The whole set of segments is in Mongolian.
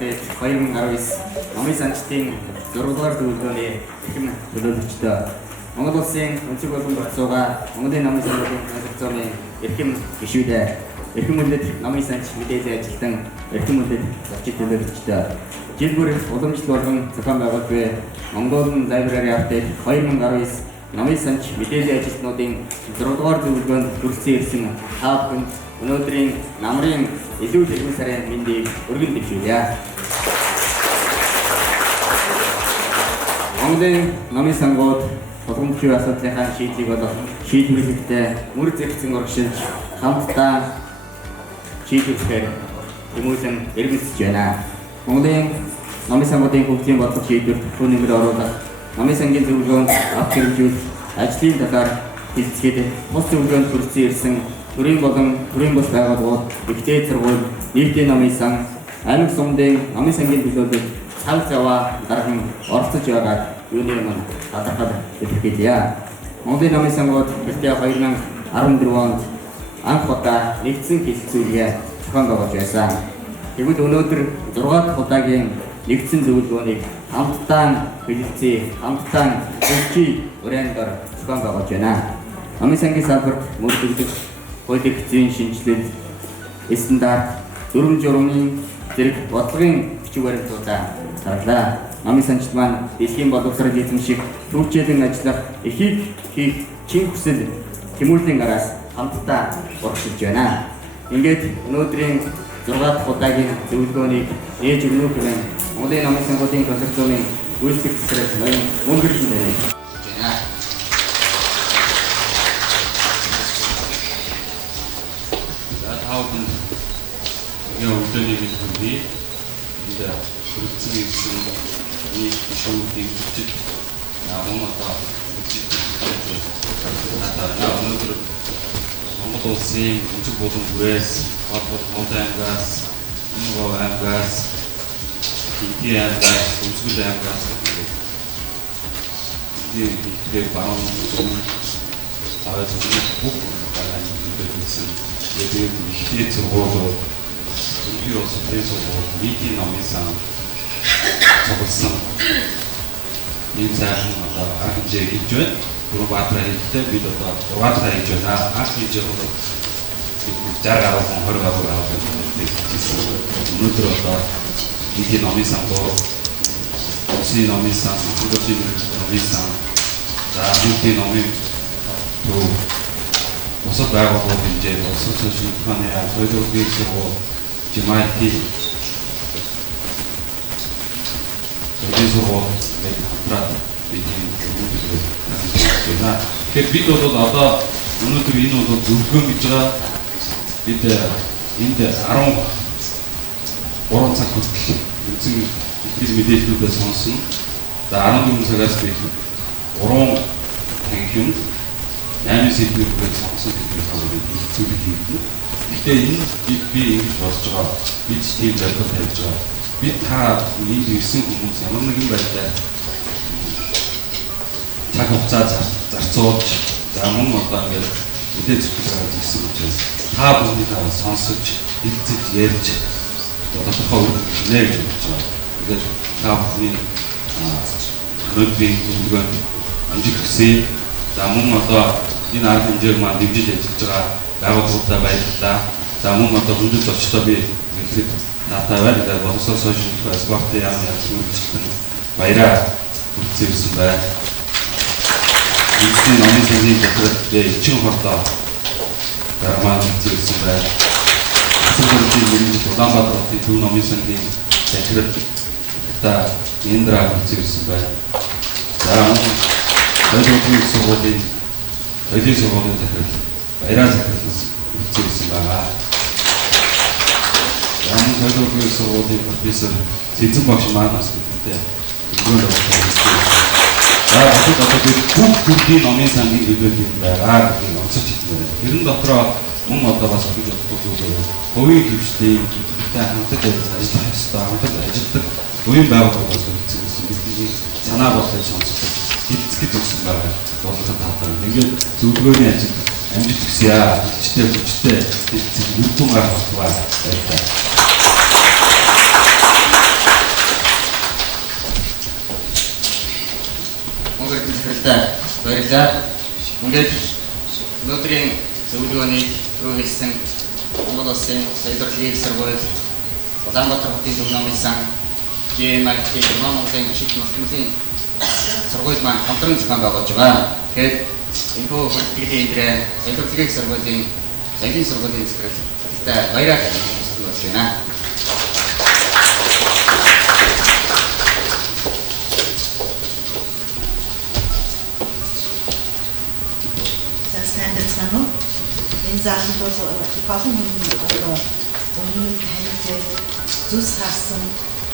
апдейт 2019 Номын санчдын 6-р зөвлөгөөний эрхэм төлөөлөгчдөө Монгол улсын өнцөг болон боцоогаа Монголын Номын санчдын концепцооны эрхэм гишүүдээ эрхэм үндэт Номын санч мэдээллийн ажилтан эрхэм үндэт зочид төлөөлөгчдөө жил бүр уламжлал болгон зохион байгуулж буй Mongolian library апдейт 2019 Номын санч мэдээллийн ажилтнуудын 6-р зөвлөгөөнд хүрсэн ирсэн та бүхэнд өнөөдрийн намрын илүү дэлгэн сарын мэндийг өргөн дэвшүүлье. Монголын Номын сангууд тулгамдаж асуудлынхаа шийдлийг болох шийдвэрлэхдээ мөр зэрэгцэн урагшилж хамтдаа шийдвэрлэхээр тэмүүлэн эргэлзэж байна. Монголын Номын сангуудын хөгжлийн бодлого шийдвэрт төвийн нэмэр оруулах, Номын сангийн зөвлөгөөнд авч хэрэгжүүлэх, ажлын талаар хэлэлцгээд бус зөвлөгөөнд хүрсэн ирсэн төрийн болон төрийн бус байгууллагууд, ихтэй сургууль, нийтийн Номын сан, аймаг сумдын Номын сангийн төлөөлөлд цаг заваа дархан оролцож байгааг юуны өмнө талархал илэрхийлье. Монголын Номын сангууд гэртээ 2014 онд анх удаа нэгдсэн хэлэлцүүлгээ зохион байгуулж байсан. Тэгвэл өнөөдөр 6 дахь удаагийн нэгдсэн зөвлөгөөнийг хамтдаа хэлэлцээ, хамтдаа хөгжий өрөөндөр зохион байгуулж байна. Номын сангийн салбарт мөрдөглөх хуулийн хэвийн шинжилэл, стандарт, дүрм журмын зэрэг бодлогын бичиг баримтуудаа зарлаа. Номын санчид маань дэлхийн боловсрол эзэмших, төвчээрэн ажиллах, эхийг хийх чин хүсэл тэмүүллийн араас хамтдаа урагшилж байна. Ингээд өнөөдрийн 6 дахь удаагийн зөвлөгөөнийг ээж өгнөх гэмээр Монголын Номын сангуудын концепцооны үйлчлэг цэцэрлэг ноён мөнгөршин байна. Я өглөөний хэлбэрийг энд хүрсэн ирсэн нийт гишүүдийн хүчит намын одоо өнөөдөр Монгол улсын өнцөг болон бүрээс Монгол аймгаас, Монгол аймгаас, Индийн аймгаас, Өмсгөл аймгаас тэгээд баруун зүг аваад бүх аймагуудаас тэгээд ихтэй сургуулиуд Юу ч нийтийн Номын сан цогцсон энэ сайхан одоо хэмжээ хийж байна. Гурван баатраа хийхдээ бид одоо 6 дахь хийж байна. Анх хийж байгаа бол 60 гаруй 20 гаруй хийсэн. Өнөөдөр одоо нийтийн Номын сан боо улсын Номын сан, зөвлөдийн Номын сан, за нийтийн Номын тоо бусад байгууллагууд хэмжээд улсын шинжилгээний соёлын сургууль Жимайти Тэдээс бол хамтраад бидний зөвлөгөө байна. Тэгэхээр бид бол одоо өнөөдөр энэ бол зөвлөгөө гэж байгаа. Бид энд 13 цаг хүртэл үзэн ихтгэл мэдээллүүдээ сонсно. За 14 цагаас бид 3 танхим 8 сэдвүүдээр сонсон гэдгийг зөвлөж хийгдэнэ. Гэхдээ энэ би ингэж болж байгаа. Бид тийм зорилго тавьж байгаа. Бид та энд ирсэн хүмүүс ямар нэгэн байдлаар цаг хугацаа зарцуулж, за мөн одоо ингээд мэдээ зөвлөж ирсэн учраас та бүхний та сонсож, хэлцэж, ярьж тодорхой үгээр гэж бодож байгаа. Тэгээд та бүхний өнөөдрийн зөвлөгөөнд амжилт хүсье. За мөн одоо энэ арга хэмжээг маань дэмжиж ажиллаж байгаа байгууллагуудаа баярлалаа. За мөн одоо хүндэт зочдоо би хэлэхэд наатай байна. Тэгээд боловсрол сошиал спортын яам ялцсан баяраа хүргэсэн байна. Эцсийн Номын сангийн захирлын эчин хордоо дарамаа хүргэсэн байна. Асуултын нэмэлт Улаанбаатар хотын Төв Номын сангийн захирал та Индра хүргэсэн байна. За Мэдээллийн сургуулийн захирал баяраа захирлаас хүргэсэн байна. Яман Мэдээллийн сургуулийн профессор Цэцэн багш маань бас үүтэй зөвлөгөө өгсөн. За одоо бид бүх төрлийн Номын сангийн төлөөлөл байгаа гэдгийг онцолж хэлсэн байна. Тэрэн дотроо мөн одоо бас гэж боддог зүйл хувийн хөвчлийн хамтад ажиллах ёстой, хамтад ажилладаг буян байгууллагаас үлдсэн бидний санаа бодлыг сонсож хэлцгэж өгсөн байгаа бодлого таатай. Ингээд зөвлөгөөний ажил амжилт хүсье. Хүчтэй хэлцэг үр дүн гаргах баярлалаа. баярлалаа. Ингээд өнөөдрийн зөвлөгөөнийг рүү хэлсэн Монгол Улсын Солилцохын сургууль Улаанбаатар хотын Зөв Номын сан GMIT Монголын ашиглах мөрлийн сургууль маань хамтран зохион байгуулж байгаа. Тэгэхээр энэхүү хөтөлбөрийн дээр Солилцохын сургуулийн цагийн сургуулийн захирал баяраар хэлж байна. Энэ заалт бол олон хүмүүс өмнө таньдаг зүс харсан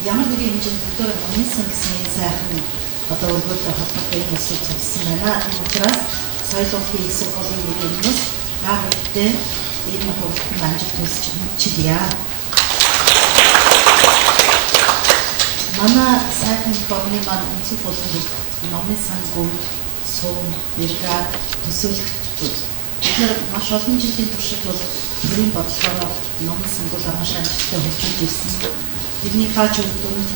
ямар нэгэн хэмжээнд өдөр номынсан гэсэн энэ сайхан өргөжүүлэх холбоотой хүмүүсийг цугсан байна. Энэ учраас соёлын их сургуулийн нэрнээс та бүхэнд энэ хурдан амжилт хүсэж чилье. Манай сайхан програмын маань өнцөг болон номын сангууд, сум, бригад, төсөөлөгч бид нар маш олон жилийн туршид бол бүрийн бодлогоор номын сангуулаа маш амжилттай хөгжүүлж ирсэн. Бидний хаач үгдүнд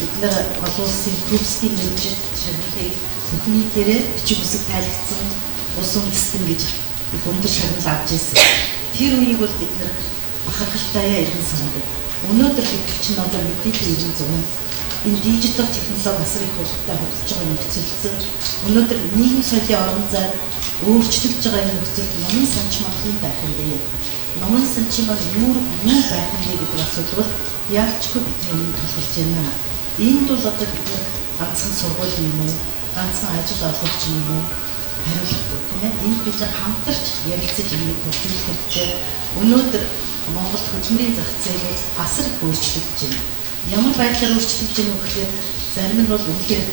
бид нар олон улсын Крупскийн нэржид шагналыг бүхний дээрээ бичиг үсэг тайлбарсан ус үндэстэн гэж их өндөр шагнал авч ирсэн. Тэр үеийг бол бид нар бахархалтай иргэн санагдав. Өнөөдөр бид чинь одоо мэдээллийн 900 энэ дижитал технологи асар их хурдтай хөдөлж байгаа нөхцөлсөн. Өнөөдөр нийгэм соёлын орон зай өөрчлөгдөж байгаа энэ нөхцөлд номын санч маань хэн байх юм бэ? Номын санч маань юу байх юм бэ гэдэг асуулт бол яалчгүй бидний өмнө тулгарч байна. Энд бол одоо бид ганцхан сургууль юм уу? Ганцхан ажил олгогч юм уу? Хариулахгүй тийм ээ. Энд бид хамтарч ярилцаж энийг хөгжүүлэхдээ өнөөдөр Монголд хөдөлмөрийн зах зээл асар их өөрчлөгдөж байна. Ямар байдлаар өөрчлөгдөж байна вэ гэхээр зарим нь бол үнэхээр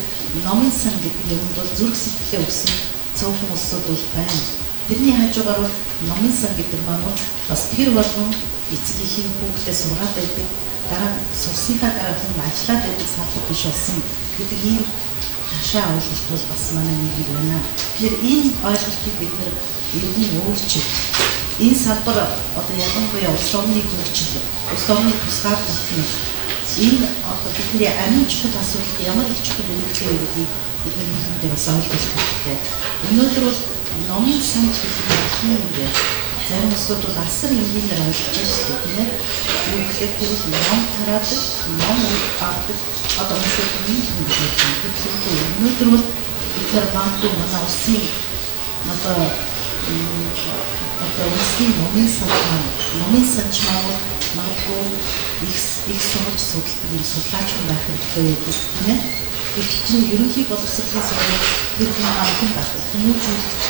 номын сан гэдэг юм бол зүрх сэтгэлээ өгсөн цөөхөн улсууд бол байна. Тэрний хажуугаар номын сан гэдэг маань бас тэр болгон эцгийнхээ хүүхдээ сургаад байдаг, дараа нь сурсныхаа дараа нь ажиллаад байдаг салбар биш болсон гэдэг ийм хашаа ойлголт бол бас манай нэг байна. Тэгэхээр энэ ойлголтыг бид нэр иргэн өөрчилж энэ салбар одоо ялангуяа улс орны хөгжил, улс орны тусгаар бүхний энэ одоо бидний амин чухал асуудалд ямар их чухал үүрэгтэй гэдгийг бид нэгэндээ бас ойлгох хэрэгтэй. Өнөөдөр бол номын санч гэдэг нь юм бэ? Зарим улсууд бол асар энгийнээр ойлгож байна шүү дээ, тийм ээ. Юу гэхээр тэр ном тараадаг, ном өгдөг одоо хүмүүсүүд нэг юм гэж хэлдэг. Өнөөдөр бол бид нар банкуд манай улсын одоо улсын номын санч маань магадгүй их сурч судалдаг юм судлаач байх хэрэгтэй байдаг, тийм ээ. Гэвч чинь ерөнхий боловсролын сургууль тэр хамтын байх хүмүүжүүлэгч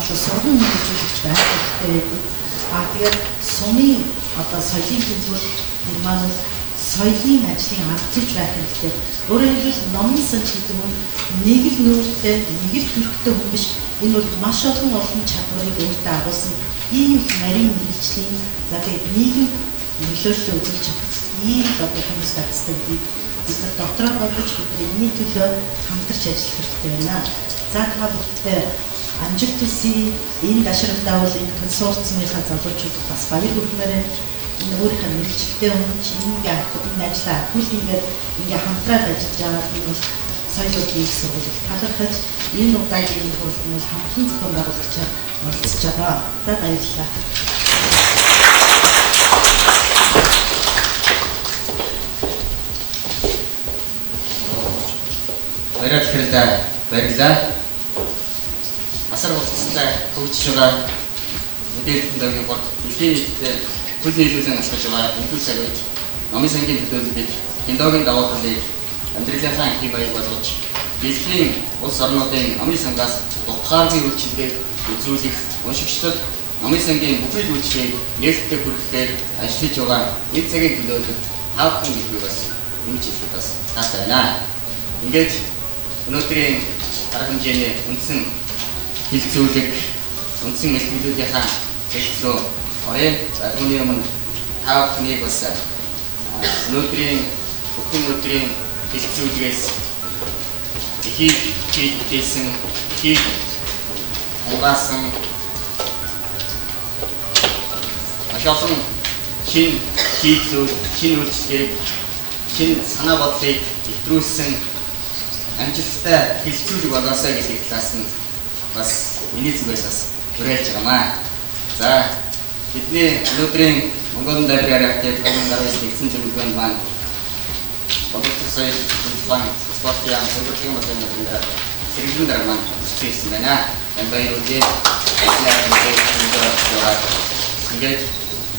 одоо сургууль хүмүүжүүлэгч байх хэрэгтэй байдаг. Тэгээд сумын одоо соёлын төлөв тэр маань соёлын ажлын арга зүйч байх хэрэгтэй. Өөрөөр хэлбэл номын санч гэдэг нь нэг л нүүртэй, нэг л төрхтэй хүн биш. Энэ бол маш олон чадварыг өөртөө агуулсан ийм нарийн мэргэжлийн за тэгээд нийгэм нөлөөлөл үзүүлж чадах ийм одоо хүмүүс байгсдаг бид нар доктороо бодож бидний энэний төлөө хамтарч ажиллах хэрэгтэй байна. За та бүхэнд амжилт хүсье. Энэ гашралдаа бол энэ консорциумынхаа залуучууд бас баяр хүргэмээр энэ өөрийнхөө мэргэжилтэй өмнө ингээ энэ ажлаа хүлээгээд ингээ хамтраад ажиллаж байгаа энэ бол соёлын их сургууль талархаж энэ удаагийн хурднаас хамтын зохион байгуулагчаар оролцож байгаа. За баярлалаа. Баярлалаа. Асар хурцтай хөгжиж байгаа мэдээллийн борд дэлхийн нийтэд хөл нийлүүлэн ашиглаж байгаа энэ цаг үед номын сангийн төлөөлөлд хиндогийн даваа талыг амьдралынхаа хэв маяг болгож дэлхийн улс орнуудын номын сангаас дутгааргүй үйлчилгээг үзүүлэх уншигчдад номын сангийн бүхэл үйлчлэгийг нээлттэй хүргэхээр ажиллаж байгаа энэ цагийн төлөөлөлд та бүхэн гэдгийг бас нэмж хэлэхэд бас таатай байна. Ингээд өнөөдрийн арга хэмжээний үндсэн хэлэлцүүлэг, үндсэн мэдлэгүүдийнхаа хэлэлцлөө орын заргууны өмнө та бүхнийг бас өнөөдрийн хэлэлцүүлгээс ихийг хийсэн, ихийг угаасан маш олон шинэ хийдлүүд, шинэ үйлчлэгийг, шинэ санаа бодлыг нэвтрүүлсэн амжилттай хэлэлцүүлэг болоосоо гэдэг талаас нь бас миний зүгээс бас хүрээлж байгаамаа. За бидний өнөөдрийн Mongolian library-ийн 2019 нэгдсэн зөвлөгөөнд маань бодлогын соёл төлөвлөгөө спортын зөвлөгөөний мэдээлэл сэргэлэн дараа маань үсчихсэн байна. Энэ баяруудын ажиллагааг ингээд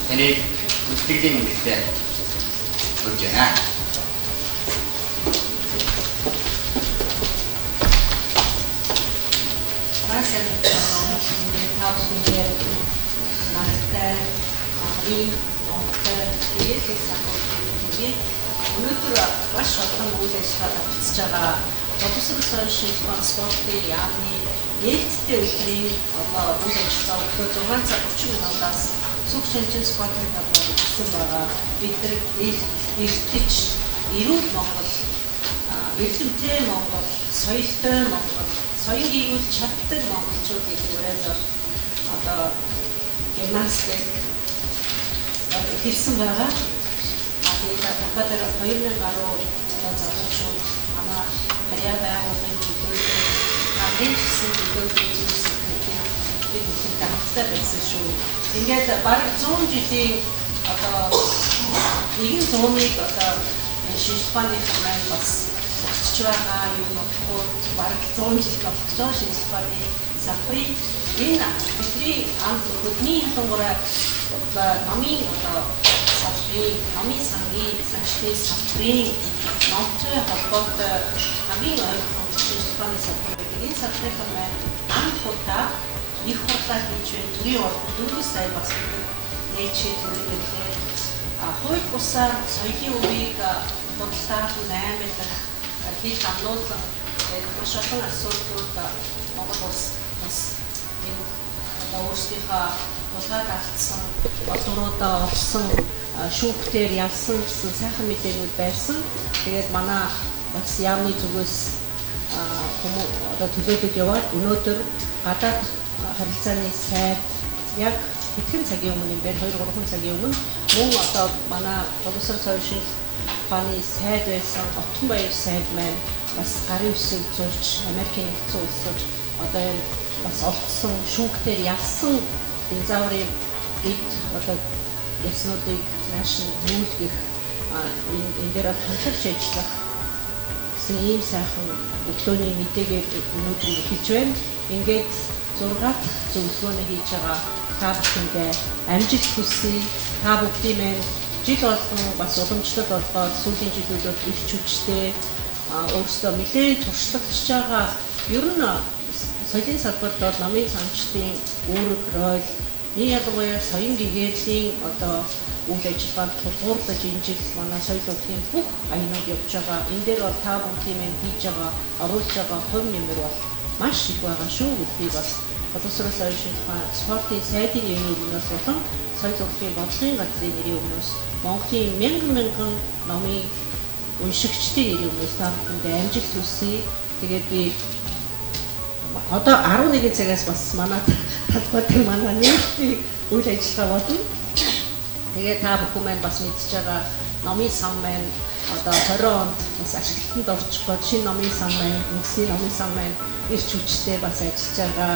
таны үстгэлийн мэдээлэлтэй болж байна. Машин тавхинд нахтай ин номтой хэлэлцэх сангууд өнөөдөр маш олон үйл ажиллагаа тавьчихж байгаа. Боловсрол соёлын спортын яамны нийтдээ өдрийн үйл ажиллагаа өглөө 6 цаг 30 минутаас сүх шинжэн спортын талбар өгсөн байгаа. Бид нар эртэж эрүүл Монгол, эрдэмтэй Монгол, соёлтой Монгол, соёл гүйцэтгэх чаддаг монголчуудын хүрээнд гимнастик хэлсэн байгаа. Тэгээд дахиад 2000 гаруй залуучууд манай харьяа байгууллагын төлөвлөлт хамгийн хэсэг төлөвлөлт бид хамтдаа байсан шүү. Ингээд бараг 100 жилийн нэгэн зууныг шинжилгээний хүмүүс бас очиж байгаа юм уу? Бараг 100 жил болчихсон шинжилгээний салбарыг энэ бидний анх хөдний хангаараа номын салбарын, номын сангийн санчны салбарын номтой холбоотой хамгийн ойлгомжтой шинжилгээний салбар гэдэг. Энэ салбарын маань анх удаа их хурдаа хийж байна. Төрийн урд 4 сая бас нээчээ төлөвлөлөө. Хууль бусаар соёлын өвийг бодлогоор 8 дахь хэл хамруулан маш олон асуудлууд Монгол улс бас энэ өөрсдийнхөө тулгаад алдсан, бодлогоодоо олсон, шүүхтээр ялсан гэсэн сайхан мэдээнүүд байсан. Тэгээд манай бас яамны зүгээс төлөвлөлт яваад өнөөдөр гадаад харилцааны сайд яг хэдхэн цагийн өмнө юм бэ? 2-3 цагийн өмнө мөн манай боловсрол соёлын ухааны сайд байсан Отгон баяр сайд маань бас гарын үсэг зурж Америкийн нэгдсэн улсад энэ бас олдсон шүүхтээр ялсан динозаврын эд яснуудыг нааш нь нүүлгэх энэ дээр хамтарч ажиллах гэсэн ийм сайхан өглөөний мэдээгээр өнөөдөр хэлж байна. Ингээд 6 дахь зөвлөгөөнөө хийж байгаа та бүхэндээ амжилт хүсье. Та бүгдийн маань жил болгон бас уламжлалт болгоод сүүлийн жилүүдэд ирч хүчтэй өөрсдөө нэлээд туршлагачж байгаа. Ер нь соёлын салбарт бол номын санчдын үүрэг роль нэг ялангуяа соён гэгэрлийн үйл ажиллагааг тулгуурлаж энэ жил манай соёл урлагийн бүх аянууд явж байгаа. Энэ дээр бол та бүхэн маань хийж байгаа, оруулж байгаа хувь нэмэр бол маш их байгаа шүү гэдгийг бас боловсрол соёлын спортын сайдын нэрийн өмнөөс болон соёл урлагийн бодлогын газрын нэрийн өмнөөс Монголын мянган номын уншигчдын нэрийн өмнөөс та бүхэндээ амжилт хүсье. Тэгээд би 11 цагаас бас манай талбайд манай нийтийн үйл ажиллагаа болно. Тэгээд та бүхэн маань бас мэдж байгаа номын сан маань 20 онд бас Ажилтнад орчих гээд шинэ номын сан маань, үндэсний номын сан маань ирч хүчтэй бас ажиллаж байгаа.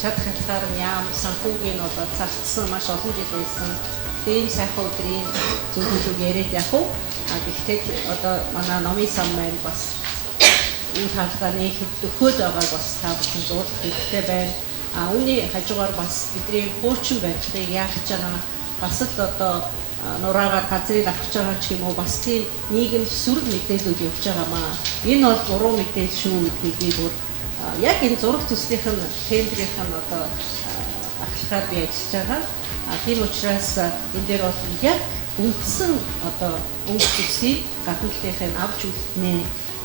Чад хатгаар яам санхүүгийн цагдсан маш олон жил байсан. Тэгээд сайхан өдрийн зөвлөлөг яриад явах уу? Гэхдээ манай номын сан маань бас энэ хаалганы хэд байгааг бас та бүхэн зурх хэрэгтэй байна. Үүний хажуугаар бас бидний хуучин байдлыг яах гэж байгаа бас л нураагаар газрыг авч байгаа ч юм уу бас тийм нийгэм сүрэг мэдээлүүд явж байгаамаа. Энэ бол буруу мэдээлэл шүү гэдгийг би бүр яг энэ зураг төслийнх нь тендерийнх нь ахлахаар би ажиллаж байгаа. Тийм учраас энэ дээр бол яг үндсэн өнгөцөлийг гадуурлынхыг авч үлднэ.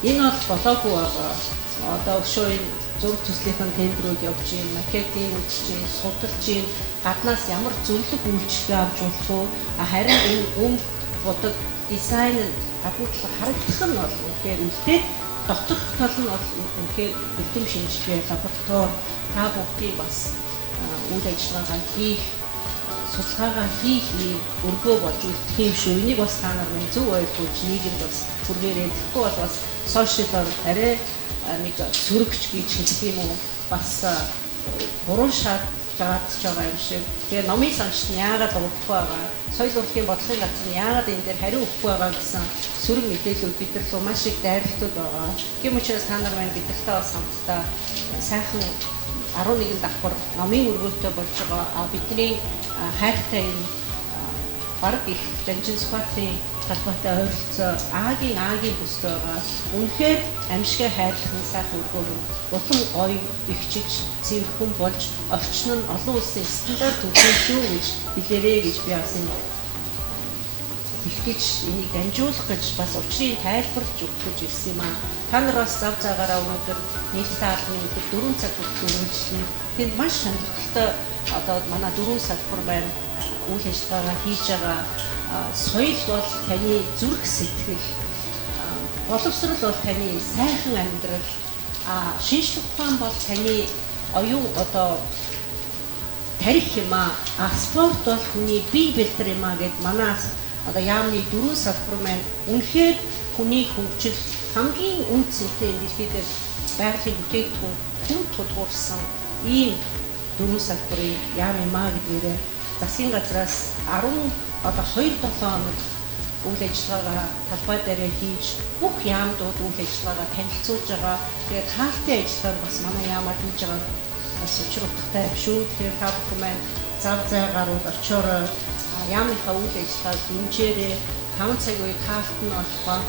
Энэ бол болоогүй байгаа. Өшөө энэ зураг төслийнх нь тендерүүд явж байна, макетинг үзэж байна, судалж байна. Гаднаас ямар зөвлөх үйлчлэгээ авч болох вэ? Харин энэ өнгө бодог дизайн гадуур талаа харагдах нь бол үнэхээр үлдээд доторх тал нь бол үнэхээр бэлтгэм шинжилгээ лаборатори та бүгдийг бас үйл ажиллагаагаа хийх судалгаагаа хийх ийм өргөө болж үлдэх юм шүү. Энийг бас та нар минь зөв ойлгож нийгэмд бас хүргээрэй. Тэгэхгүй бол бас сошиалор арай нэг сөрөгч гэж хэлдэг юм уу? Бас буруу шат жаадж байгаа юм шиг. Тэгээ номын санчт нь яагаад урдах байгаа? Соёл урлагийн бодлогын газар нь яагаад энэ дээр хариу өгөхгүй байгаа гэсэн сөрөг мэдээлүүд бид нар руу маш их дайралтууд байгаа. Тийм учраас та нар маань бидэртэй бас хамтдаа сайхан 11 давхар номын өргөөтэй болж байгаа. Бидний хайртай энэ баг их жанжин спортын холбоотой ойролцоо аагийн бүстэй байгаа. Үнэхээр амьсгаа хайрлах нь сайхан өргөө улам гоё бэхжиж цэвэрхэн болж орчин нь олон улсын стандарт хүрэх шүү гэж хэлээрэй гэж би бас энэ хэлж энийг дамжуулах гэж бас учрыг тайлбарлаж өгөх гэж ирсэн юм аа. Та нар бас зав заагаараа өнөөдөр нийтдээ албаны өдөр 4 цаг хүртэл үргэлжлэнэ. Тэнд маш сонирхолтой одоо манай 4 салбар байна. Үйл ажиллагаагаа хийж байгаа соёл бол таны зүрх сэтгэл, боловсрол бол таны сайхан амьдрал, шинжлэх ухаан бол таны оюун одоо тарих юм аа. Спорт бол хүний бие бэлтэр юм аа гэд манаас одоо яамны 4 салбар маань үнэхээр хүний хөгжил хамгийн үнцэнтэй дэлхийд байгалийн бүтээгдэхүүн хүн тулгуурсан ийм 4 салбарын яам юм аа гэдгээрээ засгийн газраас 2-7 хоног үйл ажиллагаагаа талбай дээр хийж бүх яамдууд үйл ажиллагаагаа танилцуулж байгаа. Тэгээд хаалтын ажиллагааг бас манай яамаар хийж байгаа бас учир утгатай юм шүү. Тэгэхээр та бүхэн маань зав зайгаарууд очиороо яамынхаа үйл ажиллагааг дэмжээрэй. 5 цаг үед хаалт нь олбоо.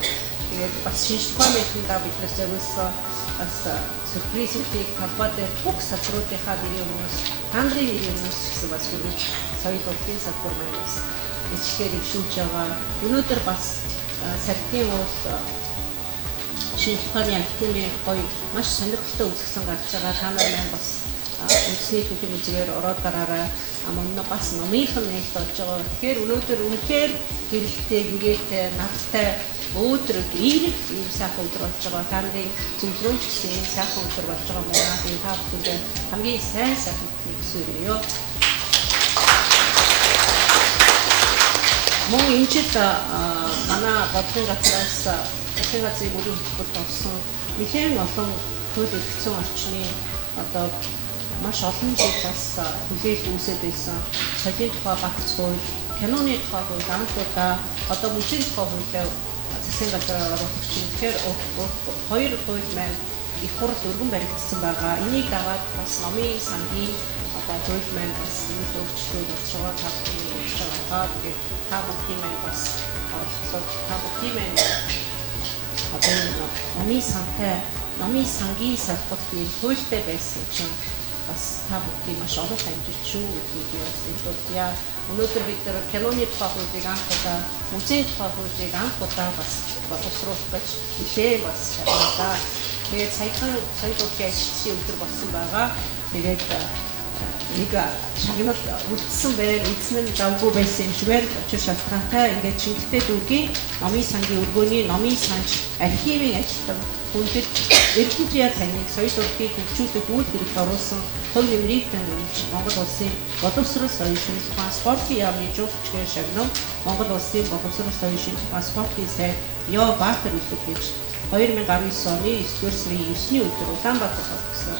Тэгээд бас шинжлэх ухааны мэдлэгээ бид нар зориулсан бас сюрпризүүдийг талбай дээр бүх салбаруудынхаа нэрийн хүмүүс та нарын нэрийн хүмүүс гэсэн бас хүргэж соёл урлагийн салбар маань бас ижилхээр өвшүүлж байгаа. Өнөөдөр бас сартын уул шинжлэх ухааны хамтын гоё маш сонирхолтой үзэсгэлэн гарч байгаа. Та нар маань бас үндэсний түүхийн музейгээр ороод гараараа мөн бас номынх нь нээлт болж байгаа. Тэгэхээр өнөөдөр үнэхээр гэрэлтэй, гэрээтэй, нартай өөдрөг ийрэг ийм сайхан өдөр болж байгаа. Та нарын зөвлөгөөн ч гэсэн ийм сайхан өдөр болж байгаа мөн энэ та бүхэнд хамгийн сайн хүсье. Мөн энэ жил манай бодлогын газраас засгийн газрын мөрийн хөтөлбөрт орсон нэлээд олон хууль эрхцэн орчны одоо маш олон жил бас хүлээлт үүсэж байсан соёлын тухай багц хууль, киноны тухай хууль, анхудаа одоо мужийн тухай хуулиа засгийн газраар оруулах чинь тэгэхээр хоёр хууль маань их хурл өргөн баригдсан байгаа. Энийг даваад бас номын сангийн одоо хууль маань бас нэг өөрчлөлт болж байгаа талын болж байгаа. Тэгээд та бүхэн маань бас орлоо та бүхэн маань одоо номын сантай номын сангийн салбарт ийм хуультай байсан чинь бас та бүхэн маш олон амжилт шүү гэдгийг бас хэлбэлээ. Өнөөдөр бид нар киноны тухай хуулийг анхудаа, музейн тухай хуулийг анхудаа бас боловсруулах гэж хэлээ бас шаардлагатай. Тэгээд саяхан соёл урлагийн ажилтны өдөр болсон байгаа. Тэгээд нэг шагнал үлдсэн байр эзэн нь завгүй байсан юм шигээр учир шалтгаантай ингээд чиглэлтэй дүүгийн номын сангийн өргөөний номын санч архивын ажилтан хүндэт эрдэнэт таныг соёл урлагийг хөгжүүлэх үйл хэрэгт оруулсан хувь нэмрийг таньж Монгол улсын боловсрол соёл шинжлэх ухаан спортын яамны жуулчдын шагнал Монгол улсын боловсрол соёл шинжлэх ухаан спортын сайд Яв Баатар үлдэх гэж 2019 оны 9-р сарын 9-ний өдөр Улаанбаатар болсон.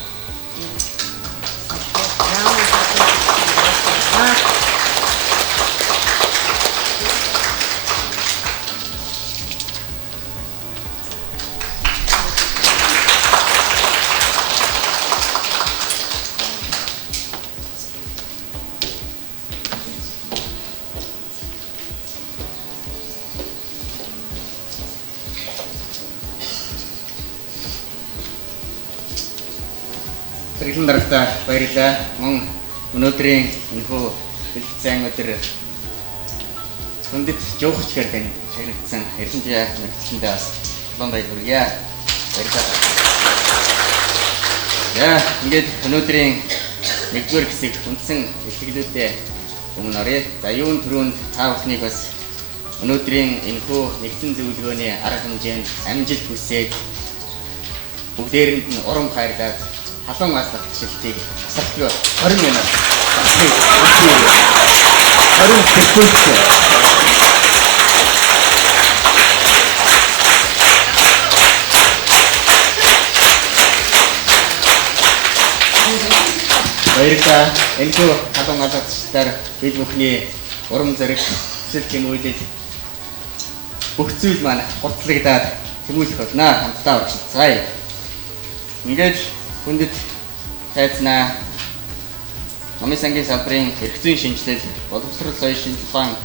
Тэрхэн дарагтаа баярлалаа. Мөн өнөөдрийн энэхүү хэлэлцэн өдөр хүндэт жоохчгаар тань шагнагдсан эрдэнэт мэргэжлэндээ бас улаан баяр хүргье. Баярлалаа. Яа, ингээд өнөөдрийн нэгдүгээр хэсэг үндсэн илтгэлүүдээ өмнө оръё. За юун түрүүнд та бүхнийг бас өнөөдрийн энэхүү нэгдсэн зөвлөгөөний арга хэмжээнд амжилт хүсээд бүгдээрэнд нь урам хайрлаад халуун аслах шилтийг асуултыг 20 минут 20 секунд. Баярлалаа. Энэхүү халуун алгацлаар бид бүхний урам зориг хүсэл тэмүүлэл бүх зүйл маань гутлагдаад тэмүүлэх болно. Хамтдаа урьдчилцгаая. Ингээд хүндэт тайзнаа Номын сангийн салбарын эрх зүйн шинжилэл, боловсрол соёлын шинжилгээ,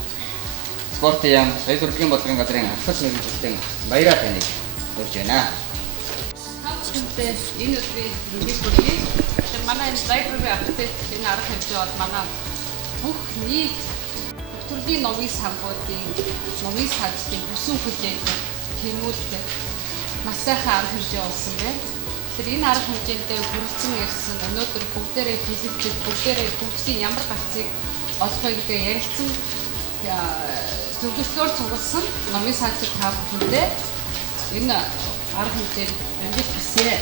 спортын яам, соёл урлагийн бодлогын газрын ахлах мэргэжилтэн баяраа таныг урьж байна. Хамттай энэ өдрийн мэдлэг бүрийг манай лайбрери апдейт энэ арга хэмжээ бол манай бүх нийт төрлийн номын сангуудын номын сангуудын бүсэн хүлээн тэмүүлдэг маш сайхан арга хэмжээ болсон байна. Тэр энэ арга хэмжээндээ хүрэлцэн ирсэн өнөөдөр бүгдээрээ хэлэлцэх, бүгдээрээ бүгдийн ямар гацыг олох вэ гэдэг ярилцсан зөвлөлтөөр цугласан номын сангуудыг та бүхэндээ энэ арга хэмжээнд амжилт хүсье.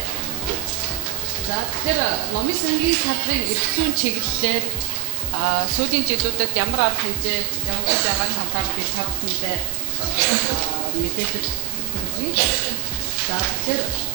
За тэгэхээр номын сангийн салбарын эрх зүйн чиглэлээр сүүлийн жилүүдэд ямар арга хэмжээ явагдаж байгааг хандаад би та бүхэндээ мэдээлэл хүргье. За тэгэхээр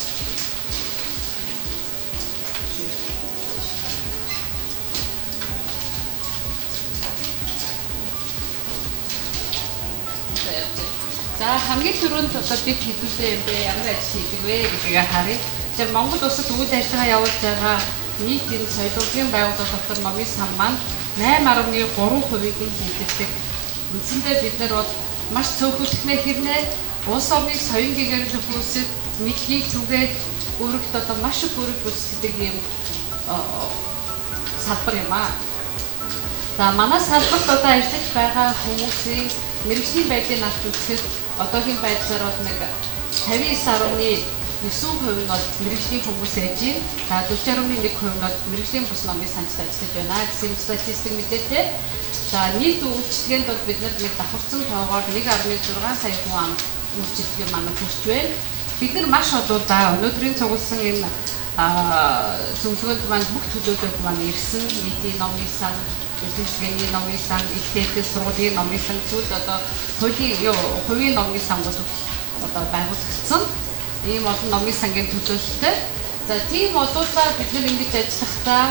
хамгийн түрүүнд одоо бид хэдүүлээ юм бэ? Ямар ажил хийдэг вэ гэдгийг харъя. Тэгэхээр Монгол улсад үйл ажиллагаа явуулж байгаа нийт энэ соёлын байгууллага дотор номын сан маань 8.3%-ийг хийдэг. Үндсэндээ бид нар бол маш цөөхөлтнээ хэрнээ улс орныг соён гэгэрлэх үүсэд мэдлэгийг түгээд өөрөгт одоо маш их бүрэг үүсгдэг юм салбар юм аа. За манай салбарт одоо ажиллаж байгаа хүмүүсийн мэргэжлийн байдлыг авч үзэхэд одоогийн байдлаар бол нэг 59.9% нь бол мэргэжлийн хүмүүс ээж юм. За 40.1% нь бол мэргэжлийн бус номын санчид ажиллаж байна гэсэн статистик мэдээлэлтэй. За нийт үйлчлэгэнд бол бид нар нэг давхарцсан тоогоор 1.6 сая хүн ам үйлчлэгээ манай хүрч байна. Бид нар маш олуулаа өнөөдрийн цугласан энэ зөвлөгөөнд маань бүх төлөөлөлт маань ирсэн. Нийтийн номын сан, үйлчлэгээний номын сан, ихтэйгээс сургуулийн номын сан зүйл одоо хувийн номын сангууд одоо байгуулагдсан. Ийм олон номын сангийн төлөөлөлттэй. За тийм олуулаа бид нар ингэж ажиллахдаа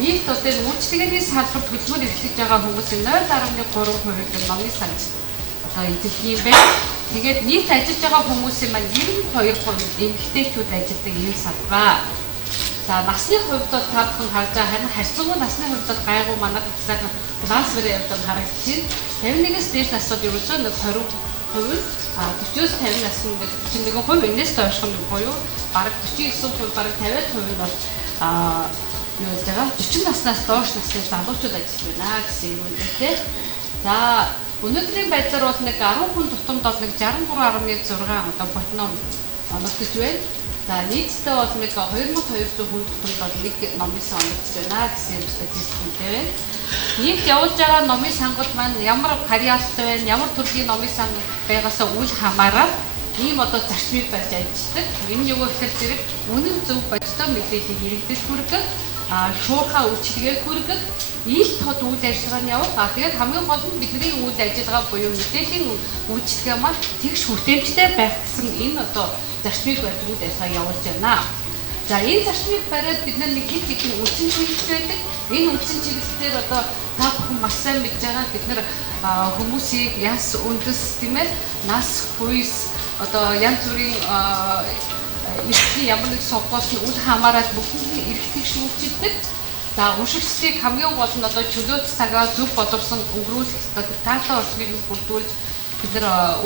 нийт одоо энэ үйлчлэгээний салбарт хөдөлмөр эрхлэж байгаа хүмүүсийн 0.3% номын санг одоо эзэлдэг юм байна. Тэгээд нийт ажиллаж байгаа хүмүүсийн маань 92% эмэгтэйчүүд ажилладаг ийм салбар. За насны хувьд бол та бүхэн харж байгаа харин харьцангуй насны хувьд бол гайгүй манайд сайхан баланс барь явдаг харагдчих. 51-ээс дээш насууд ерөөсөө нэг 20%, 40-оос 50 насны ингээд 41% энэс доош нь буюу бараг 49%, бараг 50% нь бол юу гэж байгаа 40 наснаас доош насны залуучууд ажиллаж байна гэсэн юм үнэтэй. За өнөөдрийн байдлаар бол нэг 10 хүн тутамд бол нэг 63.6 одоо ботном оногдож байна. За нийтдээ бол нэг 2200 хүн тутамд бол нэг номын сан оногдож байна гэсэн статистиктэй байна. Нийт явуулж байгаа номын сангууд маань ямар варианттай байна, ямар төрлийн номын сан байгаасаа үл хамааран ийм одоо зарчмыг барьж ажилладаг. Энэ юу гэхээр зэрэг үнэн зөв бодтой мэдээллийг иргэдэд хүргэх, шуурхаа үйлчлэгээ хүргэх, ил тод үйл ажиллагааны явах. Тэгээд хамгийн гол нь бидний үйл ажиллагаа буюу мэдээллийн үйлчлэгээ маань тэгш хүртээмжтэй байх гэсэн энэ одоо зарчмыг барьж үйл ажиллагаа явуулж байна. За энэ зарчмыг бариад бид нэг хэд хэдэн үндсэн чиглэл байдаг. Энэ үндсэн чиглэлээр одоо та бүхэн маш сайн мэдж байгаа бид хүмүүсийг яс үндэс тийм ээ нас хүйс одоо янз бүрийн эрхний ямар нэг соггоос нь үл хамааран бүхэн эрхтийг шүүгчилдэг. За уншигчдыг хамгийн гол нь одоо чөлөөт цагаа зөв боловсон өнгөрүүлэх таатай орчныг бүрдүүлж бид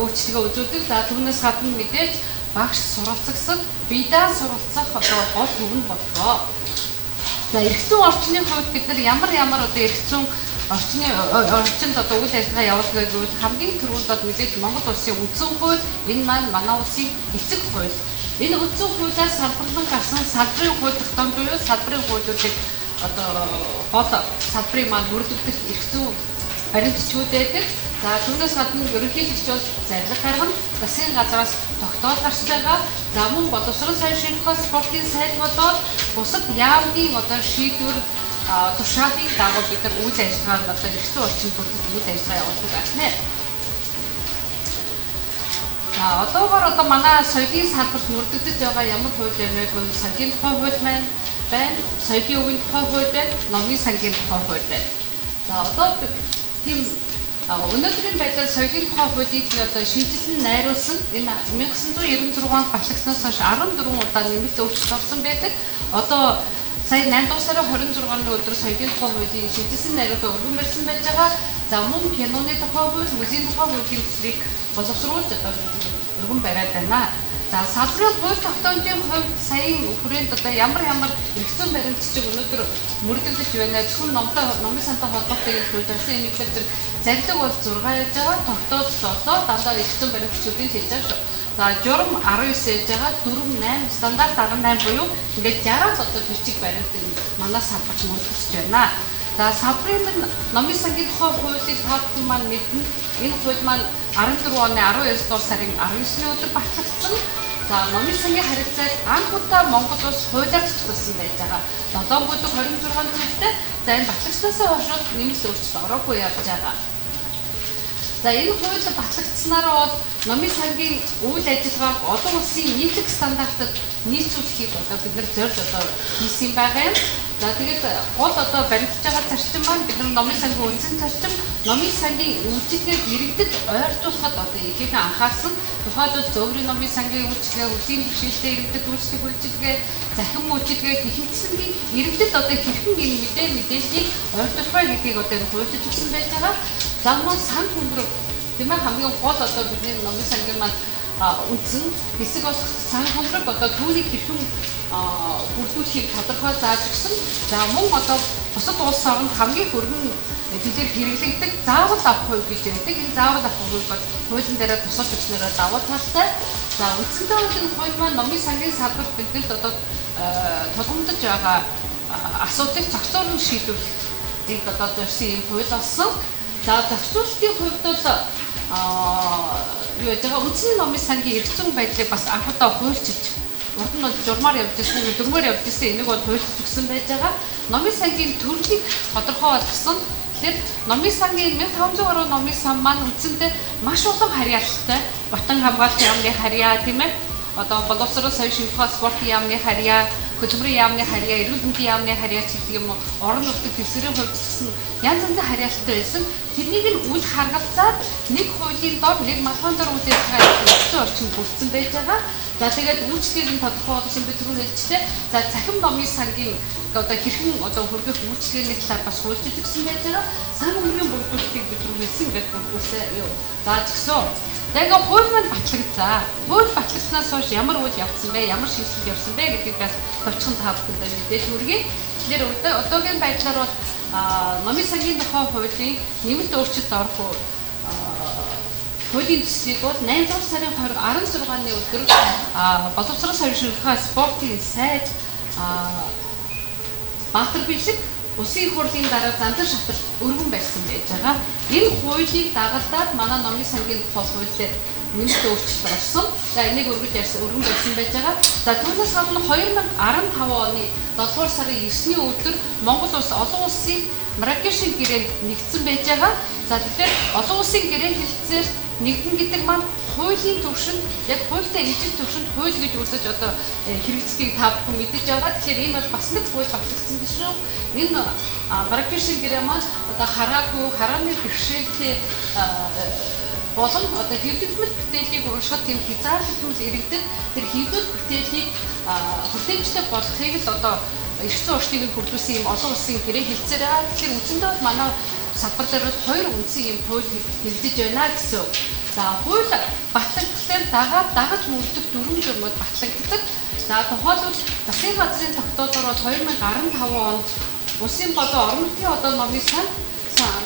өөрчлөлтөө үзүүлдэг. За түүнээс гадна мэдээж багш суралцагсад биедан суралцах одоо гол хөвн боллоо. За эрх зүйн орчны хувьд бид нар ямар одоо эрх зүйн орчинд одоо үйл ажиллагаа явуулдаг гэвэл хамгийн түрүүнд бол мэдээж Монгол улсын үндсэн хууль энэ маань манай улсын эцэг хууль. Энэ үндсэн хуулиас салбарлан гарсан салбарын хууль тогтоомж буюу салбарын хуулиудыг одоо гол салбарын маань бүрдүүлэх эрх зүйн баримтчүүд байдаг. За түүнээс гадна ерөнхийлөгч бол зарлах гаргана, засгийн газраас тогтоол гарч байгаа. За мөн боловсрол соёлын шинжилгээ спортын сайд болоод бусад яамны одоо шийдвэр туршлагын дагуу бид нар үйл ажиллагаанд одоо хэцүү орчин бүрдэх үйл ажиллагаа явуулдаг байна. Одоогоор одоо манай соёлын салбарт мөрдөгдөж байгаа ямар хууль вэ гэвэл сангийн тухай хууль байна, соёлын өвгийн тухай хууль байна, номын сангийн тухай хууль байна. За одоо тийм өнөөдрийн байдлаар соёлын тухай хуулийг одоо шийдэлэн найруулсан энэ 1996 онд батлагдсанаас хойш 14 удаа нэмэлт өөрчлөлт орсон байдаг. Одоо сая 8 дугаар сарын 26-ны өдөр соёлын тухай хуулийг шийдэлсэн найруулга өргөн барьсан байж байгаа. За мөн киноны тухай хууль, музейн тухай хуулийн төслийг боловсруулж одоо өргөн бариад байна. За салбарын хууль тогтоомжийн хувьд саяын хүрээнд одоо ямар эргэцэн баримтчиг өнөөдөр мөрдөглөж байна. Зөвхөн номын сантай холбоотой гэж хууль авсан энэ хэлбэр зарлиг бол 6 яаж байгаа, тогтоож 7 дандаа эргэцэн баримтчүүдийн хэлж байгаа шүү. За журам 19 яаж байгаа, дүрм 8, стандарт 18 буюу ингээд 60-аас одоо бичиг баримт манай салбарт мөрдөж байна. За салбарын номын сангийн тухай хуулийг та бүхэн маань мэднэ. Энэ хууль маань 14 оны 12 дугаар сарын 19-ны өдөр батлагдсан. За номын сангийн харилцааг анх удаа Монгол улс хуулиар зохицуулсан байж байгаа. 7 бүлэг 26 төлөвтэй. За энэ батлагдсанаас хойш нэмэлт өөрчлөлт ороогүй явж байгаа. За энэ хууль батлагдсанаараа бол номын сангийн үйл ажиллагааг олон улсын нийтлэг стандартад нийцүүлэхийг одоо бид нар зорж одоо хийсэн байгаа юм. За тэгээд гол одоо баримтж байгаа зарчим маань бид нар номын сангийн үндсэн зарчим, номын сангийн үйлчилгээг иргэдэд ойртуулахад одоо ихээхэн анхаарсан. Тухайлбал зөвөрийн номын сангийн үйлчилгээ, үлийн бэрхшээлтэй иргэдэд үйлчлэх үйлчилгээ, захин үйлчилгээ гэхэтсэнгийн иргэдэд одоо хэрхэн энэ мэдээллийг ойртуулах вэ гэдгийг одоо хуульчилж өгсөн байж байгаа. За мөн сан хүндрэг тийм ээ хамгийн гол одоо бидний номын сангийн маань үндсэн хэсэг болох сан хүндрэг одоо түүнийг хэрхэн бүрдүүлэхийг тодорхой зааж өгсөн. За мөн одоо бусад улс орнд хамгийн хөргөн зүйлээр хэрэглэгдэх заавал авах хувь гэж байдаг. Энэ заавал авах хувь бол хуулийн дээр тусалж өгснөөр давуу талтай. За үндсэндээ энэ хууль маань номын сангийн салбарт бидэнд одоо тулгамдаж байгаа асуудлыг зохицуулан шийдвэрлэхийг одоо зорьсон юм хууль болсон. За зохицуулалтын хувьд бол юу яаж байгаа үндсний номын сангийн эргэцэн байдлыг бас анх удаа хуульчилж урд нь бол журмаар явж ирсэн, дөрмөөр явж ирсэн энийг бол хуульчилж өгсөн байж байгаа. Номын сангийн төрлийг тодорхой болгосон. Тэгэхээр номын сангийн 1500 гаруй номын сан маань үндсэндээ маш олон харьяалалтай. Батан хамгаалалт яамны харьяа тийм ээ. Одоо боловсрол соёлын шинжлэх спортын яамны харьяа, хөдөлмөрийн яамны харьяа, эрүүл мэндийн яамны харьяа гэдэг юм уу, орон нутгийн төвсрийн хувьд гэсэн янз янзын харьяалалтай байсан. Тэрнийг нь үл харгалзаад нэг хуулийн дор нэг малгайн дор үйл ажиллагаа хийх орчин бүрдсэн байж байгаа. За тэгээд үйлчлэгийг нь тодорхой болгосон бид түрүү хэлжтэй. За цахим номын сангийн одоо хэрхэн одоо хөргөх үйлчлэгийн талаар бас хуульчилж өгсөн байж байгаа. Сан өмнгийн бүрдүүлэлтийг бид түрүү хэлсэн ингээд бүрдүүлсэн юу. Зааж өгсөн. Тэгээд хууль маань батлагдлаа. Хууль батлагснаас хойш ямар үйл явцсан бэ? Ямар шийдэл явсан бэ гэдгийг бас товчхон та бүхэндээ мэдээж хүргэе. Тэгэхээр одоогийн байдлаар бол номын сангийн тухай хуулийн нэмэлт өөрчлөлт орох хуулийн төслийг бол 8 дугаар сарын 16-ны өдөр боловсрол соёлын шинжилгээ спортын сайд Баатар бэлэг Улсын их хурлын дараа зандан шатар өргөн барьсан байж байгаа. Энэ хуулийг дагалдаад манай номын сангийн тухай хуулиар нэмэлт өөрчлөлт орсон. За энийг өргөн барьсан байж байгаа. За түүнээс гадна 2015 оны 7 дугаар сарын 9-ний өдөр Монгол улс олон улсын Марракешийн гэрээнд нэгдсэн байж байгаа. За тэгэхээр олон улсын гэрээ хэлэлцээр нэгдэн гэдэг маань хуулийн төвшөнд яг хуультай ижил төвшөнд хууль гэж үзэж одоо хэрэгжлийг та бүхэн мэдэж байгаа. Тэгэхээр энэ бол бас нэг хууль батлагдсан гэж шүү. Энэ Марракешийн гэрээ маань одоо харааны бэрхшээлтэй болон одоо хэвлэмэл бүтээлийг уушгах тийм хязгаарлалт иргэдэд тэр хэвлэл бүтээлийг хүртээмжтэй болгохыг л одоо эрхцэн орчныг бүрдүүлсэн юм олон улсын гэрээ хэлцээр байгаа. Тэгэхээр үндсэндээ бол манай салбар дээр бол хоёр үндсэн юм хууль хэрэгжиж байна гэсэн. За хууль батлагдлаар дагаж мөрдөх дөрвөн журмууд батлагддаг. За тухайлбал засгийн газрын тогтоолоор бол 2015 онд улсын болон орон нутгийн одоо номын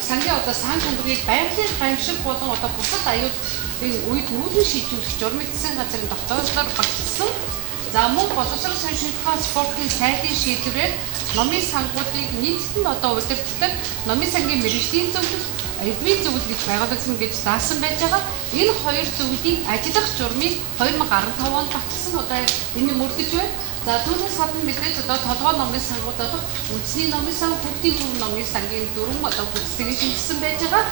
сангийн одоо сан хүндрийг байгалийн гамшиг болон одоо бусад аюулын үед нүүлэн шийдвэрлэх журмын засгийн газрын тогтоолоор батлсан. За мөн боловсрол соёлын шинжилгээ спортын сайдын шийдвэрээр номын сангуудыг нийтэд нь одоо удирддаг номын сангийн мэргэжлийн зөвлөлдөх, эдмийн зөвлөл гэж байгуулагдсан гэж заасан байж байгаа. Энэ хоёр зөвлөлийг ажиллах журмыг 2015 онд баталсан одоо энэ мөрдөж байна. За түүнээс гадна мэдээж одоо толгой номын сангууд болох үндэсний номын сан, хүүхдийн төв номын сангийн 4 одоо бүтцийг шинжилсэн байж байгаа.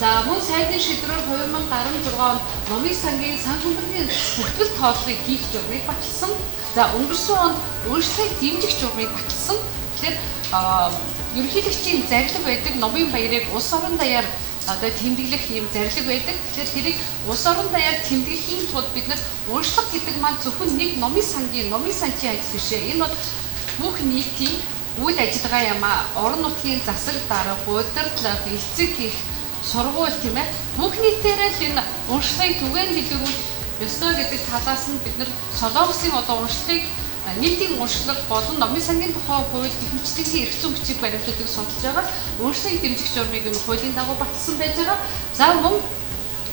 За мөн сайдын шийдвэрээр 2016 онд номын сангийн сан хүндрийн бүртгэл тооллогыг хийх журмыг баталсан. За өнгөрсөн онд өөрчлөлтийг дэмжих журмыг баталсан. Тэгэхээр ерөнхийлөгчийн зарлиг байдаг номын баярыг улс орон даяар одоо тэмдэглэх юм зарлиг байдаг. Тэгэхээр тэрийг улс орон даяар тэмдэглэхийн тулд бид нар уншлах гэдэг маань зөвхөн нэг номын санчийн ажил бишээ. Энэ бол бүх нийтийн үйл ажиллагаа юм а. Орон нутгийн засаг дарга, удирдлага, хэлэлцэх гэх сургууль тийм ээ. Бүх нийтээрээ л энэ уншлагыг түгээн дэлгэрүүлэх ёстой гэдэг талаас нь бид нар солонгосын одоо уншлагыг нийтийн уншлаг болон номын сангийн тухай хууль гихмичлийн эрх зүйн бичиг баримтуудыг судалж байгаа. Өөрчлөлтийг дэмжих журмыг энэ хуулийн дагуу баталсан байж байгаа. За мөн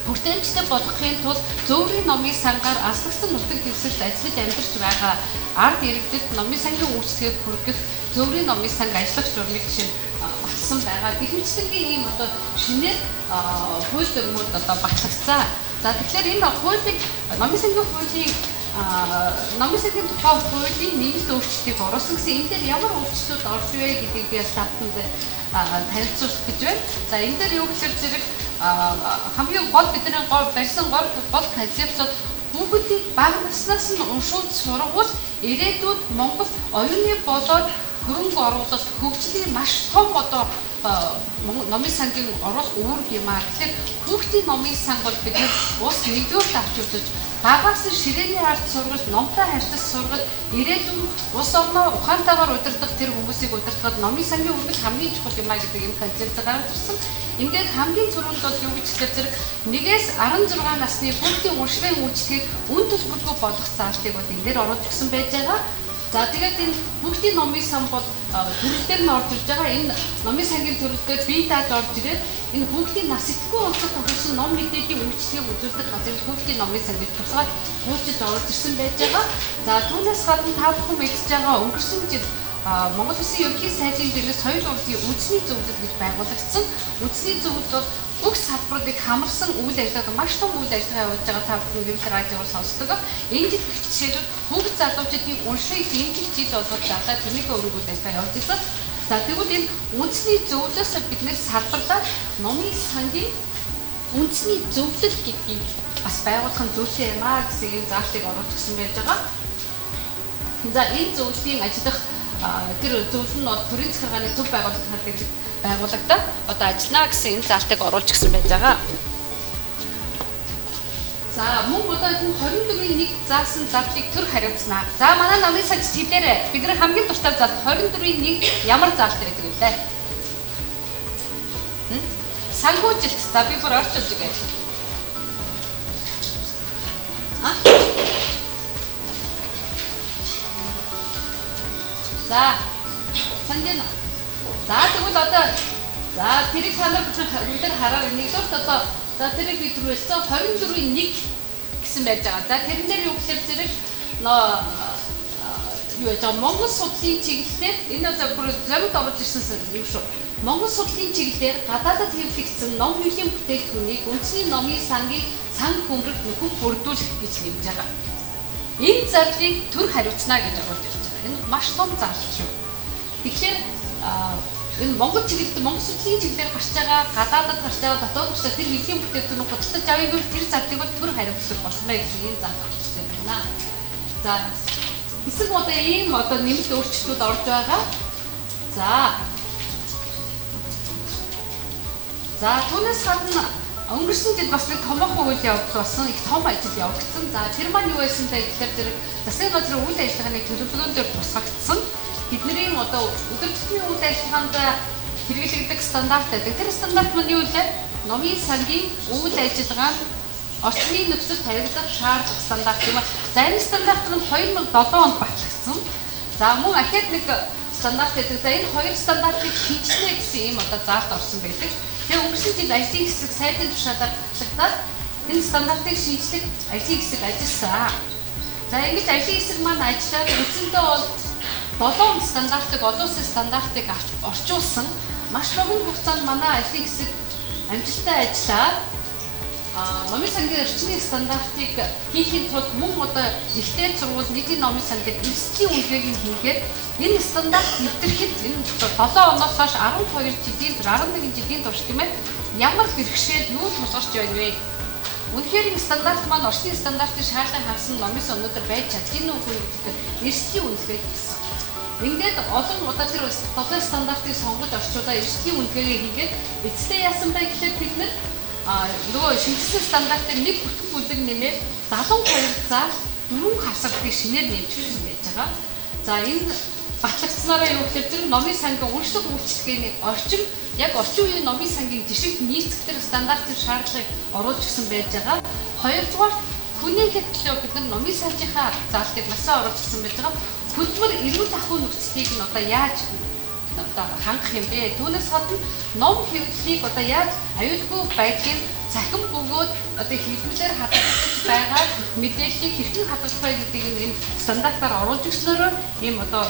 хүртээмжтэй болгохын тулд зөвөрийн номын сангаар аслагдсан нутаг дэвсэлд ажиллаж амьдарч байгаа ард иргэдэд номын сангийн үйлчлэгийг хүргэх зөвөрийн номын санг ажиллах журмыг чинь баталсан байгаа. Гихмичлийн ийм одоо шинээр хууль дүрмүүд одоо батлагдсан. За тэгэхээр энэ хуулийг номын сангийн хуулийн номын сангийн тухай хуулийн нийгэмд өөрчлөлтийг оруулсан гэсэн энэ дээр ямар өөрчлөлтүүд орж ивэ гэдгийг би стартанд танилцуулах гэж байна. За энэ дээр юу гэхээр зэрэг хамгийн гол бидний барьсан гол концепцод хүүхдийг бага наснаас нь уншуулж сургуул ирээдүйд Монгол оюуны болоод хөрөнгө оруулалт хөгжлийн маш том одоо номын сангийн оруулах үүрэг юм аа. Тэгэхээр хүүхдийн номын санг бол бид улс нэгдүгээр авч үзэж багаас нь ширээний ард сургалт, номтой харьцаж сургалт, ирээдүйн улс орноо ухаантайгаар удирдах тэр хүмүүсийг удирдахад номын сангийн үргэлж хамгийн чухал юм аа гэдэг энэ концепц гаргаж ирсэн. Ингээд хамгийн түрүүнд бол юу гэж хэлэх зэрэг 1-16 насны хүүхдийн уншлагын үйлчлэгийг үн төлбөргүй болгох заалтыг бол энэ дээр оруулж өгсөн байж байгаа. За тэгээд энэ хүүхдийн номын сан бол төрөлдөр нь орж ирж байгаа. Энэ номын сангийн төрөлдөр бие дааж орж ирээд энэ хүүхдийн нас идэхгүй онцлог тохиолсон ном мэдээллийн үйлчлэгийг үзүүлдэг газар хүүхдийн номын сан гэж тусгаад хуулж орж ирсэн байж байгаа. За түүнээс гадна та бүхэн мэдж байгаа өнгөрсөн жил Монгол Улсын ерөнхий сайдын дээрээс соёл урлагийн үндэсний зөвлөлд гэж байгуулагдсан. Үндэсний зөвлөлд бол бүх салбаруудыг хамарсан үйл ажиллагаа маш том үйл ажиллагаа явуулж байгаа та бүхэн гэрэл радиоор сонсдог. Энэ жил жишээлбэл хүүхд залуучуудын уншлагыг дэмжих жил болоод байгаа тэрнийг өргөжүүлэх үйл ажиллагаа явуулж байгаа. За тэгвэл энэ үндэсний зөвлөлөөс бид нэр салбарлаад номын сангийн үндэсний зөвлөл гэдгийг бас байгуулах нь зөвшөө юм аа гэсэн энэ заалтыг оруулж өгсөн байж байгаа. За энэ зөвлөлийн ажиллах тэр зөвлөл нь бол төрийн захиргааны төв байгуулагдаад одоо ажиллана гэсэн энэ заалтыг оруулж өгсөн байж байгаа. За мөн одоо энэ 24-ийн 1 заасан зарлыг төр хариуцнаа. За манай номын санч хэлээрэй. Бид нар хамгийн дуртай зал 24-ийн 1 ямар заалт гэдэг вэ? Сангуужилт. За би бүр орчуулж өгье. За санжина. За тэгвэл одоо за тэрийг та нар бүгд хараа нэгдүгээр одоо за тэрийг бид түрүүлсэн 24-ийн 1 гэсэн байж байгаа. За тэрэн дээр юу гэхээр зэрэг юу яа Монгол судлалын чиглэлээр энэ одоо бүр зориуд орж ирсэн юм шүү. Монгол судлалын чиглэлээр гадаадад хэвлэгдсэн ном хуулийн бүтээгдэхүүнийг үндэсний номын сангийн сан хөмрөг нөхөд бүрдүүлэх гэж нэмж байгаа. Энэ зарлыг төр хариуцнаа гэж оруулж ирж байгаа. Энэ маш том зарлал шүү. Тэгэхээр энэ Монгол чиглэлд Монгол судлалын чиглэлээр гарч байгаа гадаадад гарч байгаа дотоод улсад тэр хэвлэлийн бүтээгдэхүүн худалдаж авъягүй тэр зарлыг бол төр хариуцлах болно гэсэн энэ зал гарчсан байна. За хэсэг одоо ийм одоо нэмэлт өөрчлөлтүүд орж байгаа. За түүнээс гадна өнгөрсөн жил бас нэг томоохон үйл явдал болсон, их том ажил явагдсан. За тэр маань юу байсан бэ гэхээр зэрэг засгийн газрын үйл ажиллагааны төлөвлөгөөн дээр тусгагдсан. Бидний одоо өдөр тутмын үйл ажиллагаанд хэрэглэгдэх стандарт байдаг. Тэр стандарт маань юу вэ? Номын сангийн үйл ажиллагаанд орчны нөхцөлд харилцах шаардлага стандарт юм. За энэ стандарт нь 2007 онд батлагдсан. За мөн ахад нэг стандарт гэдэг. За энэ хоёр стандартыг шинжилнэ гэсэн ийм одоо заалт орсон байдаг. Тэгээ өнгөрсөн жил ажлын хэсэг сайдын тушаалаар батлагдаад энэ стандартыг шинжлэх ажлын хэсэг ажилласан. За ингэж ажлын хэсэг маань ажиллаад үндсэндээ бол 7 стандартыг олон улсын стандартыг орчуулсан маш богино хугацаанд манай ажлын хэсэг амжилттай ажиллаад Номын сангийн орчны стандартыг хийхин тулд мөн одоо ихтэй сургууль нийтийн номын сан гэдэг эрсдлийн үнэлгээг хийгээд энэ стандарт нэвтрэхэд энэ 7 оноос хойш 12 жилийн 11 жилийн турш тийм ээ ямар хэрэгшээл юу тусгарч байна вэ? Үнэхээр энэ стандарт маань орчны стандартын шаардлагыг хангасан номын сан өнөөдөр байж чадна уу гэдэг эрсдлийн үнэлгээ хийсэн. Ингээд олон удаа тэр 7 стандартыг сонгож орчуулаад эрсдлийн үнэлгээгээ хийгээд эцэстээ яасан бэ гэхэл бид нөгөө шинжилсэн стандартыг нэг бүтэн бүлэг нэмээд 72 зал 4 хавсалтыг шинээр нэмж өгсөн байж байгаа. За энэ батлагдсанаараа юу гэхээр тэр номын сангийн уншлах үйлчлэгээний орчин яг орчин үеийн номын сангийн жишгт нийцэх тэр стандартын шаардлагыг оруулж өгсөн байж байгаа. Хоёрдугаар хүний хэтлөө бид нар номын санжийнхаа заалтыг насаа оруулж өгсөн байж байгаа. Хөдөлмөр эрүүл ахуйн нөхцөлийг нь одоо яаж хангах юм бэ? Түүнээс гадна ном хэвлэлийг одоо яаж аюулгүй байдлын цахим бөгөөд одоо хэлбэрээр хадгалж байгаа мэдээллийг хэрхэн хадгалах вэ гэдгийг энэ стандартаар оруулж өгснөөр ийм одоо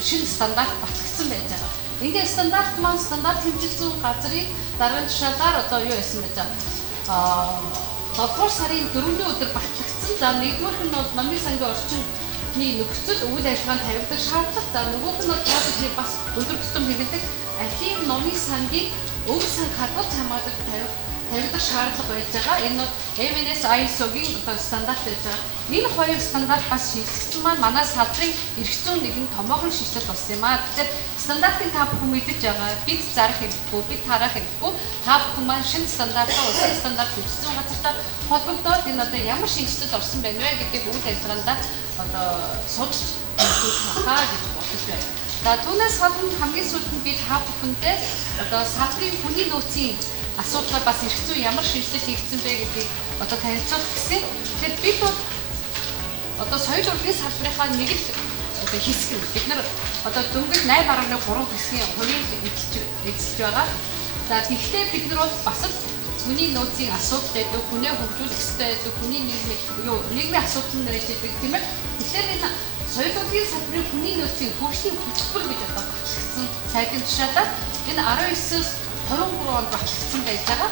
шинэ стандарт батлагдсан байж байгаа. Ингээд стандарт маань стандарт хэмжилсэн газрыг дараагийн жишээлээр одоо юу яасан бэ? 7 сарын 4-ний өдөр батлагдсан. За нэгдүгээрх нь бол номын сангийн орчин нөхцөл үйл ажиллагаанд тавигдах шаардлага. За нөгөөх нь бол бас өдөр тутам хэрэглэдэг архив номын сангийн өв санг хадгалж хамгаалах тавигдах шаардлага байж байгаа. Энэ нь MNS ISO-гийн стандарт байж байгаа. Энэ хоёр стандарт бас шинжилсэн маань манай салбарын эрх зүйн нэгэн томоохон шинжилэл болсон юм аа. Тэгэхээр стандартын та бүхэн мэдэж байгаа. Бид зарах хэрэггүй, бид харах хэрэггүй. Та бүхэн маань шинэ стандартаа улсын стандарт хэрэгжүүлсэн газартаа холбогдоод энэ одоо ямар шинжилэлд орсон байна вэ гэдэг үйл ажиллагаанд одоо судалж хаа гэж бодож байна. За түүнээс гадна хамгийн сүүлд нь бид та бүхэнтэй одоо салбарын хүний нөөцийн асуудлаар бас эрх зүй ямар шинжилэл хийгдсэн бэ гэдгийг одоо танилцуулах гэсэн. Тэгэхээр бид бол одоо соёл урлагийн салбарынхаа нэг л одоо хэсэг бид нар одоо дөнгөж 8.3 хэсгийн хувийг эзэлж байгаа. За тэгэхээр бид нар бол бас л хүний нөөцийн асуудал байдаг, хүнээ хөгжүүлэх хэрэгтэй байдаг, хүний нийгмийн асуудал нэрэж байдаг тийм ээ. Тэгэхээр энэ соёл урлагийн салбарын хүний нөөцийн хөгжлийн хөтөлбөр гэж одоо батлагдсан сайдын тушаалаар энэ 19-с 23 онд батлагдсан байж байгаа.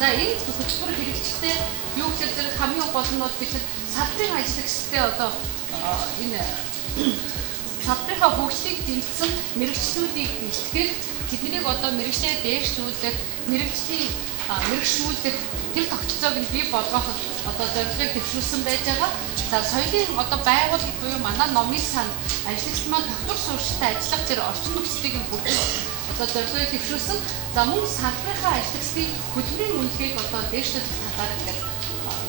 За энэ хөтөлбөр хэрэгжихтэй юу гэхээр хамгийн гол нь бид салбарын ажиллагчтай одоо энэ салбарынхаа хөгжлийг дэмжсэн мэрэгчлүүдийг бэлтгэх, тэднийг одоо мэрэгчлээ дээшүүлэх, мэрэгшүүлэх тэр тогтолцоог нь бий болгох одоо зорилгыг дэвшүүлсэн байж байгаа. За соёлын одоо байгууллага буюу манай номын сан ажиллагч маань тогтвор суурьштай ажиллах тэр орчин нөхцөлийг нь бүрдүүлж одоо зорилгыг дэвшүүлсэн. За мөн салбарынхаа ажиллагчдын хөдөлмөрийн үнэлгээг одоо дээшлүүлэх талаар ингээд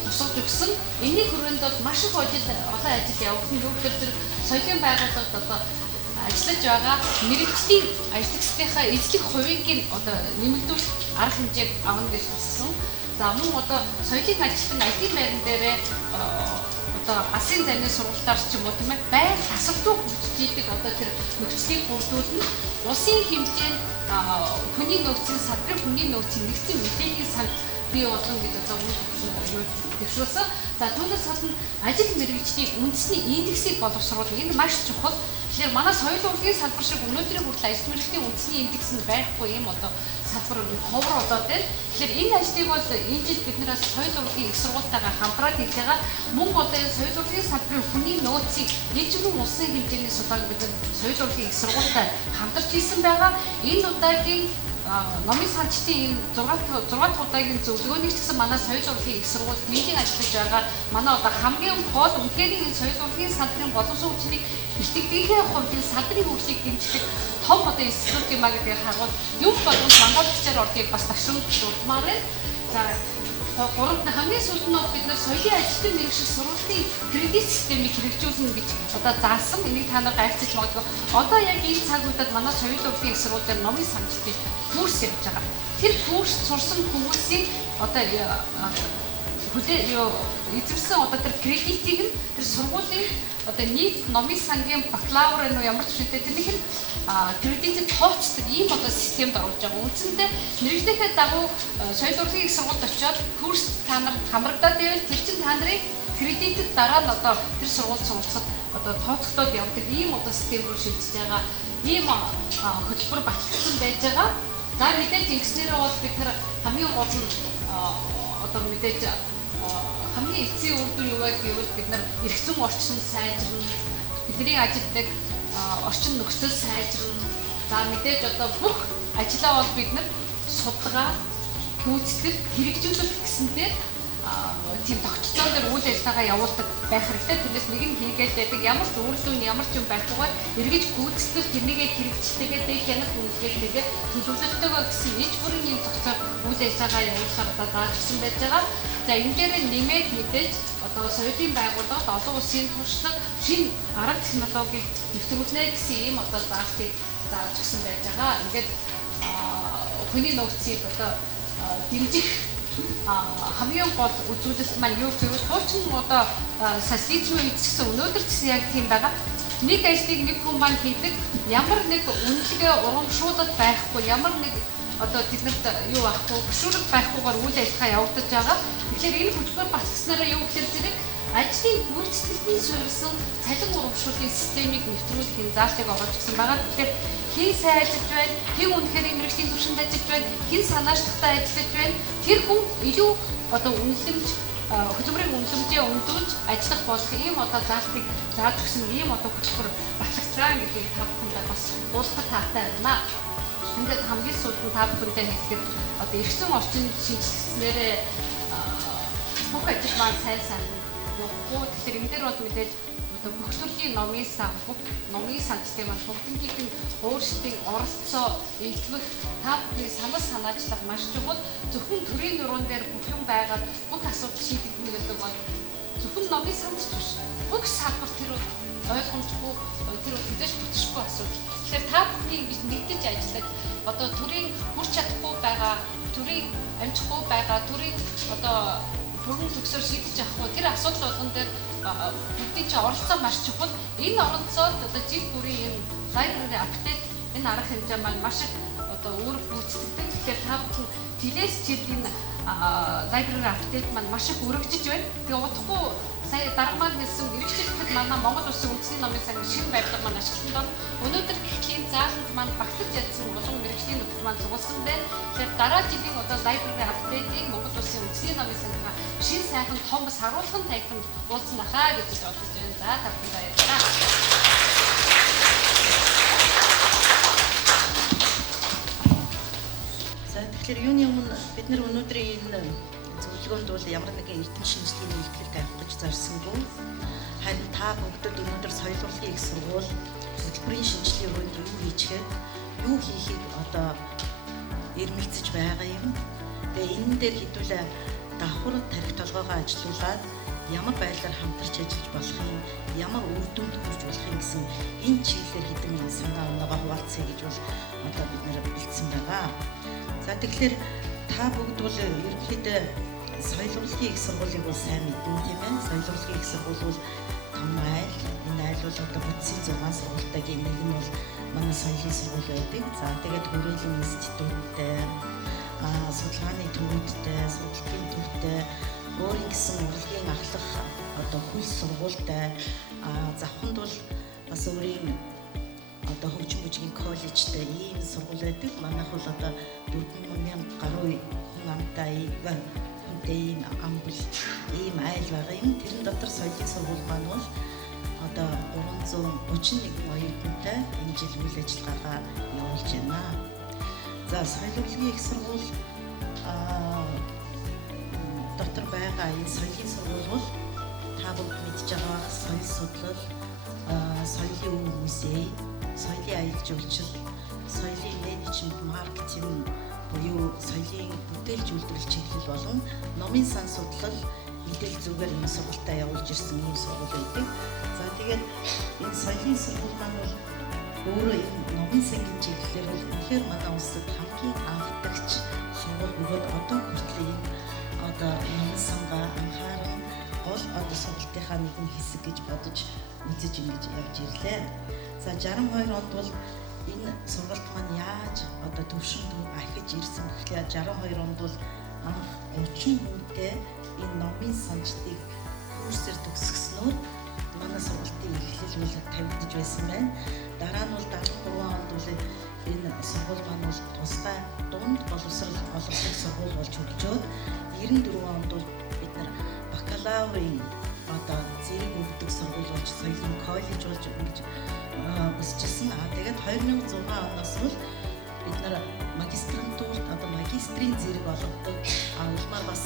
тусгаж өгсөн. Энэний хүрээнд бол маш их олон ажил явагдсан. Юу гэхээр тэр соёлын байгууллагад одоо ажиллаж байгаа мэрэгчлийн ажиллагчдынхаа эзлэх хувийг одоо нэмэгдүүлэх арга хэмжээг авна гэж туссан. За мөн одоо соёлын ажилтны IT байран дээрээ одоо асын зарны сургалтаар ч юм уу тийм ээ байнга тасалбар хөгжиж идэг одоо тэр нөхцөлийг бүрдүүлнэ. Улсын хэмжээнд хүний нөөцийн салбарын хүний нөөцийн нэгдсэн мэдээллийн санал бий болгоно гэж одоо төвшүүлсэн. За түүнээс гадна ажил мэргэжлийн үндэсний индексийг боловсруулах энэ маш чухал. Тэгэхээр манай соёл урлагийн салбар шиг өнөөдрийн хүртэл ажил мэргэжлийн үндэсний индекс нь байхгүй юм одоо салбар ховор болоод байна. Тэгэхээр энэ ажлыг бол энэ жил бид нэр соёл урлагийн их сургуультайгаа хамтраад хийж байгаа. Мөн одоо соёл урлагийн салбарын хүний нөөцийг нэг жигүүн улсын хэмжээний судалгааг бид соёл урлагийн их сургуультай хамтарч хийсэн байгаа. Энэ удаагийн номын санчдын энэ 6 дахь удаагийн зөвлөгөөнийг ч гэсэн манай соёл урлагийн их сургууль нийтийн ажиллаж байгаа. Манай одоо хамгийн гол үнэхээр энэ соёл урлагийн салбарын боловсон хүчнийг бэлтгэдгийн хувьд энэ салбарын хөгжлийг дэмжих том одоо институт юм а гэдгийг харахад юм болгон Монголчууд ордыг бас ташин дурдмаар байна. За гуравт нь хамгийн сүүлд нь бид нар соёлын ажилтны мэргэжил сургуулийн кредит системийг хэрэгжүүлнэ гэж одоо заасан. Энийг та нар гайхаж магадгүй. Одоо яг энэ цаг үедээ манай соёл урлагийн их сургуулийн номын санчдын курс явж байгаа. Тэр курс сурсан хүмүүсийн одоо эзэмсэн одоо тэр кредитийг нь тэр сургуулийн одоо нийт номын сангийн бакалавр нь ямар ч үедээ тэрнийх нь кредитийг тооцдог ийм одоо системд оруулж байгаа. Үндсэндээ мэргэжлийнхээ дагуу соёл урлагийн их сургуульд очиод курс та нар хамрагдаад байвал тэр чинь та нарын кредитэд дараа нь одоо тэр сургуульд суралцахад одоо тооцогдоод явдаг ийм одоо систем рүү шилжиж байгаа. Ийм хөтөлбөр батлагдсан байж байгаа. За мэдээж ингэснээрээ бол бид нар хамгийн гол нь одоо мэдээж хамгийн эцсийн үр дүн юу вэ гэвэл бид нар эрх зүйн орчин сайжирна, бидний ажилладаг орчин нөхцөл сайжирна. За мэдээж одоо бүх ажлаа бол бид нар судалгаа, гүйцэтгэх, хэрэгжүүлэх гэсэнтэй тийм тогтцоон дээр үйл ажиллагаа явуулдаг байх хэрэгтэй. Тэрнээс нэг нь хийгээд байдаг ямар ч үр дүн, ямар ч юм байхгүй эргэж гүйцэтгэл тэрнийгээ хэрэгжтэйгээ дэг хянах үнэлгээд тэгээд төлөвлөлтөөгөө гэсэн иж бүрийн юм тогтцоо үйл ажиллагаа явуулахаар одоо заажсан байж байгаа. За энэ дээр нэмээд мэдээж одоо соёлын байгууллагад олон улсын туршлага, шинэ арга технологиг нэвтрүүлнэ гэсэн ийм одоо заалтыг зааж өгсөн байж байгаа. Ингээд хүний нөөцийг одоо дэмжих хамгийн гол үзүүлэлт маань юу гэвэл хуучин одоо социализмын эзэссэн өнөөдөр ч яг тийм байгаа. Нэг ажлыг нэг хүн маань хийдэг, ямар нэг үнэлгээ урамшуулалт байхгүй, ямар нэг одоо тэднэрт юу байхгүй, хөшүүрэг байхгүйгээр үйл ажиллагаа явагдаж байгаа. Тэгэхээр энэ хөтөлбөр батлснараа юу гэхээр зэрэг ажлын гүйцэтгэлний суурьсан цалин урамшууллын системийг нэвтрүүлэх заалтыг оруулж гисэн байгаа. Тэгэхээр хэн сайн ажиллаж байна, хэн үнэхээр мэргэжлийн түвшинд ажиллаж байна, хэн санаачлахтай ажиллаж байна, тэр хүн илүү одоо үнэлэмж хөтөлбөрийн үнэлэмжээ өндөөж ажиллах болох ийм одоо заалтыг зааж өгсөн ийм одоо хөтөлбөр батлагдсан гэдгийг та бүхэндээ бас уулзах таатай байна. Ингээд хамгийн сүүлд нь та бүхэндээ хэлэхэд одоо эрх зүйн орчин шинжилснээрээ бүх ажил маань сайн явахгүй. Тэгэхээр энэ дээр бол мэдээж одоо бүх төрлийн номын сан, бүх номын санчтай маань бүгднийх нь өөрсдийн оролцоо илтгэх та бүхний санаачлах маш чухал. Зөвхөн төрийн нуруунд дээр бүх юм байгаад бүх асуудал шийдэгдэх гэдэг бол зөвхөн номын санч биш. Бүх салбар тэр ойлгомжгүй, тэр хэзээ ч бүтчихгүй асуудал. Тэгэхээр та бүхний ингэж нэгдэж ажиллаж одоо төрийн хүрч чадахгүй байгаа, төрийн амжихгүй байгаа, төрийн одоо бүрэн төгсөөр шийдэж авахгүй тэр асуудал болгон дээр бүгдийн чинь оролцоо маш чухал. Энэ оролцоод одоо жил бүрийн энэ library update энэ арга хэмжээ маань маш их одоо өөр гүйцэтгэдэг. Тэгэхээр та бүхэн жилээс жил энэ library update маань маш их өргөжж байна. Тэгээ удахгүй сая дарга маань хэлсэн мэргэжлэхэд манай Монгол Улсын үндэсний номын сан шинэ барилга маань ашиглалтанд орно. Өнөөдөр гэхлийн зааланд маань багтаж ядсан олон мэргэжлийн нөхцөл маань цугласан байна. Тэгэхээр дараа жилийн одоо library update-ийг Монгол Улсын үндэсний номын сангаа шинэ сайхан том бас харуулхан тайлбарт уулзсан ахаа гэж бодож байна. За та бүхэнд баярлалаа. За тэгэхээр юуны өмнө бид нар өнөөдрийн энэ зөвлөгөөнд бол ямар нэгэн эрдэм шинжилгээний илтгэл тавих гэж зорьсонгүй. Харин та бүгдд өнөөдөр соёл урлагийн их сургууль хөтөлбөрийн шинжилгээ өрөөнд юу хийчихэд юу хийхийг одоо эрмэлзэж байгаа юм. Тэгээ энэ дээр хэдүүлээ давхар тарих толгоогоо ажилуулад ямар байдлаар хамтарч ажиллаж болох юм, ямар үр дүнд хүрч болох юм гэсэн энэ чиглэлээр хэдэн санаа оноогоо хуваалцъя гэж бол одоо бид нэр бэлдсэн байгаа. За тэгэхээр та бүгд бол ерөнхийдөө соёл урлагийн их сургуулийг бол сайн мэднэ тийм ээ. Соёл урлагийн их сургууль бол том айл. Энэ айл бол одоо бүтцийн 6 сургуультайгийн нэг нь бол манай соёлын сургууль байдаг. За тэгээд хүрээлэн институттай, судалгааны төвүүдтэй, судалгааны төвтэй, өөрийн гэсэн урлагийн ахлах одоо хөлс сургуультай, завханд бол бас өөрийн одоо хөгжим бүжгийн коллежтэй ийм сургууль байдаг. Манайх бол одоо 4000 гаруй хүн амтай ийм амбул ийм айл байгаа юм. Тэрэн дотор соёлын сургууль маань бол одоо 331 оюутантай энэ жил үйл ажиллагаагаа явуулж байна. За соёл урлагийн их сургууль дотор байгаа энэ соёлын сургууль бол та бүгд мэдж байгаа соёл судлал, соёлын үн музей, соёлын аялал жуулчлал, соёлын менежмент, маркетинг буюу соёлын бүтээлч үйлдвэрлэл чиглэл болон номын сан судлал мэдээлэл зүгээр энэ сургалтаа явуулж ирсэн ийм сургууль байдаг. За тэгээд энэ соёлын сургууль маань бол өөрөө энэ номын сангийн чиглэлээр бол үнэхээр манай улсад хамгийн анхдагч сургууль бөгөөд одоо хүртэл ийм одоо номын сангаа анхааран гол одоо сургалтынхаа нэгэн хэсэг гэж бодож үзэж ингэж явж ирлээ. За 62 онд бол энэ сургалт маань яаж одоо төвшөнд ахиж ирсэн гэхлээр 62 онд бол анх 30 хүнтэй энэ номын санчдыг курсээр төгсгснөөр манай сургалтын эхлэл бол тавигдаж байсан байна. Дараа нь бол 73 онд бол энэ сургууль маань бол тусгай дунд боловсрол олгох сургууль болж хөгжөөд 94 онд бол бид нар бакалаврын одоо зэрэг өгдөг сургууль болж соёлын коллеж болж ингэж өсчихсэн. Тэгээд 2006 оноос бол бид нар магистрантурт одоо магистрийн зэрэг олгодог. Улмаар бас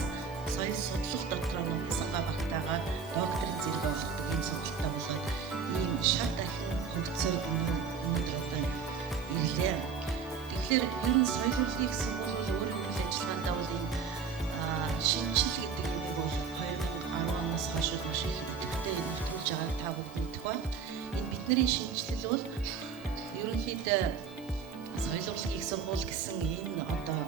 соёл судлах дотроо номын сангаа багтаагаад докторийн зэрэг олгодог юм сургалтаа болоод ийм шат дахин хөгжсөөр өнөөдөр одоо ирлээ. Тэгэхээр ер нь соёл урлагийн сургууль бол өөрийн үйл ажиллагаандаа бол энэ шинжил гэдэг юм бол 2010 оноос хойш маш их идэвхтэй нэвтрүүлж байгааг та бүгд мэдэх байна. Энэ бидний шинжилэл бол ерөнхийдөө соёл урлагийн сургууль гэсэн энэ одоо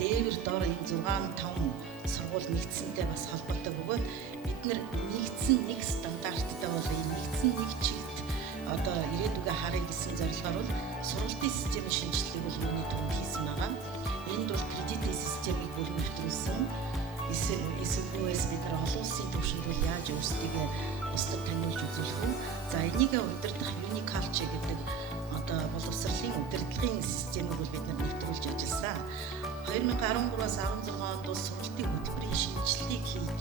дээвэр дор энэ 6-5 сургууль нэгдсэнтэй бас холбоотой бөгөөд бид нар нэгдсэн нэг стандарттай бол энэ нэгдсэн нэг чигт одоо ирээдүгээ харъя гэсэн зорилгоор бол сургалтын системийн шинжилгээг бол юуны төвөнд хийсэн байгаа. Энд бол кредитийн системийг бүрэн нэвтрүүлсэн. Эсвэл бид нар олон улсын түвшинд бол яаж өөрсдийгөө бусдад таниулж үзүүлэх вэ? За энийг удирдах unicalche гэдэг одоо боловсролын удирдлагын системийг бол бид нар нэвтрүүлж ажилласан. 2013-аас 16 онд бол сургалтын хөтөлбөрийн шинжилгээг хийж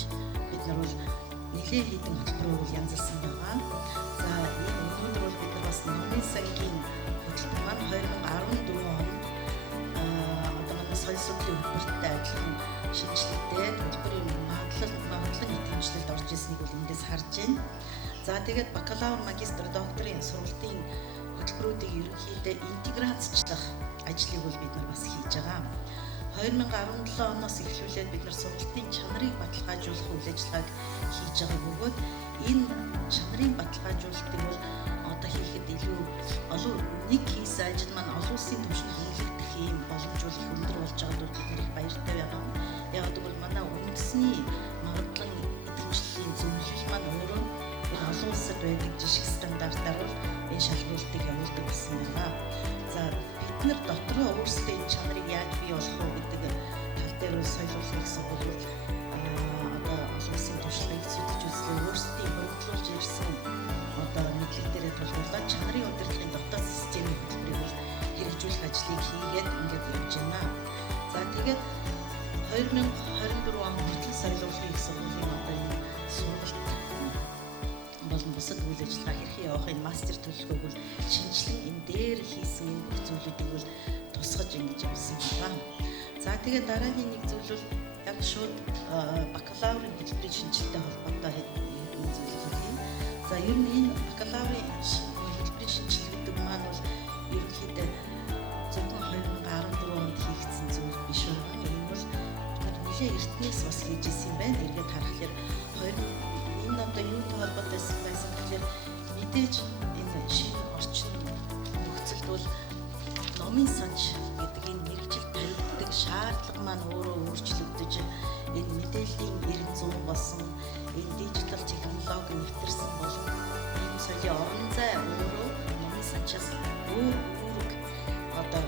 бид нар бол нэлээд хэдэн хөтөлбөрөөр янзлсан байгаа. За энэ өнөөдөр бол бид нар бас номын сангийн хөтөлбөр маань 2014 онд одоо манай соёл судлалын хөтөлбөртэй адилхан шинжилгээтэй хөтөлбөрийн магадлал хэмжлэлд орж ирснийг бол эндээс харж байна. За тэгээд бакалавр, магистр, докторийн сургалтын хөтөлбөрүүдийг ерөнхийдөө интеграцчлах ажлыг бол бид нар бас хийж байгаа. 2017 оноос эхлүүлээд бид нар сургалтын чанарыг баталгаажуулах үйл ажиллагааг хийж байгаа бөгөөд энэ чанарын баталгаажуулалтыг бол одоо хийхэд илүү олон нэг хийсэн ажил маань олон улсын түвшинд хэрэглэгдэх юм боломж бол их өндөр болж байгаад бид нар их баяртай байгаа. Яг гэвэл манай үндэсний магадлан идэвхжлийн зөвлөл маань өөрөө олон улсад байдаг жишг стандартаар бол энэ шалгуултыг явуулдаг гэсэн байна. За бид нар дотроо өөрсдөө энэ чанарыг яаж бий болгох вэ гэдэг тал дээр бол соёл урлагийн сургууль одоо олон улсын туршлагыг судалж үзлээ. Өөрсдийн хөгжүүлж ирсэн одоо мэдлэг дээрээ тулгуурлаад чанарын удирдлагын дотоод системийн хөтөлбөрийг бол хэрэгжүүлэх ажлыг хийгээд ингээд явж байна. За тэгээд 2024 он хүртэл соёл урлагийн сургуулийн одоо энэ сургалт болон бусад үйл ажиллагаа хэрхэн явах энэ мастер төлөвлөгөөг бол шинжилэн энэ дээр хийсэн энэ бүх зүйлүүдийг бол тусгаж ингэж явсан байна. За тэгээд дараагийн нэг зүйл бол яг шууд бакалаврын хөтөлбөрийн шинжилгээтэй холбоотой хэдэн зүйл хийх. За ер нь энэ бакалаврын хөтөлбөрийн шинжилгээ маань бол ерөнхийдөө зөвхөн 2014 онд хийгдсэн зүйл биш байна. Энэ бол нэлээд эртнээс бас хийж исэн юм байна. Эргээд харахаар энэ одоо юутай холбоотой байсан гэхээр мэдээж энэ шинэ орчин нөхцөлд бол номын санч гэдэг энэ мэргэжил тавигддаг шаардлага маань өөрөө өөрчлөгдөж энэ мэдээллийн 900 болсон энэ дижитал технологи нэвтэрсэн болон ийм соёлын орон зай өөрөө номын санчаас өөр одоо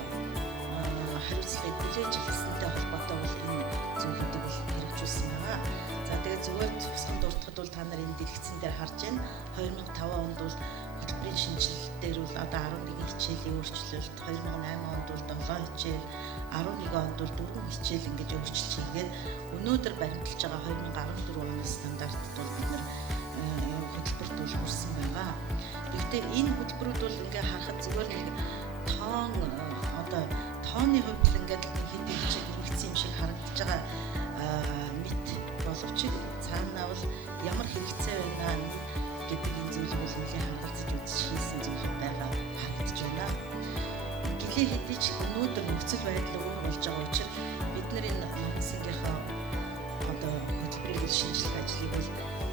хариуцлагыг хүлээж эхэлсэнтэй холбоотой бол энэ зүйлүүдийг бол хэрэгжүүлсэн байгаа. За тэгээд зүгээр цусган дуртахад бол та нар энэ дэлгэцэн дээр харж байна. 2005 онд бол хөтөлбөрийн шинжилэл дээр бол одоо 11 хичээлийн өөрчлөлт, 2008 онд бол 7 хичээл, 11 онд бол 4 хичээл ингэж өөрчилж хийгээд өнөөдөр баримталж байгаа 2014 оны стандартад бол бид нар хөтөлбөрт бол хүрсэн байгаа. Гэхдээ энэ хөтөлбөрүүд бол ингээ харахад зүгээр нэг тоон одоо тооны хувьд л ингээд хэд хичээл хэрэгцсэн юм шиг харагдаж байгаа мэд боловч цаанаа бол ямар хэрэгцээ байна гэдэг энэ зүйл бол нэлээд хангалттай үзэж хийсэн зүйл байгаа харагдаж байна. Гэлээ хэдий ч өнөөдөр нөхцөл байдал өөр болж байгаа учраас бид нар энэ номын сангийнхаа одоо хөтөлбөрийн шинжилгээ ажлыг бол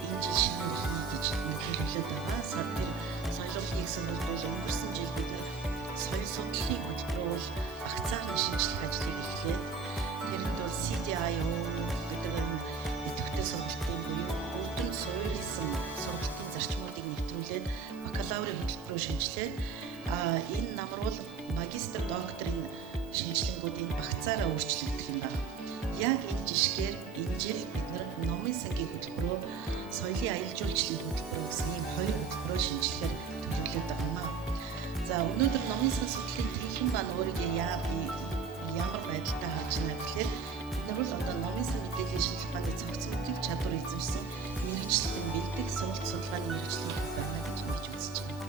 энэ жил шинээр хийнэ гэж төлөвлөд байгаа. Тэр соёл урлагийн сургууль бол өнгөрсөн жил бид нар соёл судлалын хөтөлбөр бол багцааны шинжилгээ ажлыг эхлээд тэрэнд бол CDIO гэдэг нь идэвхтэй сургалтын буюу үрдүнд суурилсан сургалтын зарчмуудыг нэвтрүүлээд бакалаврын хөтөлбөрөөр шинжилээд энэ намар бол магистр, докторийн шинжилгээнүүд энэ багцаараа өөрчлөгдөх юм байна. Яг энэ жишгээр энэ жил бид нар номын сангийн хөтөлбөрөөр соёлын аялал жуулчлалын хөтөлбөр гэсэн ийм хоёр хөтөлбөрөөр шинжилгээр төлөвлөд байгаа. За өнөөдөр номын сан судлалын тэлхэн маань өөрийгөө ямар байдалтай харж байна гэхээр бид нар бол одоо номын сан мэдээллийн шинжилгээ ухааны цогц мэдлэг чадвар эзэмшсэн мэргэжлийн бэлдэх сургалт судалгааны мэргэжлийн байна гэж ингэж үзэж байна.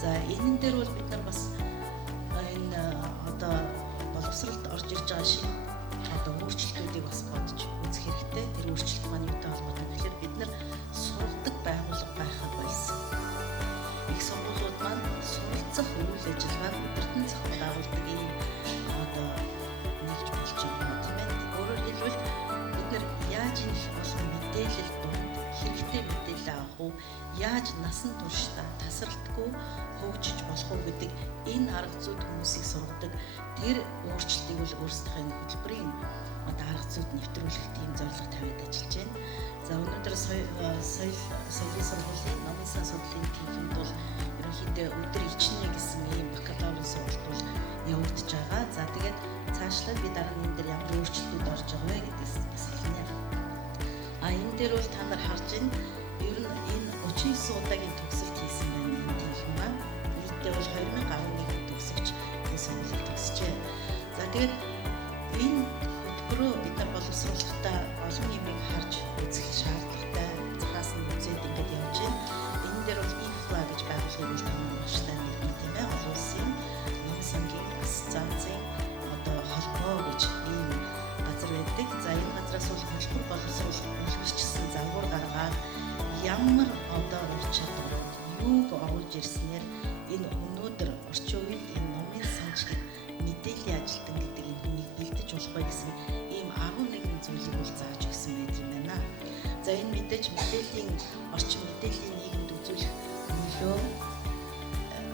За энэ дээр бол бид нар бас энэ одоо боловсролд орж ирж байгаа шинэ одоо өөрчлөлтүүдийг бас бодож үзэх хэрэгтэй. Тэр өөрчлөлт маань юутай холбоотой вэ гэхээр бид нар сургадаг байгууллага байхад болсон. Их сургуулиуд маань суралцах үйл ажиллагааг өдөртөн зохион байгуулдаг ийм одоо нэгж болж байгаа тийм ээ. Өөрөөр хэлбэл бид нар яаж энэ олон мэдээлэл дунд хэрэгтэй мэдээлэл авах уу, яаж насан туршдаа тасралтгүй хөгжиж болох уу гэдэг энэ арга зүйд хүмүүсийг сургадаг. Тэр өөрчлөлтийг бол өөрсдийнхээ хөтөлбөрийн одоо арга зүйд нэвтрүүлэх тийм зорилго тавиад ажиллаж байна. За өнөөдөр соёлын сургуулийн номын сан судлалын төвөнд бол ерөнхийдөө өдөр ичнэ гэсэн ийм бакалаврын сургалт бол явагдаж байгаа. За тэгээд цаашлаад би дараа нь энэ дээр ямар өөрчлөлтүүд орж байгаа вэ гэдгээс бас хэлнэ. Энэ дээр бол та нар харж байна. Ер нь энэ 39 удаагийн төгсөлт хийсэн байна энэ тийм маань. Нийтдээ бол 2011 төгсөгч энэ сургуулийг төгсөжээ. За тэгээд энэ хөтөлбөрөө бид нар боловсруулахдаа олон юмыг харж үзэх шаардлагатай. Цахаас нь үзээд ингэж явж байна. Энэ дээр бол IFLA гэж байгууллагыг бол та нар маш сайн мэднэ тийм ээ. Олон улсын номын сангийн ассоциацийн одоо холбоо гэж ийм газар байдаг. За энэ газраас бол хөтөлбөр боловсруулах үйлчилсэн загвар гаргаад ямар одоо ур чадвар юуг оруулж ирснээр энэ өнөөдөр орчин үед энэ номын санч мэдээллийн ажилтан гэдэг энэ хүнийг бэлдэж болох бай гэсэн ийм 11 зүйлийг бол зааж өгсөн байт юм байна. За энэ мэдээж мэдээллийн орчин мэдээллийн нийгэмд үзүүлэх нөлөө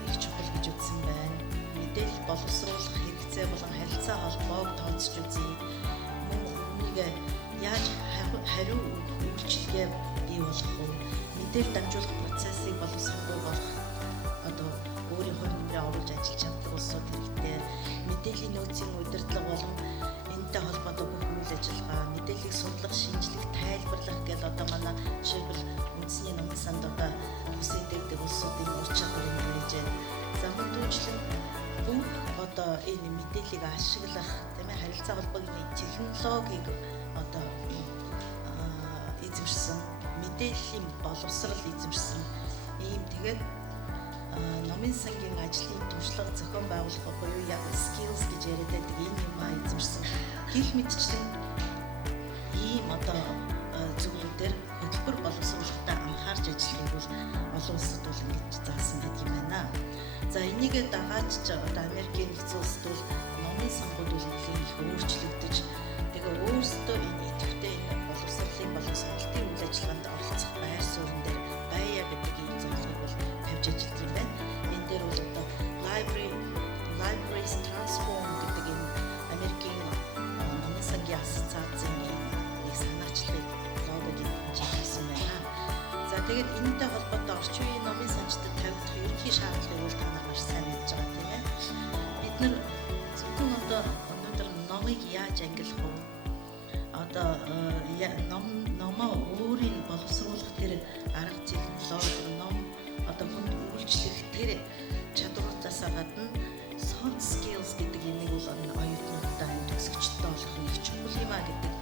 их чухал гэж үзсэн байна. Мэдээлэл боловсруулах хэрэгцээ болон харилцаа холбоог тооцож үзье. Мөн үүнийг яаж хариу үйлчлэгээ бий болгох вэ? Мэдээлэл дамжуулах процессыг боловсруулах одоо өөрийн хувь нэмрээ оруулж ажиллаж чаддаг улсууд хэрэгтэй. Мэдээллийн нөөцийн удирдлага болон энэтэй холбоотой бүх үйл ажиллагаа, мэдээллийг судлах, шинжлэх, тайлбарлах гэдэг одоо манай жишээлбэл үндэсний номын санд одоо хүсэдэг улсуудын ур чадвар нэмж байна. За мөн бүх одоо энэ мэдээллийг ашиглах, тийм ээ, харилцаа холбоогийн технологиг одоо эзэмшсэн, мэдээллийн боловсрал эзэмшсэн ийм тэгээд номын сангийн ажлын туршлага зохион байгуулах буюу яг skills гэж яриад байдаг энэ юм эзэмшсэн гэх мэтчлэн ийм одоо зөвлөдөл хөтөлбөр боловсруулалтад анхаарч ажиллахыг бол олон улсад бол ингэж заасан гэдэг юм байна. За энийг дагаад одоо Америкийн нэгдсэн улсад бол номын сангууд бол нэлээд их өөрчлөгдөж тэгээ өөрсдөө энэ идэвхтэй энэ боловсролын болон сургалтын үйл ажиллагаанд оролцох байр суурин дээр байя гэдэг ийм зорилгыг бол тавьж ажиллаж юм байна. Энэ дээр бол одоо Libraries Transform гэдэг энэ Америкийн номын сангийн ассоциацийн нэг санаачлагыг логог хийсэн байна. За тэгээд энэтэй холбоотой орчин үеийн номын санчдад тавигдах ерөнхий шаардлагыг бол та нар маш сайн мэдж байгаа тийм ээ. Бид нар зөвхөн одоо өнөөдөр номыг яаж ангилах вэ? Одоо номоо өөрийн боловсруулах тэр арга технологи ном одоо хүнд үйлчлэх тэр чадвараас гадна soft skills гэдэг юмыг бол оюутнуудаа төгсөгчдөө болох нэг чухал юм а гэдэг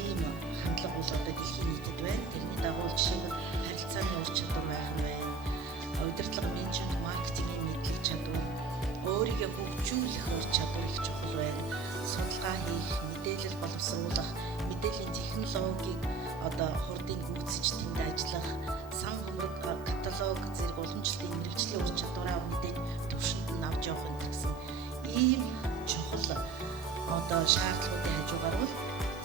ийм хандлага бол одоо дэлхийн нийтэд байна. Тэрний дагуу жишээлбэл харилцааны ур чадвар байх нь байна. Удирдлага, менежмент, маркетингийн мэдлэг чадвар, өөрийгөө хөгжүүлэх ур чадвар их чухал байна. Судалгаа хийх, мэдээлэл боловсруулах, мэдээллийн технологиг одоо хурдыг гүйцэж тэнд ажиллах, сан хөмрөг каталог зэрэг уламжлалтын мэргэжлийн ур чадвараа мэдээж төвшөнд нь авч явах гэсэн ийм чухал одоо шаардлагуудын хажуугаар бол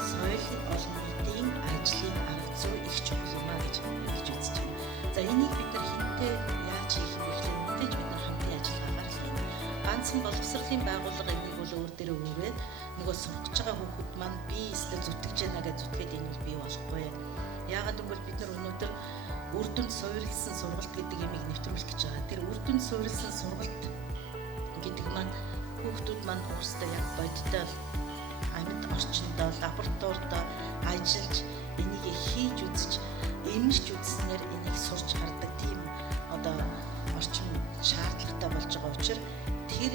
соёлын олон нийтийн ажлын арга зүй их чухал юм а гэж үзэж байна. За энийг бид нар хинтээ яаж хийх вэ гэхээр мэдээж бид нар хамтын ажиллагаагаар л хийнэ. Ганцхан боловсролын байгууллага энийг бол өөр дээрээ өөрөөд нөгөө сурах гэж байгаа хүүхэд маань би өөртөө зүтгэж яана гэж зүтгээд энэ бол бий болохгүй. Яагаад гэвэл бид нар өнөөдөр үр дүнд суурилсан сургалт гэдэг ямиг нэвтрүүлэх гэж байгаа. Тэр үр дүнд суурилсан сургалт гэдэг маань хүүхдүүд маань өөрсдөө яг бодиттой амьд орчиндөө лабораторид ажиллаж энийг хийж үзэж эмэрч үзснээр энийг сурч гардаг тийм одоо орчин шаардлагатай болж байгаа учраас тэр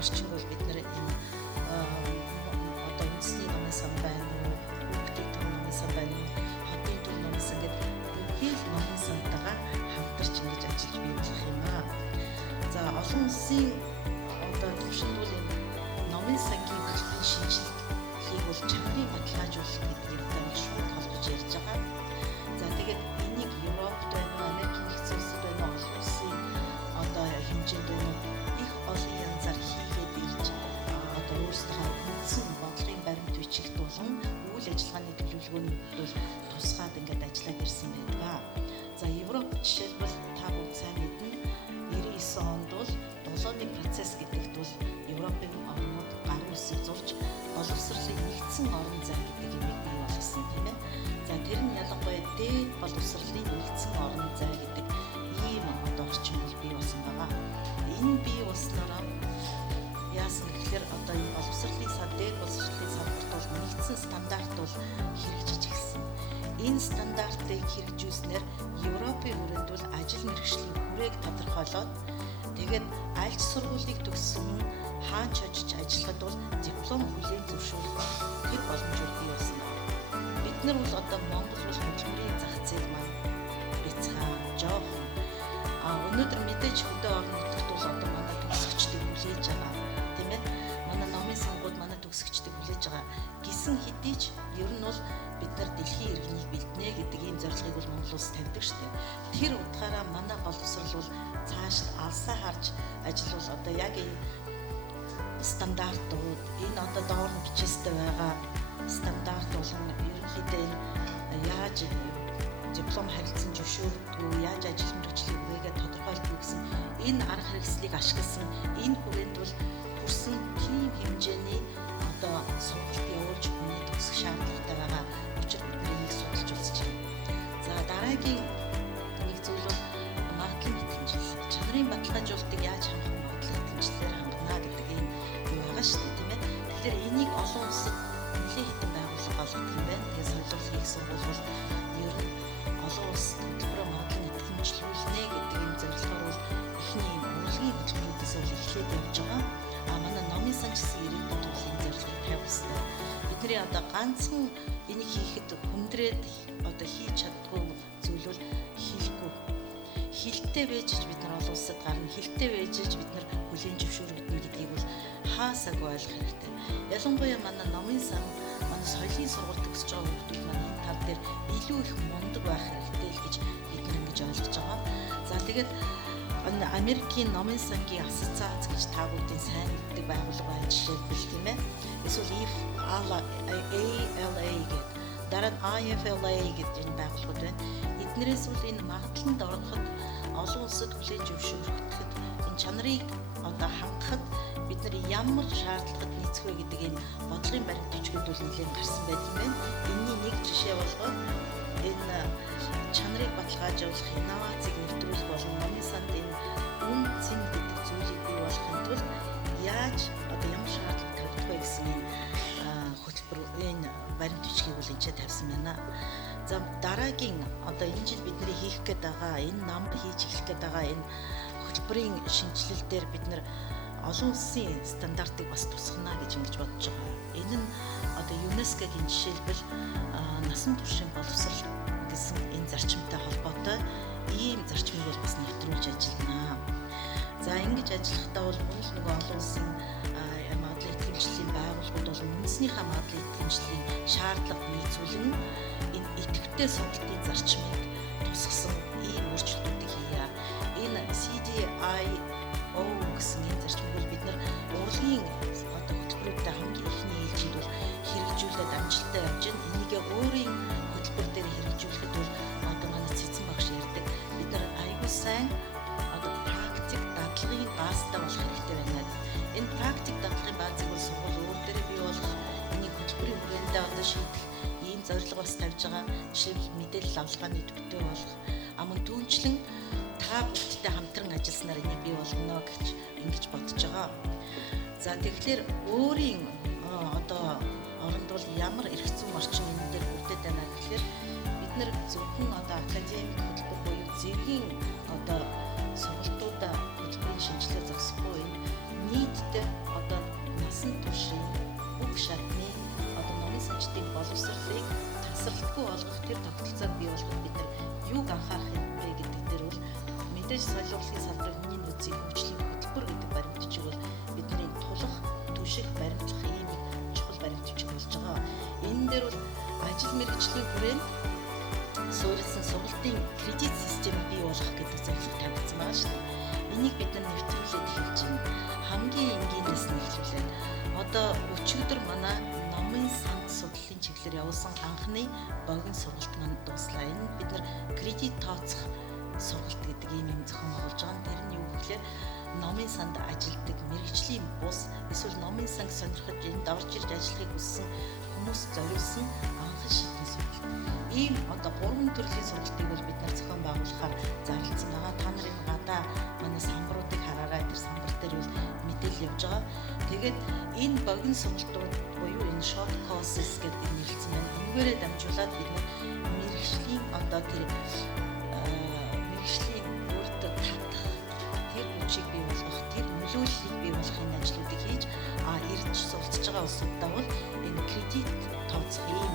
орчинг бол бид нэр энэ одоо үндэсний номын ажиллагааны төлөвлөгөөнд бол тусгаад ингээд ажиллаад ирсэн байдаг. За Европ жишээлбэл та бүгд сайн мэднэ. 99 онд бол долооны процесс гэдэгт бол Европын орнууд гарын үсэг зурж боловсролын нэгдсэн орон зай гэдэг юмыг бий болгосон тийм ээ. За тэр нь ялангуяа дээд боловсролын нэгдсэн орон зай гэдэг ийм одоо орчин бол бий болсон байгаа. Энэ бий болсноор яасан гэхээр одоо энэ боловсролын дээд боловсролын салбарт бол нэгдсэн стандарт бол хэрэгжиж эхэлсэн. Энэ стандартыг хэрэгжүүлснээр Европын хүрээнд бол ажил мэргэжлийн хүрээг тодорхойлоод тэгээд аль ч сургуулийг төгссөн хаач очиж ажиллахад бол диплом хүлээн зөвшөөрөх тэр боломжууд бий болсон байна. Бид нар бол одоо Монгол улс хөдөлмөрийн зах зээл маань бяцхан жоохон өнөөдөр мэдээж хөдөө орон нутагт бол одоо манай төгсөгчдийг хүлээж байгаа тийм ээ. Манай номын сангууд манай төгсөгчдийг хүлээж байгаа гэсэн хэдий ч ер нь бол бид нар дэлхийн иргэнийг бэлднэ гэдэг ийм зорилгыг бол Монгол улс тавьдаг шүү дээ. Тэр утгаараа манай боловсрол бол цааш алсаа харж ажиллавал одоо яг энэ стандартууд энэ одоо доор нь бичээстэй байгаа стандарт болон ерөнхийдөө энэ яаж диплом харилцан зөвшөөрдөг, яаж ажил мэргэжлийн хүрээгээ тодорхойлдог гэсэн энэ арга хэрэгслийг ашигласан энэ хүрээнд бол хүрсэн тийм хэмжээний одоо сургалт явуулж хүний төгсөх шаардлагатай байгаа учир бид энийг судалж үзэж байна. За дараагийн нэг зүйл бол магадлалын итгэмжил. Чанарын баталгаажуулалтыг яаж хангах магадлалын итгэмжлэлээр хангана гэдэг ийм юу байгаа шүү дээ тийм ээ. Тэгэхээр энийг олон улсад нэлээд хэдэн байгууллага олгодог юм байна. Тэгээд солилцох гэсэн бол ер нь олон улсад төлбөрөө магадлалын итгэмжлүүлнэ гэдэг ийм зорилгоор бол эхний ийм урлагийн хөтөлбөрүүдээс бол эхлээд явж байгаа. Манай номын санч гэсэн ирээдүйд бол энэ зорилгыг тавьсан. Бидний одоо ганцхан энийг хийхэд хүндрээд одоо хийж чаддгүй зүйл бол хийхгүй. Хилтэй байж бид нар олон улсад гарна, хилтэй байж бид нар хүлээн зөвшөөрөгдөн гэдгийг бол хаасаагүй ойлгох хэрэгтэй. Ялангуяа манай номын сан, манай соёлын сургалт төгсөж байгаа хүмүүс маань энэ тал дээр илүү их мундаг байх хэрэгтэй л гэж бид нар ингэж ойлгож байгаа. За тэгээд Америкийн номын сангийн ассоциац гэж та бүдийн сайн мэддэг байгууллага байна жишээлбэл тийм ээ. Эсвэл ALA гэдэг дараа нь IFLA гэдэг энэ байгууллагууд байна. Эднэрээс бол энэ магадлалд ороход олон улсад хүлээн зөвшөөрөгдөд энэ чанарыг одоо хангахад бид нар ямар шаардлагад нийцэх вэ гэдэг энэ бодлогын баримт бичгүүд бол нэлээд гарсан байдаг юм байна. Энэний нэг жишээ болгоод энэ чанарыг баталгаажуулах, инновацийг нэвтрүүлэх болон номын санд энэ үн цэн гэдэг зүйлийг бий болгохын тулд яаж одоо ямар шаардлага тавьдаг вэ гэсэн хөтөлбөр энэ баримт бичгийг бол энэ тавьсан байна. За дараагийн одоо энэ жил бидний хийх гээд байгаа энэ намд хийж эхлэх гээд байгаа энэ хөтөлбөрийн шинжилэл дээр бид нар олон улсын стандартыг бас тусгана гэж ингэж бодож байгаа. Энэ нь одоо ЮНЕСКОгийн жишээлбэл насан туршийн боловсрол гэсэн энэ зарчимтай холбоотой ийм зарчмыг бол бас нэвтрүүлж ажиллана. За ингэж ажиллахдаа бол мөн л нөгөө олон улсын магадлалын итгэмжлэлийн байгууллагууд бол үндэснийхээ магадлалын итгэмжлэлийн шаардлага нийцүүлэн энэ идэвхтэй сонголтын зарчмыг тусгасан ийм өөрчлөлтүүдийг хийя. Энэ CDIO гэсэн энэ зарчмыг бол бид нар урлагийн одоо хөтөлбөрүүдэд хамгийн ихний ээлжинд бол хэрэгжүүлээд амжилттай явж байна. Энийгээ өөрийн хөтөлбөр дээр хэрэгжүүлэхэд бол одоо манай цэцэн багш ярьдаг. Бид нар аягүй сайн одоо практик дадлагын баазтай болох хэрэгтэй байна. Энэ практик дадлагын баазыг бол сургууль өөр дээрээ бий болгох, энийг хөтөлбөрийн хүрээндээ одоо шийдэх ийм зорилго бас тавьж байгаа. Жишээлбэл мэдээлэл авалгааны төвтэй болох. Мөн түүнчлэн та бүгдтэй хамтран ажилласнаар энийг бий болгоно гэж ингэж бодож байгаа. За тэгэхээр өөрийн одоо оронд бол ямар эрх зүйн орчин энэ дээр бүрдээд байна гэхээр бид нар зөвхөн одоо академик хөтөлбөр буюу зэргийн одоо сургалтуудаа хөтөлбөрийн шинжилгээ зогсохгүй энэ нийтдээ одоо насан туршийн бүх шатны одоо номын санчдын боловсролыг тасралтгүй болгох тэр тогтолцоог бий болгоход бид нар юуг анхаарах юм бэ гэдэг дээр бол мэдээж солилцохын салбарын хүний нөөцийн хөгжлийн хөтөлбөр гэдэг баримт бичиг бол бидний тулах, түших, баримтлах ийм чухал баримт бичиг болж байгаа. Энэ дээр бол ажил мэргэжлийн хүрээнд суурилсан сургалтын кредит систем бий болгох гэдэг зорилго тавигдсан байгаа шүү дээ. Энийг бид нар нэвтрүүлээд эхэлж байна. Хамгийн энгийнээс нь эхлүүлээд одоо өчигдөр манай номын сан судлалын чиглэл чиглэлээр явуулсан анхны богино сургалт маань дуслаа. Энэ бид нар кредит тооцох сургалт гэдэг ийм зохион байгуулж байгаа. Тэр нь юу гэхээр номын санд ажилтдаг мэргэжлийн бус эсвэл номын санг сонирхож энд орж ирж ажиллахыг хүссэн хүмүүс зориулсан анхан шатны сургалт. Ийм одоо 3 төрлийн сургалтыг бол бид нар зохион байгуулахаар зарласан байгаа. Та нарын гадаа манай самбаруудыг хараарай. Тэр самбар дээр бол мэдээлэл явж байгаа. Тэгээд энэ богино сургалтууд буюу энэ short courses гэдэг нэрлэлсэн байна. Үүгээрээ дамжуулаад бид нар мэргэжлийн одоо тэр мэргэжлийн өөртөө татах тэр хүчийг бий болгох, тэр нөлөөллийг бий болгохын ажлуудыг хийж ирж суралцж байгаа улсуудаа бол энэ кредит тооцох ийм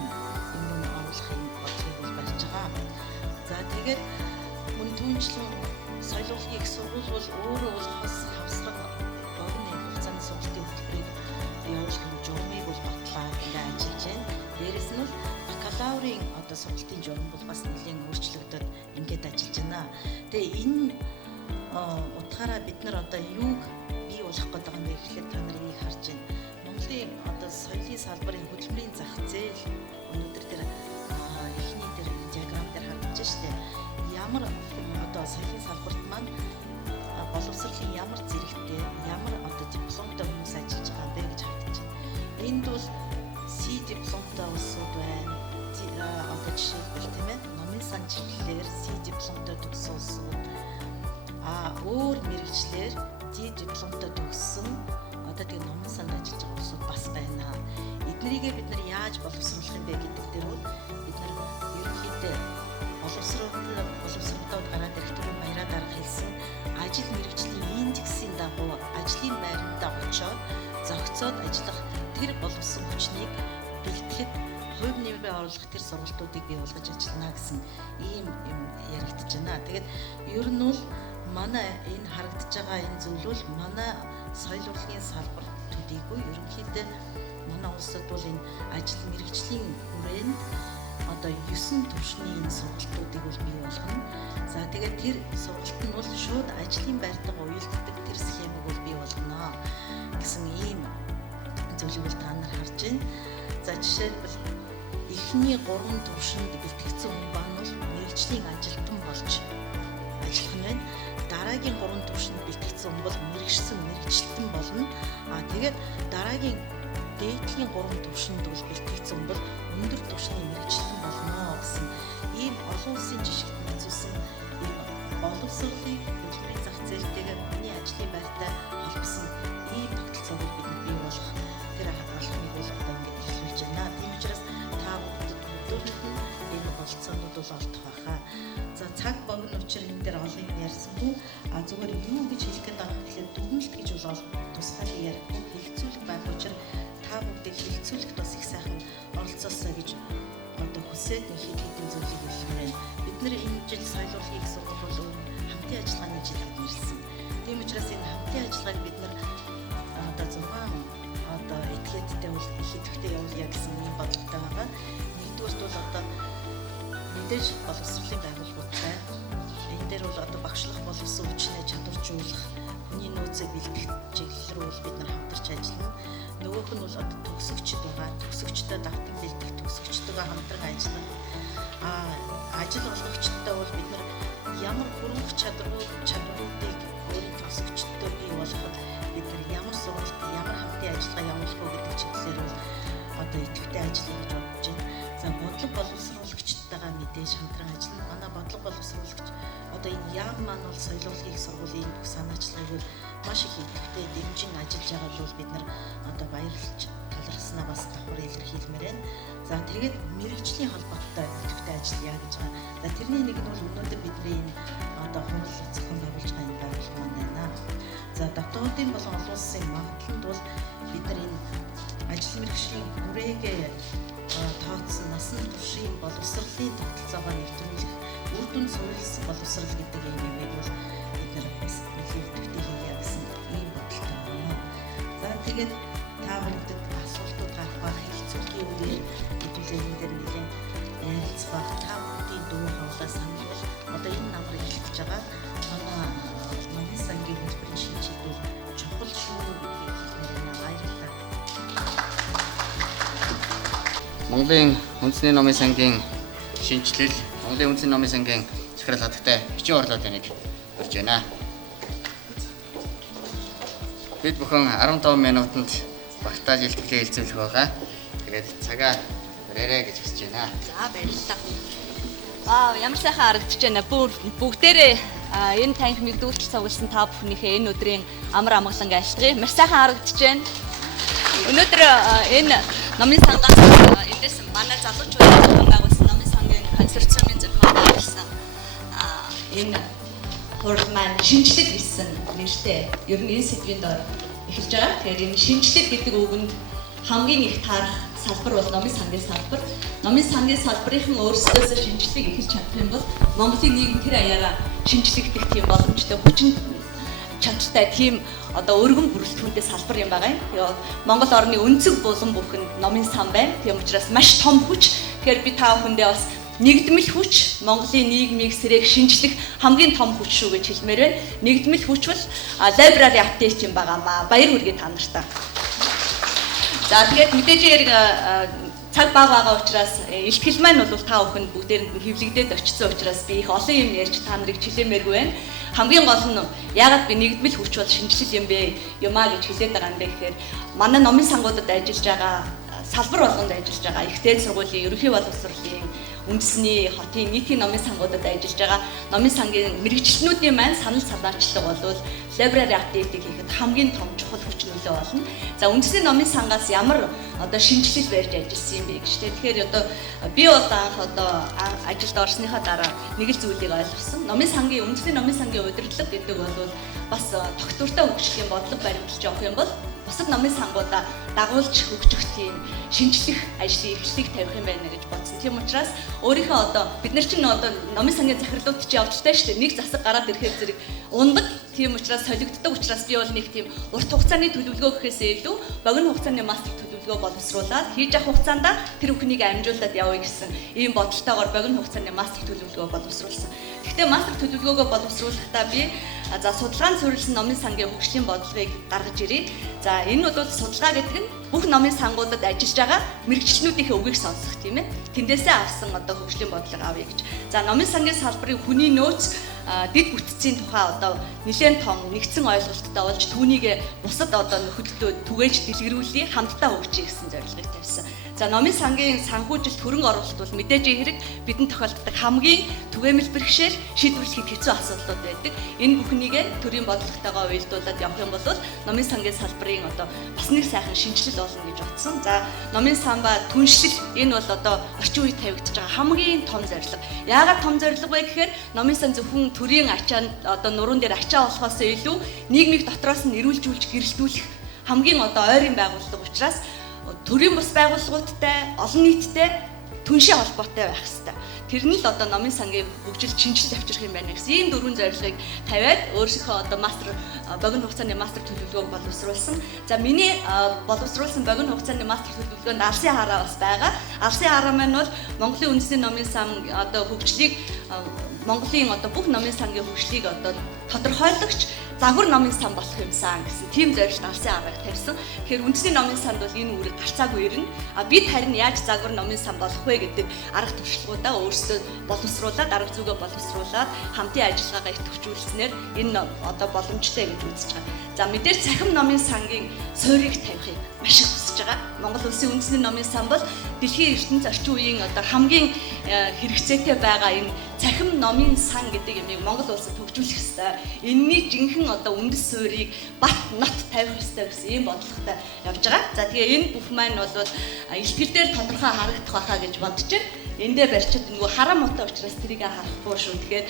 юм оруулахын бодлогыг бол барьж байгаа. За тэгээд мөн түүнчлэн соёлын их сургууль бол өөрөө бол хос хавсраг богино хугацааны сургалтын хөтөлбөрийг явуулахын журмыг бол батлаад ингээ ажиллаж байна. Дээрээс нь бол бакалаврын одоо сургалтын журам бол бас нэлээд өөрчлөгдөд ингээд ажиллаж байна. Тэгээ энэ утгаараа бид нар одоо юуг бий болгох гэдэг юм бэ гэхлээр та нар энийг харж байна. Монголын одоо соёлын салбарын хөтөлбөрийн зах зээл өнөөдөр тэр эхний тэр диаграм дээр харагдаж штэ. Ямар одоо соёлын салбарт маань боловсролын ямар зэрэгтэй, ямар одоо дипломтой хүмүүс ажиллаж байгаа бэ гэж харагдаж байна. Энд бол C дипломтой улсууд байна. Одоо жишээлбэл тийм ээ номын сан чиглэлээр C дипломтой төгссөн улсууд өөр мэргэжлэр D дипломтой төгссөн одоо тэгээ номын санд ажиллаж байгаа улсууд бас байна. Эднэрийгээ бид нар яаж боловсруулах юм бэ гэдэг дээр бол бид нар ерөнхийдөө боловсролтод гараад ирэх төрлийн баяраа дарга хэлсэн ажил мэргэжлийн индексийн дагуу ажлын байрандаа очоод зохицоод ажиллах тэр боловсон хүчнийг бэлтгэхэд хувь нэмрээ оруулах тэр сургалтуудыг бий болгож ажиллана гэсэн ийм юм яригдж байна. Тэгээд ер нь бол манай энэ харагдаж байгаа энэ зүйл бол манай соёл урлагийн салбар төдийгүй ерөнхийдөө манай улсад бол энэ ажил мэргэжлийн хүрээнд одоо 9 төвшний энэ сургалтуудыг бол бий болгоно. За тэгээд тэр сургалт нь бол шууд ажлын байртайгаа уялддаг тэр схемийг бол бий болгоно гэсэн ийм зүйлийг бол та нар харж байна. За жишээлбэл эхний 3 төвшөнд бэлтгэгдсэн хүн маань бол мэргэжлийн ажилтан болж ажиллах нь байна. Дараагийн 3 төвшөнд бэлтгэгдсэн хүн бол мэргэжлэн болно. Тэгээд дараагийн дээдлийн 3 төвшөнд бол бэлтгэгдсэн хүн бол өндөр түвшний мэргэжлэн болно гэсэн ийм олон улсын жишгт найзуулсан ийм боловсролын хөтөлбөрийн зах зээлтэйгээ хүний ажлын байртай холбосон ийм тогтолцоог бид бий болгох тэр алхмыг бол одоо ингээд эхлүүлж байна. Тийм учраас та бүхэнд өдөрт энэ болцоонууд бол олдох байхаа. За цаг богино учраас энэ дээр олон юм ярьсангүй зүгээр юу гэж хэлэх гээд байгаа гэхэлээ дүгнэлт гэж бол тусгай ярихгүй хэлэлцүүлэх байх учраас та бүгдийг хэлэлцүүлэхэд бас их сайхан оролцоосоо гэж одоо хүсээд хэд хэдэн зүйлийг хэлмээр. Бид нэр энэ жил соёл урлагийн их сургууль бол хамтын ажиллагааны жил ирсэн. Тийм учраас энэ хамтын ажиллагааг бид нар одоо 6 одоо этикеттэй бол ихэвчлэн явуулъя гэсэн юм бодлоготой байгаа. Нэгдүгээрт бол одоо мэдээж боловсролын байгууллагуудтай энэ дээр бол одоо багшлах боловсон хүчнээ чадваржуулах хүний нөөцийг бэлтгэх чиглэл рүү бол бид нар хамтарч ажиллана. Нөгөөх нь бол одоо төгсөгчд байгаа. Төгсөгчдөд давтан бэлтгэх, төгсөгчдөдөө хамтран ажиллах. Ажил олгогчдод бол бид нар ямар хөрөнгө чадваруудыг өөрийн төгсөгчдөд бий болгоход бид нар ямар сургалт, ямар хамтын ажиллагаа явуулах вэ гэдэг чиглэлээр бол одоо идэвхтэй ажиллая гэж бодож байна. За бодлого боловсруулагчдтайгаа мэдээж хамтран ажиллана. Манай бодлого боловсруулагч одоо энэ яам маань бол соёл урлагийн их сургуулийн бүх санаачлагыг маш их идэвхтэй дэмжин ажиллаж байгаад бол бид нар одоо баярлж талархснаа бас давхар илэрхийлмээр байна. За тэгээд мэргэжлийн холбоотой идэвхтэй ажиллая гэж байгаа. За тэрний нэг нь бол өнөөдөр бидний энэ одоо хууль зохион байгуулж байгаа энэ байгууллага маань байна. За дотоодын болон олон улсын магадлалд бол бид нар энэ ажил мэргэжлийн хүрээгээ тооцсон насан туршийн боловсролын тогтолцоогоо нэвтрүүлэх үр дүн суурилсан боловсрол гэдэг юм юмыг бол бид нар бас идэвхтэй хийя гэсэн ийм бодолтой байна. За тэгээд та бүхэнд асуултууд гарах ба хэлэлцүүлгийн үеэр хэдүүлэн дээр нэлээд ярилцах та бүхний дуу хоолой санал одоо энэ намрыг хэлж байгаа манай номын сангийн хөтөлбөрийн шинжилгээ чухал шүү гэдгийг хэлмээр байна. Баярлалаа. Монголын үндэсний номын сангийн шинжилэл, Монголын үндэсний номын сангийн захирал хатагтай бичиг орлуулгыг хүрж байна. Бид бүхэн 15 минутанд багтааж илтгэлээ хэлцүүлэх байгаа. Тэгээд цагаа бариарай гэж хүсэж байна. За баярлалаа. Вау, ямар сайхан харагдаж байна. Бүгдээрээ энэ танх мэгдүүлэлт цугласан та бүхнийхээ энэ өдрийн амар амгалан айлтгая. Маш сайхан харагдаж байна. Өнөөдөр энэ номын сангаас эндээс манай залуучууд байгуулсан номын сангийн концерцийн зохион байгуулсан энэ хурал маань шинжлэх гэсэн нэртэй. Ер нь энэ сэдвийн дор эхэлж байгаа. Тэгэхээр энэ шинжлэх гэдэг үгэнд хамгийн их таарах салбар бол номын сангийн салбар. Номын сангийн салбарын өөрсдөөсөө шинжлэх эхэлж чадах юм бол Монголын нийгэм тэр аяараа шинжлэхдэх тийм боломжтой хүчин чадтай тийм одоо өргөн бүрэлдэхүүнтэй салбар юм байгаа юм. Монгол орны өнцөг булан бүхэнд номын сан байна. Тийм учраас маш том хүч. Тэгэхээр би та бүхэндээ бас нэгдмэл хүч Монголын нийгмийг сэргээх шинжлэх хамгийн том хүч шүү гэж хэлмээр байна. Нэгдмэл хүч бол library update юм байгаамаа. Баяр хүргэе та нартай. За тэгээд мэдээж хэрэг цаг бага байгаа учраас илтгэл маань бол та бүхэнд бүгдээрэнд нь хэвлэгдээд очсон учраас би их олон юм ярьж та нарыг чилээмээргүй байна. Хамгийн гол нь яагаад би нэгдмэл хүч бол шинжлэл юм бэ юмаа гэж хэлээд байгаа юм бэ гэхээр манай номын сангуудад ажиллаж байгаа салбар болгонд ажиллаж байгаа ихтэй сургуулийн ерөнхий боловсролын үндэсний хотын нийтийн номын сангуудад ажиллаж байгаа номын сангийн мэрэгчлэнүүдийн маань санал санаачлага бол library update-ийг хийхэд хамгийн том чухал хүч нөлөө болно. За үндэсний номын сангаас ямар одоо шинжилэл барьж ажилласан юм бэ гэж тийм. Тэгэхээр одоо би бол анх одоо ажилд орсныхаа дараа нэг л зүйлийг ойлгосон. Номын сангийн үндэсний номын сангийн удирдлага гэдэг бол бас тогтвортой хөгжлийн бодлого баримталж явах юм бол бусад номын сангуудаа дагуулж хөгжих тийм шинжлэх ажлын эрхлэлийг тавих юм байна гэж бодсон. Тийм учраас өөрийнхөө одоо бид нар чинь одоо номын сангийн захирлууд чинь явдaltaй шүү дээ. Нэг засаг гараад ирэхэд зэрэг ундаг. Тийм учраас солигддог учраас би бол нэг тийм урт хугацааны төлөвлөгөө гэхээсээ илүү богино хугацааны мастер төлөвлөгөө боловсруулаад хийж авах хугацаанд тэр бүхнийг амжуулаад явъя гэсэн ийм бодолтойгоор богино хугацааны мастер төлөвлөгөө боловсруулсан. Гэхдээ мастер төлөвлөгөөгөө боловсруулахдаа би за судалгаанд суурилсан номын сангийн хөгжлийн бодлогыг гаргаж ирээ. За энэ бол судалгаа гэдэг нь бүх номын сангуудад ажиллаж байгаа мэрэгчлэнүүдийнхээ үгийг сонсох тийм ээ. Тэндээсээ авсан одоо хөгжлийн бодлого авъя гэж. За номын сангийн салбарын хүний нөөц дэд бүтцийн тухай одоо нэлээд том нэгдсэн ойлголттой болж түүнийг бусад одоо нөхөдөлтөд түгээж дэлгэрүүлээ хамтдаа хөгжиж гэсэн зорилгыг тавьсан. За номын сангийн санхүүжилт хөрөнгө оруулалт бол мэдээж хэрэг бидэнд тохиолддог хамгийн түгээмэл бэрхшээл шийдвэрлэхэд хэцүү асуудлууд байдаг. Энэ бүхнийг төрийн бодлоготойгоо уялдуулаад явах юм бол номын сангийн салбарын одоо бас нэг сайхан шинжилэл болно гэж бодсон. За номын сан ба түншлэл энэ бол одоо орчин үед тавигдж байгаа хамгийн том зорилго. Яагаад том зорилго вэ гэхээр номын сан зөвхөн төрийн ачаа одоо нуруунд дээр ачаа болохоос илүү нийгмийг дотроос нь эрүүлжүүлж гэрэлтүүлэх хамгийн одоо ойрын байгууллага учраас төрийн бус байгууллагуудтай олон нийттэй түншийн холбоотой байх хэрэгтэй. Тэр нь л одоо номын сангийн хөгжил шинжилж авчрах юм байна гэсэн ийм дөрвөн зорилгыг тавиад өөрсдийнхөө одоо мастер богино хугацааны мастер төлөвлөгөөг боловсруулсан. За миний боловсруулсан богино хугацааны мастер төлөвлөгөөнд алсын хараа бас байгаа. Алсын хараа маань бол Монголын үндэсний номын сан одоо хөгжлийг Монголын одоо бүх номын сангийн хөгжлийг одоо тодорхойлогч загвар номын сан болох юмсан гэсэн тийм зорилт алсын харааг тавьсан. Тэгэхээр үндэсний номын санд бол энэ үүрэг гарцаагүй ирнэ. Бид харин яаж загвар номын сан болох вэ гэдэг арга туршлагуудаа өөрсдөө боловсруулаад арга зүгээ боловсруулаад хамтын ажиллагаагаа идэвхжүүлснээр энэ одоо боломжтой гэж үзэж байгаа. За мэдээж цахим номын сангийн суурийг тавихыг маш их хүсэж байгаа. Монгол улсын үндэсний номын сан бол дэлхийн ертөнц орчин үеийн одоо хамгийн хэрэгцээтэй байгаа энэ цахим номын сан гэдэг юмыг Монгол улсад хөгжүүлэх ёстой. Энэний жинхэнэ одоо үндэс суурийг бат нот тавих ёстой гэсэн ийм бодлоготой явж байгаа. За тэгээ энэ бүх маань бол илтгэл дээр тодорхой харагдах байхаа гэж бодож байна. Эндээ барьчаад нөгөө хараа муутай учраас тэрийг харахгүй шүү. Тэгэхээр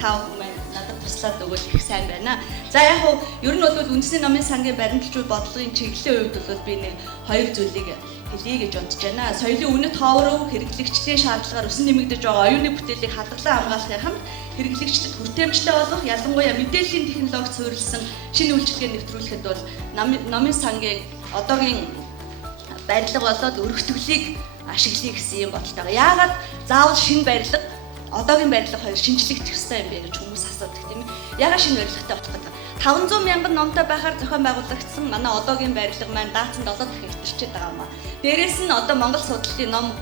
та бүхэн маань надад туслаад өгвөл их сайн байна. За яг хуу ер нь бол үндэсний номын сангийн баримталжуул бодлогын чиглэлийн хувьд бол би нэг хоёр зүйлийг хэлье гэж бодож байна. Соёлын үнэт хоороо хэрэглэгчдийн шаардлагаар өсөн нэмэгдэж байгаа оюуны бүтээлийг хадгалан хамгаалахын хамт хэрэглэгчдэд хүртээмжтэй болох ялангуяа мэдээллийн технологид суурилсан шинэ үйлчилгээ нэвтрүүлэхэд бол номын сангийн одоогийн барилга болоод өргөтгөлийг ашиглая гэсэн юм бодолтой. Яагаад заавал шинэ барилга одоогийн барилга хоёр шинжлэгдэх ёстой юм бэ гэж хүмүүс асуудаг тийм ээ. Яагаад шинэ барилгатай болох гэдэг? 500 мянган номтой байхаар зохион байгуулагдсан манай одоогийн барилга маань даацсан 7 дахин хэтэрчээд байгаа юм аа. Дээрээс нь одоо Монгол судлалын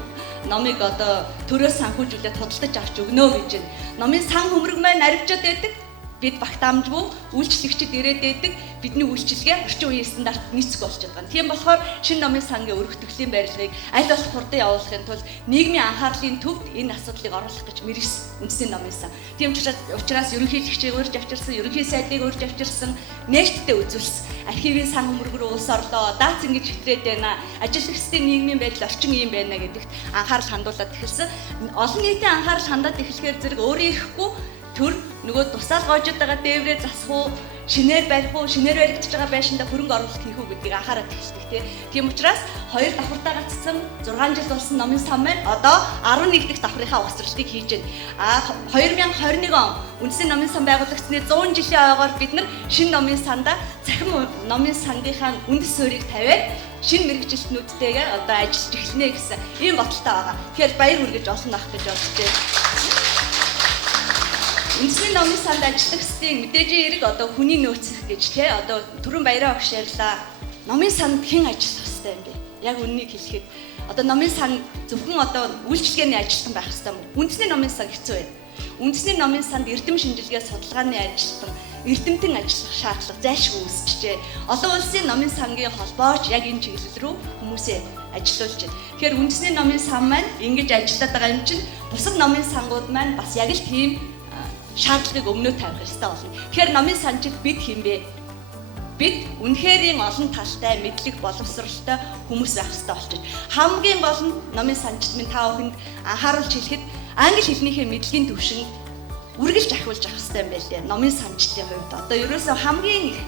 номыг одоо төрөөс санхүүжүүлээд худалдаж авч өгнө гэж байна. Номын сан хөмрөг маань аривчаад байдаг. Бид багтаамжгүй үйлчлэгчид ирээд байдаг. Бидний үйлчилгээ орчин үеийн стандартад нийцэх болчиход байгаа. Тийм болохоор шинэ номын сангийн өргөтгөлийн барилгыг аль болох хурдан явуулахын тулд нийгмийн анхаарлын төвд энэ асуудлыг оруулах гэж мэргэсэн үндэсний номын сан. Тийм учраас ерөнхийлөгчийг урьж авчирсан, ерөнхий сайдыг урьж авчирсан, нээлттэй үзүүлсэн. Архивын сан хөмрөг рүү улс орлоо, даац ингэж хэтрээд байна. Ажиллах хэсгийн нийгмийн байдал орчин юм байна гэдэгт анхаарал хандуулаад эхэлсэн. Олон нийтийн анхаарал хандаад эхлэхээр зэрэг өөрөө ирэхгүй төр нөгөө тусаал гоожод байгаа дээврээ засах уу, шинээр барих уу, шинээр баригдаж байгаа байшинда хөрөнгө оруулалт хийх үү гэдгийг анхаарал тавьдаг тийм учраас 2 давхартаа гацсан 6 жил болсон номын сан маань одоо 11 дахь давхрынхаа угсралтыг хийж байна. 2021 он үндэсний номын сан байгуулагдсны 100 жилийн ойгоор бид нар шинэ номын санда захин номын сангийнхаа үндэс суурийг тавиад шинэ мэрэгжилтнүүдтэйгээ одоо ажиллаж эхэлнэ гэсэн ийм бодолтой байгаа. Тэгэхээр баяр хүргэж олон ах гэж бодож байна. Үндэсний номын санд ажиллах хэсгийн мэдээж эрг одоо хүний нөөц гэж одоо түрүүн баяраа огш ярьлаа. Номын санд хэн ажиллах хэвтэй юм бэ? Яг үннийг хэлэхэд одоо номын сан зөвхөн одоо үйлчлэгээний ажилтан байх хэвтэй юм. Үндэсний номын сан хэцүү байна. Үндэсний номын санд эрдэм шинжилгээ судалгааны ажилтан, эрдэмтэн ажиллах шаардлага зайлшгүй үүсчихжээ. Олон улсын номын сангийн холбооч яг энэ чиглэл рүү хүмүүсээ ажилуулж байна. Тэгэхээр үндэсний номын сан маань ингэж ажиллаад байгаа юм чинь бусад номын сангууд маань бас яг л тийм шаардлагыг өмнөө тавих хэрэгтэй болно. Тэгэхээр номын санчид бид хэм бэ? Бид үнэхэрийн олон талтай, мэдлэг боловсролтой хүмүүс байх хэрэгтэй болчих. Хамгийн гол нь номын санчид минь та бүхэнд анхааруулж хэлэхэд англи хэлнийхээ мэдлэгийн түвшинд үргэлж ахиулж авах хэрэгтэй юм байлээ. Номын санчдын хувьд одоо ерөөсөө хамгийн их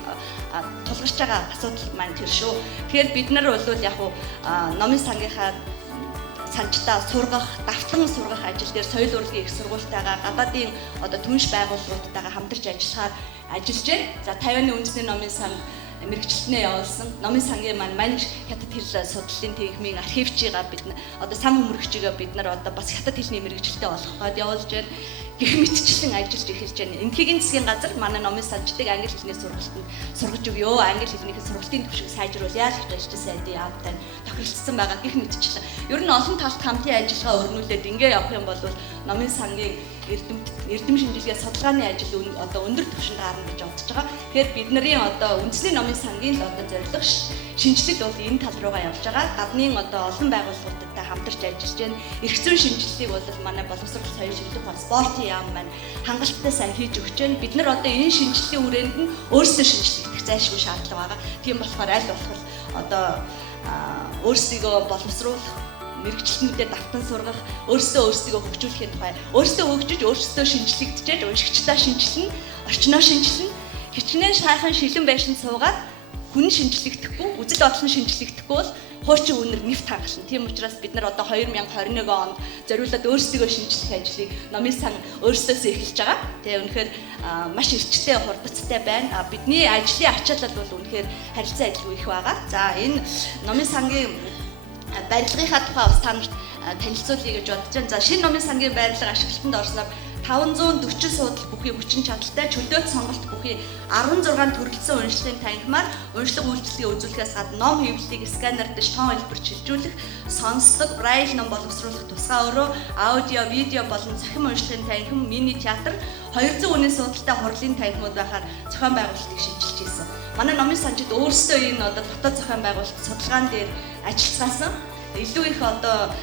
тулгарч байгаа асуудал маань тэр шүү. Тэгэхээр бид нар бол яг номын сангийнхаа санчтаа сургах, давтан сургах ажил дээр соёл урлагийн их сургуультайгаа гадаадын одоо түнш байгууллагуудтайгаа хамтарч ажиллахаар ажиллаж байна. За 50-ны үндэсний номын сан мэрэгчлэнээ явуулсан. Номын сангийн манж хятад хэл судлалын техникийн архивчигаа бид одоо сан хөмрөгчигээ бид нар одоо бас хятад хэлний мэрэгчлэлтэй болох гээд явуулж байна. Гэх мэтчлэн ажиллаж эхэлж байна. Энэхийн засгийн газар манай номын санчдыг англи хэлний сургалтанд сургаж өгөө. Англи хэлнийхээ сургалтын төвшиг сайжруулъя гэж ажиллаж сайдын яамтай тохиролцсон байгаа гэх мэтчлэн. Ер нь олон талт хамтын ажиллагаа өрнүүлээд ингээ явах юм бол номын сангийн эрдэм шинжилгээ судалгааны ажил одоо өндөр түвшинд гарна гэж бодож байгаа. Тэгэхээр бидний одоо үндэсний номын сангийн л одоо зорилго шинжилэл бол энэ тал руугаа явж байгаа. Гаднын одоо олон байгууллагуудтай хамтарч ажиллаж байна. Эрх зүйн шинжилгээг бол манай боловсрол соёл шинжилгээ ба спортын яам маань хангалттай сайн хийж өгч байна. Бид нар одоо энэ шинжилгээний хүрээнд нь өөрсдөө шинжилгэх зайлшгүй шаардлага байгаа. Тийм болохоор аль болох одоо өөрсдийгөө боловсруулах, мэрэгчлэнүүдэд давтан сургах, өөрсдөө хөгжүүлэхийн тухай өөрсдөө хөгжиж, өөрсдөө шинжлэгдчихэд уншигчдаа шинжилнэ, орчноо шинжилнэ, хичнээн шайхан шилэн байшин суугаад хүн шинжлэгдэхгүй, үзэл бодол нь шинжлэгдэхгүй бол хуучин үнэр нэвт хангална. Тийм учраас бид нар одоо 2021 онд зориулаад өөрсдөө шинжлэх ажлыг номын сан өөрсдөөсөө эхэлж байгаа. Тэгээ үнэхээр маш эрчтэй, хурдцтай байна. Бидний ажлын ачаалал бол үнэхээр харилцан адилгүй их байгаа. За энэ номын сангийн барилгынхаа тухай бас та нарт танилцуулъя гэж бодож байна. За шинэ номын сангийн барилга ашиглалтанд орсноор 540 суудал бүхий хүчин чадалтай чөлөөт сонголт бүхий 16 төрөлцсөн уншлагын танхимаар уншлага үйлчлэгээ үзүүлэхээс гадна ном хэвлэлийг сканер дэш тоон хэлбэрт шилжүүлэх, сонсдог, брайл ном боловсруулах тусгай өрөө, аудио, видео болон цахим уншлагын танхим, мини театр 200 үнийн суудалтай хурлын танхимууд байхаар зохион байгуулалтыг шинжилж ирсэн. Манай номын санчид өөрсдөө энэ одоо дотоод зохион байгуулалт судалгаан дээр ажилласан. Илүү их одоо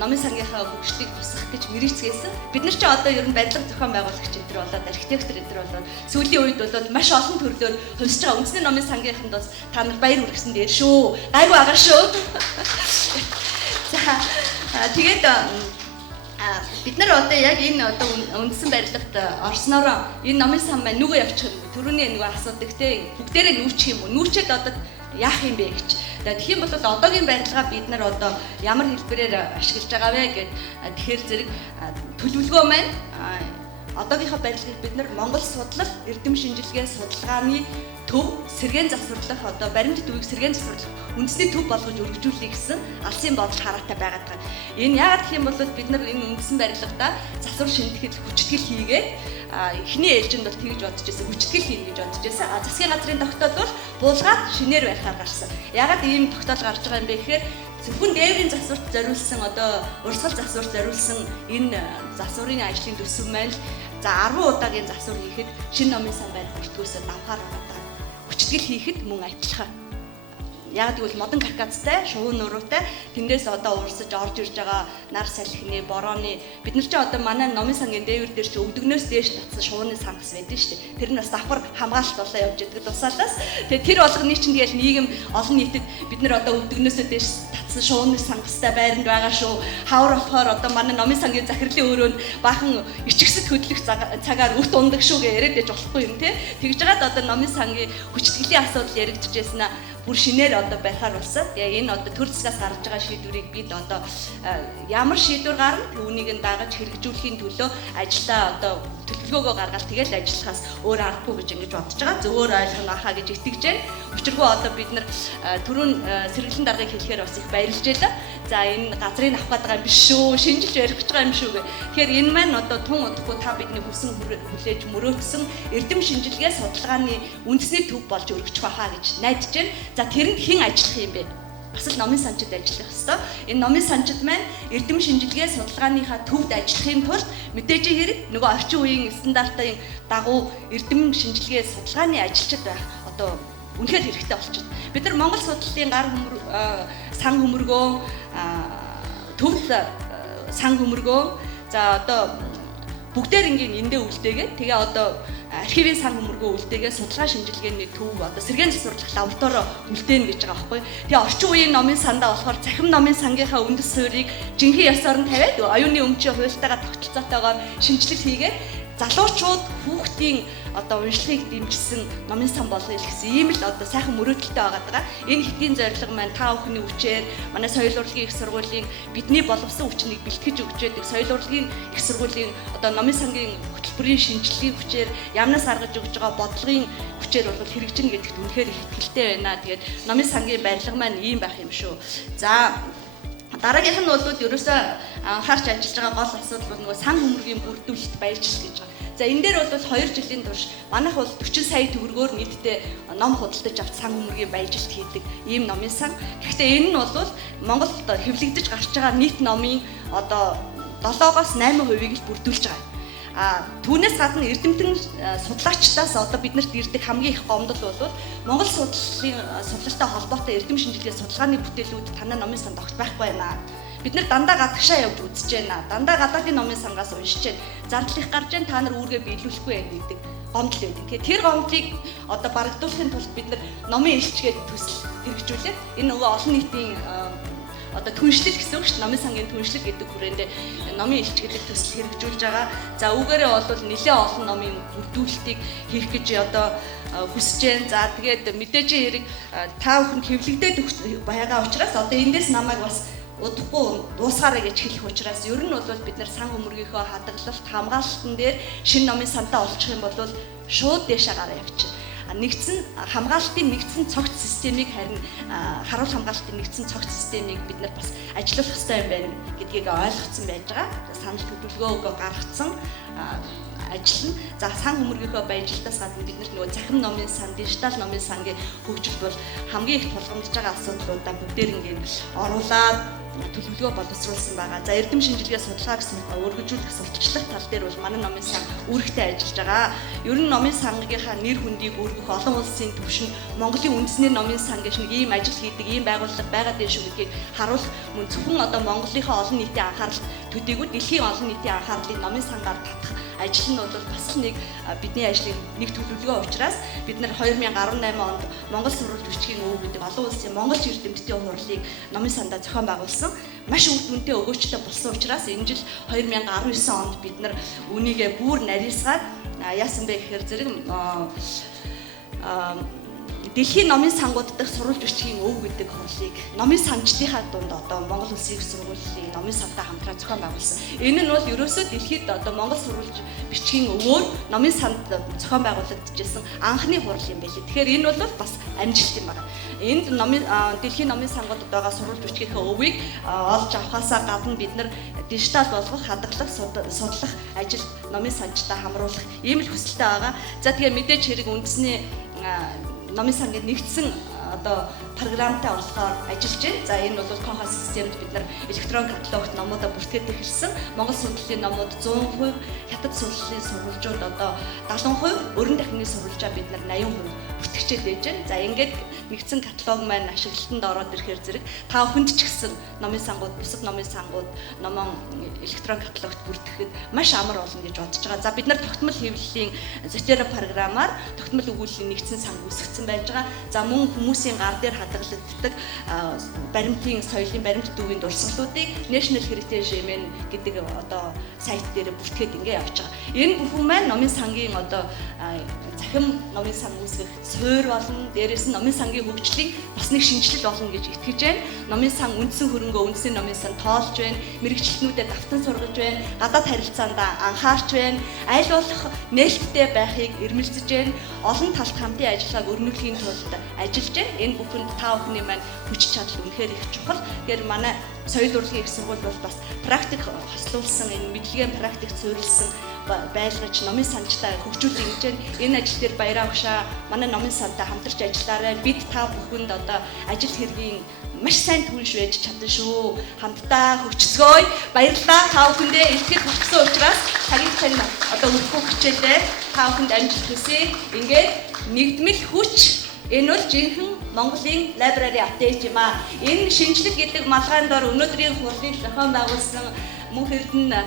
номын сангийнхаа хөгжлийг тусгах гэж мэрийцгээсэн. Бид нар ч одоо ер нь барилга зохион байгуулагч энэ болоод архитектор энэ болоод сүүлийн үед бол маш олон төрлөөр хувьсж байгаа. Үндэсний номын сангийнханд бас та нар баяр хүргэсэн дээр шүү. Гайгүй байгаа шүү. За тэгээд бид нар одоо яг энэ одоо үндсэн барилгад орсноор энэ номын сан маань нүгөө явчих юм. Төрөний нөгөө асуудаг те бүгдээрээ нүүчих юм уу? Нүүчээд одоо яах юм бэ гэж. Тэгэх юм бол одоогийн барилгаа бид нар одоо ямар хэлбэрээр ашиглаж байгаа вэ гэд тэгэхээр зэрэг төлөвлөгөө маань одоогийнхоо барилгыг бид нар Монгол судлах, эрдэм шинжилгээ судалгааны төв сэргээн засварлах одоо баримт төвийг сэргээн засварлах үндэсний төв болгож өргөжүүлэх гэсэн алсын бодол хараатай байгаад байгаа. Энэ яагаад гэх юм бол бид нар энэ үндэсний барилгадаа засвар шинтгэл хүчтгэл хийгээд эхний ээлжинд бол тэгж бодож байсан, хүчтгэл хийнэ гэж бодож байсан. Засгийн газрын тогтоол бол буулгаад шинээр байхаар гарсан. Яагаад ийм тогтоол гарч байгаа юм бэ гэхээр зөвхөн дээврийн засварт зориулсан одоо урсгал засварт зориулсан энэ засварын ажлын төсөв маань за 10 удаагийн засвар хийхэд шинэ номын сан барих өртгөөсөө давхаар байгаа. Хүчтгэл хийхэд мөн ажиллах. Яг гэвэл модон каркацтай, шувуу нуруутай тэндээс одоо урсаж орж ирж байгаа нар салхины, борооны бид нар ч одоо манай номын сангийн дээвэр дээр ч өвдөгнөөс дээш татсан шувууны сангас байдаг шүү дээ. Тэр нь бас давхар хамгаалалт болоо явж идэг тусаалаас. Тэгээ тэр болгоны чинь тэгэл нийгэм олон нийтэд бид нар одоо өвдөгнөөсөө дээш татсан шувууны сангастай байранд байгаа шүү. Хавар болохоор одоо манай номын сангийн захирлын өрөөнд баахан ичгсэд хөдлөх цагаар өрт ундаг шүү гэж яриад байж болохгүй юм те. Тэгж жагаад одоо номын сангийн хүчтгэлийн асуудал яригдж байсан аа бүр шинээр одоо байхаар болсон. Яг энэ одоо төр засгаас гарч байгаа шийдвэрийг бид одоо ямар шийдвэр гарна түүнийг нь дагаж хэрэгжүүлэхийн төлөө ажилдаа одоо төлөвлөгөөгөө гаргаад тэгэл ажиллахаас өөр аргагүй гэж ингэж бодож байгаа. Зөвөр ойлгоно хаа гэж итгэж байна. Учиргүй одоо бид нар түрүүн сэргэлэн даргаыг хэлэхээр бас их баярлж байлаа. За энэ газрыг авах гэдэг юм биш шүү. Шинжилж барих гэж байгаа юм шүү гэ. Тэгэхээр энэ маань одоо тун удахгүй та бидний хүсэн хүлээж мөрөөдсөн эрдэм шинжилгээ судалгааны үндэсний төв болж өргөжих байхаа гэж найдаж байна. За тэрэнд хэн ажиллах юм бэ? Бас л номын санчид ажиллах ёстой. Энэ номын санчид маань эрдэм шинжилгээ судалгааныхаа төвд ажиллахын тулд мэдээж хэрэг нөгөө орчин үеийн стандартын дагуу эрдэм шинжилгээ судалгааны ажилчид байх одоо үнэхээр хэрэгтэй болчихно. Бид нар Монгол судлалын гар сан хөмөргөө төвд сан хөмөргөө за одоо бүгдээр ингийн эндээ үлдээгээд тэгээ одоо архивын сан хөмөргөө үлдээгээ судалгаа шинжилгээний төв одоо сэргээн засварлах лабораторио үлдээнэ гэж байгаа байхгүй. Тэгээ орчин үеийн номын сандаа болохоор цахим номын сангийнхаа үндэс суурийг жинхэнэ ёсоор нь тавиад оюуны өмчийн хуультайгаар тогтолцоотойгоор шинжилэл хийгээд залуучууд хүүхдийн одоо уншлагыг дэмжсэн номын сан болгоё гэсэн ийм л одоо сайхан мөрөөдөлтэй байгаад байгаа. Энэ хэдийн зорилго маань та бүхний хүчээр манай соёл урлагийн их сургуулийн бидний боловсон хүчнийг бэлтгэж өгч байдаг соёл урлагийн их сургуулийн одоо номын сангийн хөтөлбөрийн шинжилгээний хүчээр ямнаас гаргаж өгж байгаа бодлогын хүчээр бол хэрэгжинэ гэдэгт үнэхээр их итгэлтэй байна. Тэгээд номын сангийн барилга маань ийм байх юм шүү. За дараагийнх нь бол ерөөсөө анхаарч ажиллаж байгаа гол асуудал бол нөгөө сан хөмөргийн бүрдүүлэлт баяжлал гэж байгаа. За энэ дээр бол 2 жилийн турш манайх бол 40 сая төгрөгөөр нийтдээ ном худалдаж авч сан хөмөргийн баяжлалт хийдэг ийм номын сан. Гэхдээ энэ нь бол Монголд хэвлэгдэж гарч байгаа нийт номын одоо 7-8% л бүрдүүлж байгаа. Түүнээс гадна эрдэмтэн судлаачдаас одоо биднэрт ирдэг хамгийн их гомдол бол Монгол судлалтай холбоотой эрдэм шинжилгээ судалгааны бүтээлүүд танай номын санд огт байхгүй байна. Бид нар дандаа гадагшаа явж үзэж байна. Дандаа гадаагийн номын сангаас уншиж байна. Зардал их гарч байна. Та нар үүргээ биелүүлэхгүй байх гэдэг гомдол байдаг. Тэгэхээр тэр гомдлыг одоо барагдуулахын тулд бид нар номын илчгээд төсөл хэрэгжүүлээд энэ нөгөө олон нийтийн одоо түншлэл гэсэн үг шүү дээ. Номын сангийн түншлэл гэдэг хүрээнд номын илчгэлэг төсөл хэрэгжүүлж байгаа. За үүгээрээ бол нэлээд олон номын бүрдүүлэлтийг хийх гэж одоо хүсэж байна. За тэгээд мэдээж хэрэг та бүхэнд хэвлэгдээд байгаа учраас одоо эндээс намайг бас удахгүй дуусгаарай гэж хэлэх учраас ер нь бол бид нар сан хөмөргийнхөө хадгалалт хамгаалалтын дээр шинэ номын сантаа олчих юм бол шууд дэшээ гараа явчихна. Нэгдсэн хамгаалалтын нэгдсэн цогц системийг харин харуул хамгаалалтын нэгдсэн цогц системийг бид нар бас ажиллуулах хэрэгтэй юм байна гэдгийг ойлгоцсон байж байгаа. Санал төлөвлөгөөгөө гаргацсан ажиллана. За сан хөмөргийнхөө баяжилтаас гадна бид нөгөө захим номын сан, дижитал номын сангийн хөгжил бол хамгийн их тулгамдж байгаа асуудлуудаа бүгдээр ингээд оруулаад төлөвлөгөө боловсруулсан байгаа. За эрдэм шинжилгээ судалгаа гэсэн өргөжүүлэх солилцох тал дээр бол манай номын сан үүрэгтэй ажиллаж байгаа. Ер нь номын сангийнхаа нэр хүндийг өргөх олон улсын түвшинд Монголын үндэсний номын сан гэж нэг ийм ажил хийдэг ийм байгууллага байгаа дээ шүү гэдгийг харуулах мөн зөвхөн одоо Монголынхаа олон нийтийн анхаарал төдийгүй дэлхийн олон нийтийн анхаарлыг номын сангаар татах ажил нь бол бас нэг бидний ажлын нэг төлөвлөгөө учраас бид нар 2018 онд Монгол сурвалж бичгийн өв гэдэг олон улсын монгол эрдэмтдийн хурлыг номын сандаа зохион байгуулсан. Маш үр дүнтэй өгөөжтэй болсон учраас энэ жил 2019 онд бид нар үнийгээ бүр нарийсгаад яасан бэ гэхээр зэрэг Дэлхийн номын сангууд дахь сурвалж бичгийн өв гэдэг хурлыг номын санчдынхаа дунд одоо Монгол Улсын их сургуулийн номын сантай хамтран зохион байгуулсан. Энэ нь бол ерөөсөө дэлхийд одоо Монгол сурвалж бичгийн өвөөр номын санд зохион байгуулагдчихсан анхны хурал юм байлээ. Тэгэхээр энэ бол бас амжилт юм байна. Энд дэлхийн номын сангуудад байгаа сурвалж бичгийнхээ өвийг олж авахаасаа гадна бид нар дижитал болгох, хадгалах, судлах ажил номын санчтай хамруулах ийм л хүсэлтэй байгаа. За тэгээ мэдээж хэрэг үндэсний номын сангийн нэгдсэн одоо програмтай орлохоор ажиллаж байна. За энэ бол конха системд бид нар электрон каталогт номуудаа бүртгээд эхэлсэн. Монгол судлалын номууд 100%, хятад судлалын сурвалжууд одоо 70%, өрн дахины сурвалжаа бид нар 80% бүртгэжээд байж байна. За ингээд нэгдсэн каталог маань ашиглалтанд ороод ирэхээр зэрэг та бүхэнд ч гэсэн номын сангууд, бусад номын сангууд номон электрон каталогт бүртгэхэд маш амар болно гэж бодож байгаа. За бид нар тогтмол хэвлэлийн зотера програмаар тогтмол өгүүллийн нэгдсэн санг үүсгэсэн байж байгаа. За мөн хүмүүсийн гар дээр хадгалагддаг баримтын соёлын баримт дүүгийн дурсгалуудыг National Heritage Mn гэдэг одоо сайт дээр бүртгээд ингээ явж байгаа. Энэ бүхэн маань номын сангийн одоо захим номын сан үүсгэх суурь болно. Дээрээс нь номын сангийн хөгжлийг бас нэг шинжилэл болно гэж итгэж байна. Номын сан үндсэн хөрөнгөө үндсэн номын сан тоолж байна. Мэргэжилтнүүдэд давтан сургаж байна. Гадаад харилцаанд анхаарч байна. Аль болох нээлттэй байхыг эрмэлзэж байна. Олон талт хамтын ажиллагааг өрнүүлэхийн тулд ажиллаж байна. Энэ бүхэнд та бүхний маань хүч чадал үнэхээр их чухал. Тэгэхээр манай соёл урлагийн их сургууль бол бас практик хослуулсан энэ мэдлэгээ практик суурилсан байлгаж номын санчтай хөгжүүлэх гэж байна. Энэ ажил дээр баяраа өгшаа. Манай номын сантай хамтарч ажиллаарай. Бид та бүхэнд одоо ажил хэргийн маш сайн түнш байж чадна шүү. Хамтдаа хөгжцгөөе. Баярлалаа. Та бүхэндээ илтгэл хүргэсэн учраас цагийн цань одоо өргөх хичээлээ та бүхэнд амжилт хүсье. Ингээд нэгдмэл хүч. Энэ бол жинхэнэ Монголын library update юм аа. Энэ шинжлэх гэдэг малгайн дор өнөөдрийн хурлыг зохион байгуулсан мөн Эрдэнэ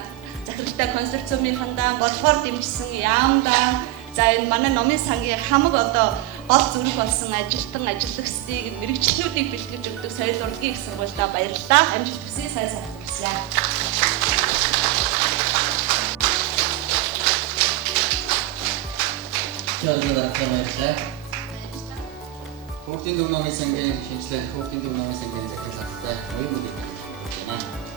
захиралтай консорциумынхандаа бодлогоор дэмжсэн яамдаа за энэ манай номын сангийн хамаг одоо гол зүрх болсон ажилтан ажиллагчдыг мэргэжилтнүүдийг бэлтгэж өгдөг соёл урлагийн их сургуультай баярлалаа. Амжилт хүсье. Сайн сайхан хүсье. Хүүхдийн төв номын сангийн шинжилгээ, хүүхдийн төв номын сангийн захирлалтай оюун бүтээл байна.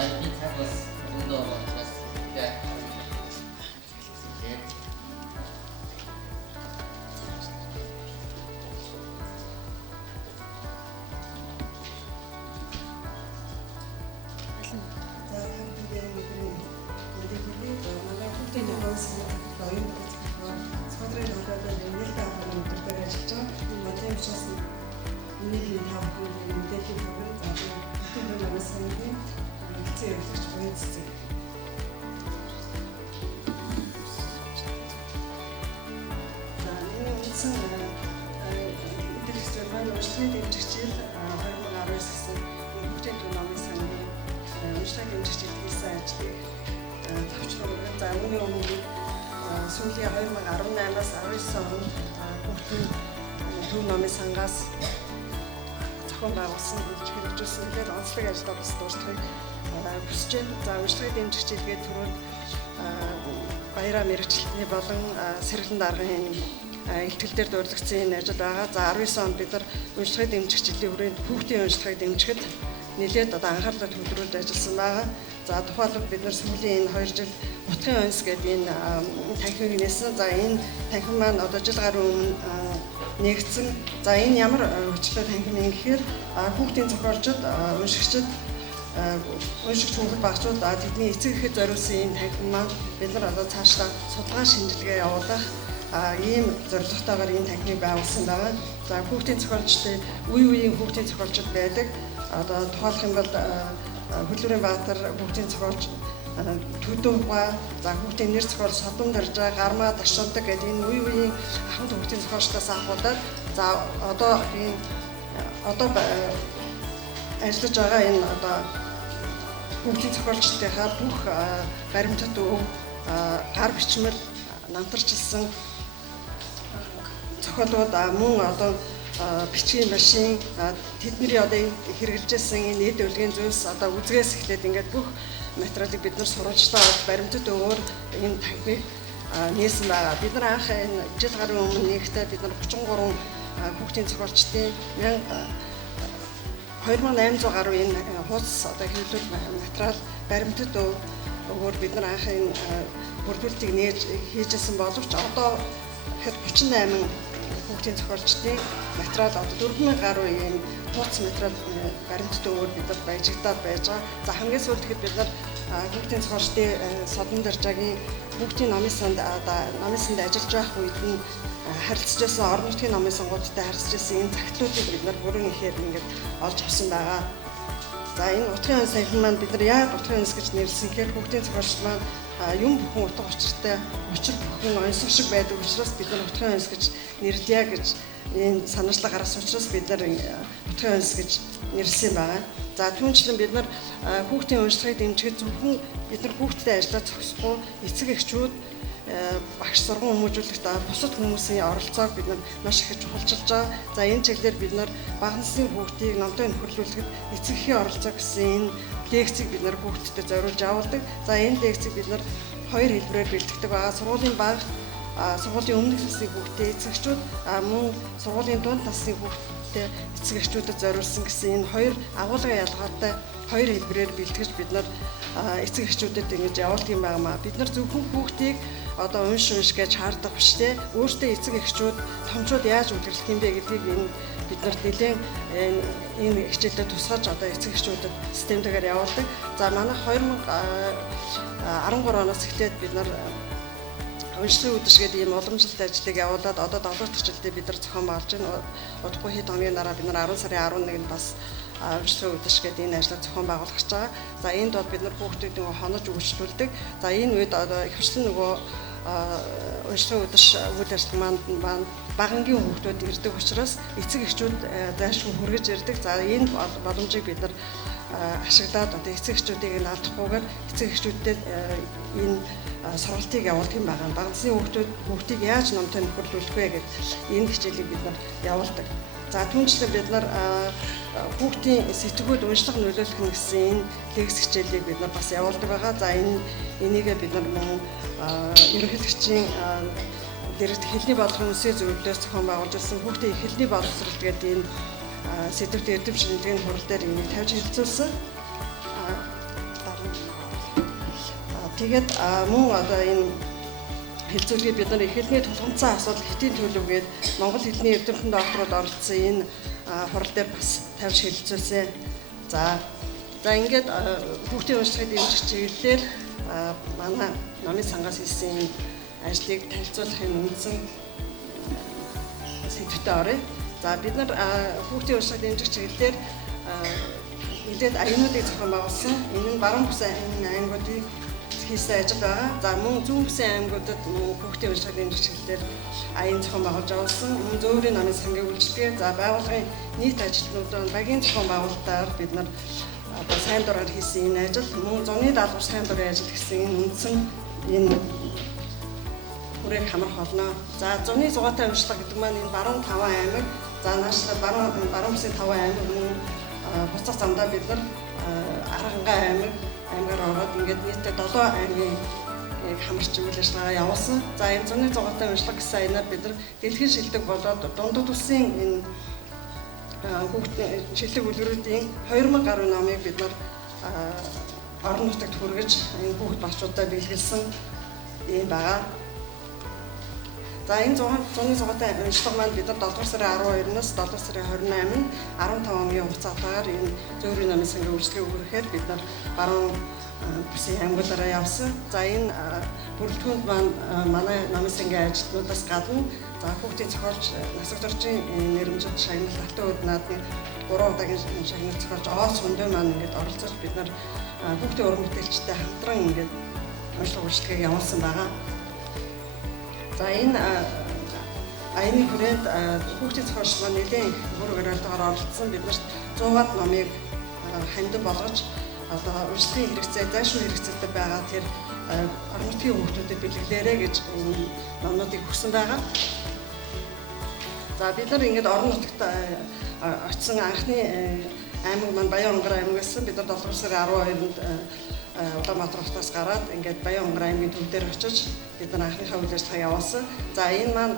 Энэ цааш өндөө бас тэгээ сүүлийн 2018-аас 19 онд хүүхдийн төв номын сангаас зохион байгуулсан гэж хэрэгжүүлсэн. Тэгэхээр онцлог ажилдаа бас дуусгахыг хүсэж байна. За уншлагын дэмжигч хэлгээд түрүүнд баяраа мэргэжилтний болон сэргэлэн даргын илтгэлээр дурлагдсан энэ ажил байгаа. За 19 онд бид нар уншлагын дэмжигч хэлний хүрээнд хүүхдийн уншлагыг дэмжихэд нэлээд одоо анхаарлаа төвлөрүүлж ажилласан байгаа. За тухайлбал бид нар сүүлийн энэ 2 жил утгын онс гэдэг энэ танхимыг нээсэн. За энэ танхим маань одоо жил гаруй өмнө нэгдсэн. За энэ ямар хүчлээ танхим юм гэхээр хүүхдийн зохиолчид, уншигчид, уншигч хүүхэд багчууд тэдний эцэг эхэд зориулсан энэ танхим маань бид нар одоо цаашдаа судалгаа шинжилгээ явуулах ийм зорилготойгоор энэ танхимыг байгуулсан байгаа. За хүүхдийн зохиолчдын үе үеийн хүүхдийн зохиолчид байдаг. Одоо тухайлх юм бол Хөлбөрийн Баатар хүүхдийн зохиолч Төдөөга, за хүүхдийн нэр зохиол Содон Даржаа, Гармаа Ташундаг гэдэг энэ үе үеийн ахмад хүүхдийн зохиолчдоос ахуулаад за одоо ажиллаж байгаа энэ одоо хүүхдийн зохиолчдынхаа бүх баримтат өв гар бичмэл намтарчилсан зохиолууд мөн одоо бичгийн машин тэдний одоо хэрэгжилжсэн энэ эд өвлгийн зүйлс одоо үзгээс эхлээд ингээд бүх материалыг бид нар сурвалжлаа баримтат өгөөр энэ танхимыг нээсэн байгаа. Бид нар анх энэ жил гарын өмнө нэгтээ бид нар 33 хүүхдийн зохиолчдын 2800 гаруй энэ хуудас одоо хэвлэл материал баримтат өгөөр бид нар анх энэ бүрдүүлэлтийг нээж хийжсэн боловч одоо хэд 38 хүүхдийн зохиолчдын материал одоо 4000 гаруй ийм хуудас материал баримтат өгөөр бид нар баяжигдаад байж байгаа. За хамгийн сүүлд ихэд бид нар хүүхдийн зохиолчдын содон даржаагийн хүүхдийн номын санд ажиллаж байх үед нь харилцаж байсан орон нутгийн номын сангуудтай харилцаж байсан энэ загтлуудыг бид нар бүрэн ихээр ингээд олж авсан байгаа. За энэ утгын онц саяхан маань бид нар яг утгын онц гэж нэрлсэн гэхээр хүүхдийн зохиолч маань юм бүхэн утга учиртай учир бүхэн онцлог шиг байдаг учраас бид нар утгын онц гэж нэрлэе гэж энэ санаачлал гаргасан учраас бид нар утгын онц гэж нэрлсэн байгаа. За түүнчлэн бид нар хүүхдийн уншлагыг дэмжихэд зөвхөн бид нар хүүхдтэй ажиллаж зохисгүй эцэг эхчүүд багш сургууль хүмүүжүүлэхт бусад хүмүүсийн оролцоог бид нар маш их чухалчилж байгаа. За энэ чиглэлээр бид нар бага насны хүүхдийг номтой нөхөрлүүлэхэд эцэг эхийн оролцоо гэсэн энэ лекцийг бид нар хүүхдэд зориулж явуулдаг. За энэ лекцийг бид нар хоёр хэлбэрээр бэлтгэдэг байгаа. Сургуулийн бага сургуулийн өмнөх насны хүүхдээ эцэг эхчүүд мөн сургуулийн дунд насны хүүхдээ эцэг эхчүүдэд зориулсан гэсэн энэ хоёр агуулгын ялгаатай хоёр хэлбэрээр бэлтгэж бид нар эцэг эхчүүдэд ингэж явуулдаг юм байна. Бид нар зөвхөн хүүхдийг одоо унш гэж хаардаг биш те. Өөртөө эцэг эхчүүд томчууд яаж үлгэрлэх юм бэ гэдгийг бид нарт нэлээд энэ хичээлээр тусгаж одоо эцэг эхчүүдэд системтэйгээр явуулдаг. За манай 2013 оноос эхлээд бид нар уншлагын үдэш гэдэг ийм уламжлалт ажлыг явуулаад одоо 7 дахь жилдээ бид нар зохион байгуулж байна. Удахгүй хэд хоногийн дараа бид нар 10 сарын 11-нд бас уншлагын үдэш гэдэг энэ ажлыг зохион байгуулах гэж байгаа. За энд бол бид нар хүүхдүүдийг хонож өгчлүүлдэг. За энэ үед одоо ихвчлэн нөгөө уншлагын үдэш үйл ажиллагаа маань багангийн хүүхдүүд ирдэг учраас эцэг эхчүүд дайшгүй хүргэж ирдэг. За энэ боломжийг бид нар ашиглаад одоо эцэг эхчүүдийг алдахгүйгээр эцэг эхчүүдэд энэ сургалтыг явуулдаг юм байна. Бага насны хүүхдийг яаж номтой нөхөрлүүлэх вэ гэдэг энэ хичээлийг бид нар явуулдаг. За түүнчлэн бид нар хүүхдийн сэтгүүд уншлах нөлөөлөх нь гэсэн энэ лекц хичээлийг бид нар бас явуулдаг байгаа. За энийгээ бид нар мөн ерөнхийлөгчийн дэргэд хэлний бодлогын үнсээ зөвлөлөөс зохион байгуулж ирсэн хүүхдийн эхлэлний боловсрол гэдэг энэ сэдвт эрдэм шинжилгээний хурал дээр энийг тавьж хэлцүүлсэн. Тэгээд мөн одоо энэ хэлцүүлгийг бид нар эхлэлний тулгамдсан асуудал хэтийн төлөв гээд Монгол хэлний эрдэмтэн докторууд оролцсон энэ хурал дээр бас тавьж хэлцүүлсэн. За ингээд хүүхдийн уншлагыг дэмжих чиглэлээр манай номын сангаас хийсэн ажлыг танилцуулахын үндсэн сэдвтэ оръё. За бид нар хүүхдийн уншлагыг дэмжих чиглэлээр нэлээд аянуудыг зохион байгуулсан. Энэ нь баруун бүс аймагуудын хийсэн ажил байгаа. За мөн зүүн бүсийн аймагуудад хүүхдийн уншлагыг дэмжих чиглэлээр аян зохион байгуулж явуулсан. Мөн зөөврийн намын сангийн үйлчлэгээ, за байгууллагын нийт ажилтнуудын багийн зохион байгуулалтаар бид нар одоо сайн дураар хийсэн энэ ажил, мөн зуны даалгавар сайн дурын ажил гэсэн энэ үндсэн энэ хүрээг хамрах болно. За зуны зугаатай уншлага гэдэг маань энэ баруун 5 аймаг, за наашлаа баруун бүсийн 5 аймаг мөн буцах замдаа бид нар Арангаа аймгаар ороод ингээд нийтдээ 7 аймгийн хамарч үйл ажиллагаа явуулсан. За энэ зуны зугаатай уншлага гэсэн аянаар бид нар дэлхийн шилдэг болоод дундад улсын энэ хүүхдийн шилдэг үлгэрүүдийн 2000 гаруй номыг бид нар орон нутагт хүргэж энэ хүүхд багчуудаа бэлгэлсэн юм байгаа. За энэ зуны зугаатай уншлага маань бид нар 7 дугаар сарын 12-наас 7 дугаар сарын 28-нд 15 хоногийн хугацаатаар энэ зөөврийн намын сангийн үйлчлэгээ өгөхээр бид нар баруун бүсийн аймагуудаараа явсан. За энэ бүрэлдэхүүнд маань манай намын сангийн ажилтнуудаас гадна за хүүхдийн зохиолч насагт орчин нэрмжид шагнал татан өд наадны 3 удаагийн шагнал зохиолч Оос Хүндэ маань ингээд оролцож бид нар хүүхдийн уран бүтээлчтэй хамтран ингээд уншлага үйлчлэгийг явуулсан байгаа. За энэ аяны хүрээнд хүүхдийн зохиолч маань нэлээд бүр өрөөлтөөр оролцсон. Бид нарт 100-аад номыг хандив болгож одоо уншлагын хэрэгцээ, зайлшгүй хэрэгцээтэй байгаа тэр орон нутгийн хүүхдүүдэд бэлгэлээрэй гэж номнуудыг өгсөн байгаа. За бид нар ингээд орон нутагт очсон анхны аймаг маань Баян Онгор аймаг гэсэн. Бид нар 7 сарын 12-нд Улаанбаатар гараад ингээд Баян-Хонгор аймгийн төв дээр очиж бид нар анхныхаа үйл ажиллагаа явуулсан. За энэ маань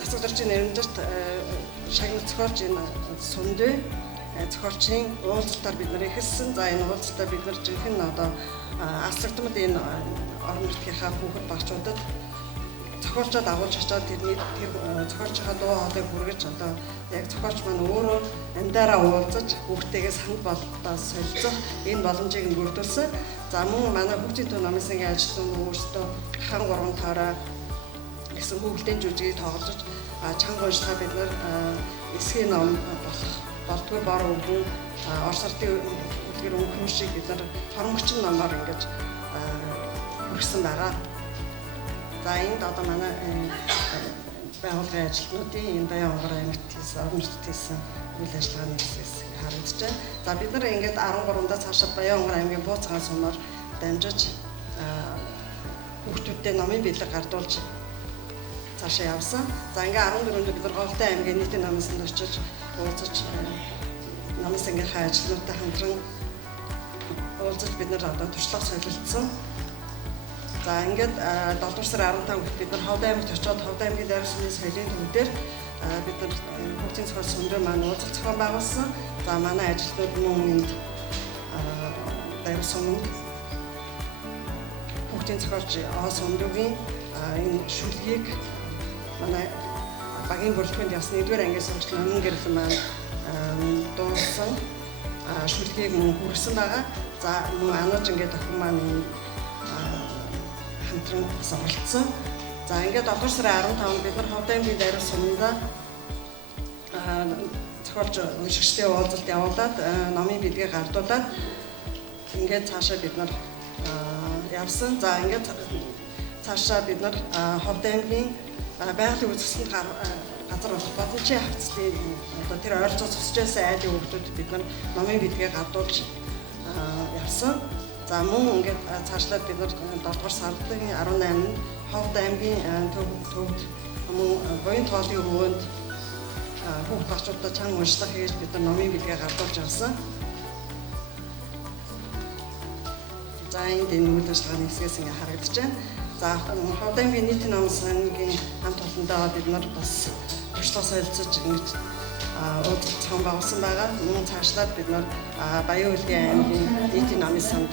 засаг зорчийн нэрмжирт шагнал зохиолч энэ Сүндэ зохиолчийн уулзалтаар бид нар эхэлсэн. За энэ уулзалтаар бид нар жинхэнэ одоо аслагдмал энэ орон нутгийнхаа хүүхэд багчуудад зохиолчод агуулж очоод тэр зохиолчийнхаа дуу хоолойг хүргэж одоо яг зохиолч маань өөрөө амьдараа уулзаж хүүхдтэйгээ санал бололтоо солилцох энэ боломжийг бүрдүүлсэн. За мөн манай хүүхдийн төв номын сангийн ажилтны өөрсдөө хан 3 таараа гэсэн хүүхдийн жүжигийг тоглож чанга уншихаа бид нар эсхийн ном болох болдгүй бор өвгөн Орос ардын үлгэр өнгөн шиг бид нар хормогчин номоор ингэж хүргэсэн байгаа. За энд одоо манай байгууллагын ажилтнуудын энэ Баян-Хонгор аймагт хийсэн орон нутгад хийсэн үйл ажиллагааны хэсгээс харагдаж байна. За бид нар ингээд 13-ндаа цаашаа Баян-Хонгор аймгийн бууцгаан сумаар дамжиж хүүхдүүдтэй номын биелэг гардуулж цаашаа явсан. За ингээ 14-нд бид нар Голтой аймгийн нийтийн номын санд очиж уулзаж номын сангийнхаа ажилтнуудтай хамтран уулзаж бид нар одоо туршлага солилцсон. За ингээд 7 дугаар сарын 15-нд бид нар Ховд аймагт очиод Ховд аймгийн дайрын сүмийн соёлын төвдөр бид нар хүүхдийн зохиол сүмрээ маань уулзах зохион байгуулсан. За манай ажилтнууд мөн энд дайрын сүмд хүүхдийн зохиолч Оос Өндөөгийн энэ шүлгийг манай багийн бүрэлдэхүүнд явсан 1-р ангиас сурч Номын гэрлэн маань дууссан шүлгийг мөн хүргэсэн байгаа. За мөн анууж ингээд охин маань хамтран суралцсан. За ингээд 7 дугаар сарын 15-нд бид нар Ховд аймгийн дайрын сумдаа зохиолч уншигчдын уулзалт явуулаад номын бидлэгийг гардуулаад ингээд цаашаа бид нар явсан. За ингээд цаашаа бид нар Ховд аймгийн байгалийн үзэсгэлэнт газар болох боломжийн хавцлын одоо тэр ойролцоо цусч байсан айлын хүүхдүүд бид нар номын бидлэгийг гардуулж явсан. За мөн ингээд цаашлаад бид нар 7 дугаар сарын 18-нд Ховд аймгийн төвд мөн буян тоолын өвөөнд хүүхд багчуудаа чанга уншлах хийж бид нар номын бидлэгийг гардуулж явсан. За энэ үйл ажиллагааны хэсгээс ингээд харагдаж байна. За Ховд аймгийн нийтийн номын сангийн хамт олондоо бид нар бас туршлага солилцож ингэж уулзалт зохион байгуулсан байгаа. Мөн цаашлаад бид нар Баян аймгийн нийтийн номын санд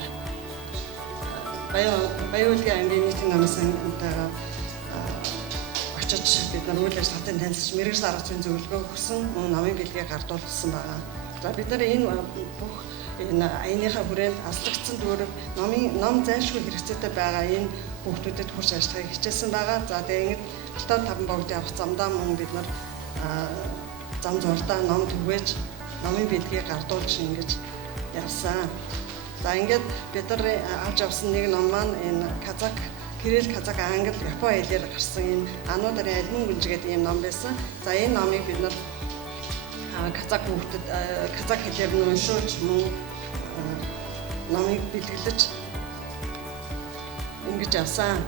Баян аймгийн нийтийн номын сангуудаа очиж бид нар үйл ажиллагаатай танилцж мэргэжил арга зүйн зөвлөгөө өгсөн мөн номын бидлэгийг гардуулсан байгаа. За бид нар энэ бүх энэ аяныхаа хүрээнд аслагдсан дүүрэг ном зайлшгүй хэрэгцээтэй байгаа энэ хүүхдүүдэд хүрч ажиллахыг хичээсэн байгаа. За тэгээ ингэж алтан таван богд явах замдаа мөн бид нар зам зурдаа ном түгээж номын бидлэгийг гардуулж ингэж явсан. За ингээд бид нар авч явсан нэг ном маань энэ Кирилл, казак, англи, япон хэлээр гарсан энэ ануударын албан гүнж гэдэг ийм ном байсан. За энэ номыг бид нар казак хүүхдэд казак хэлээр нь уншуулж мөн номыг бэлгэлж ингэж явсан.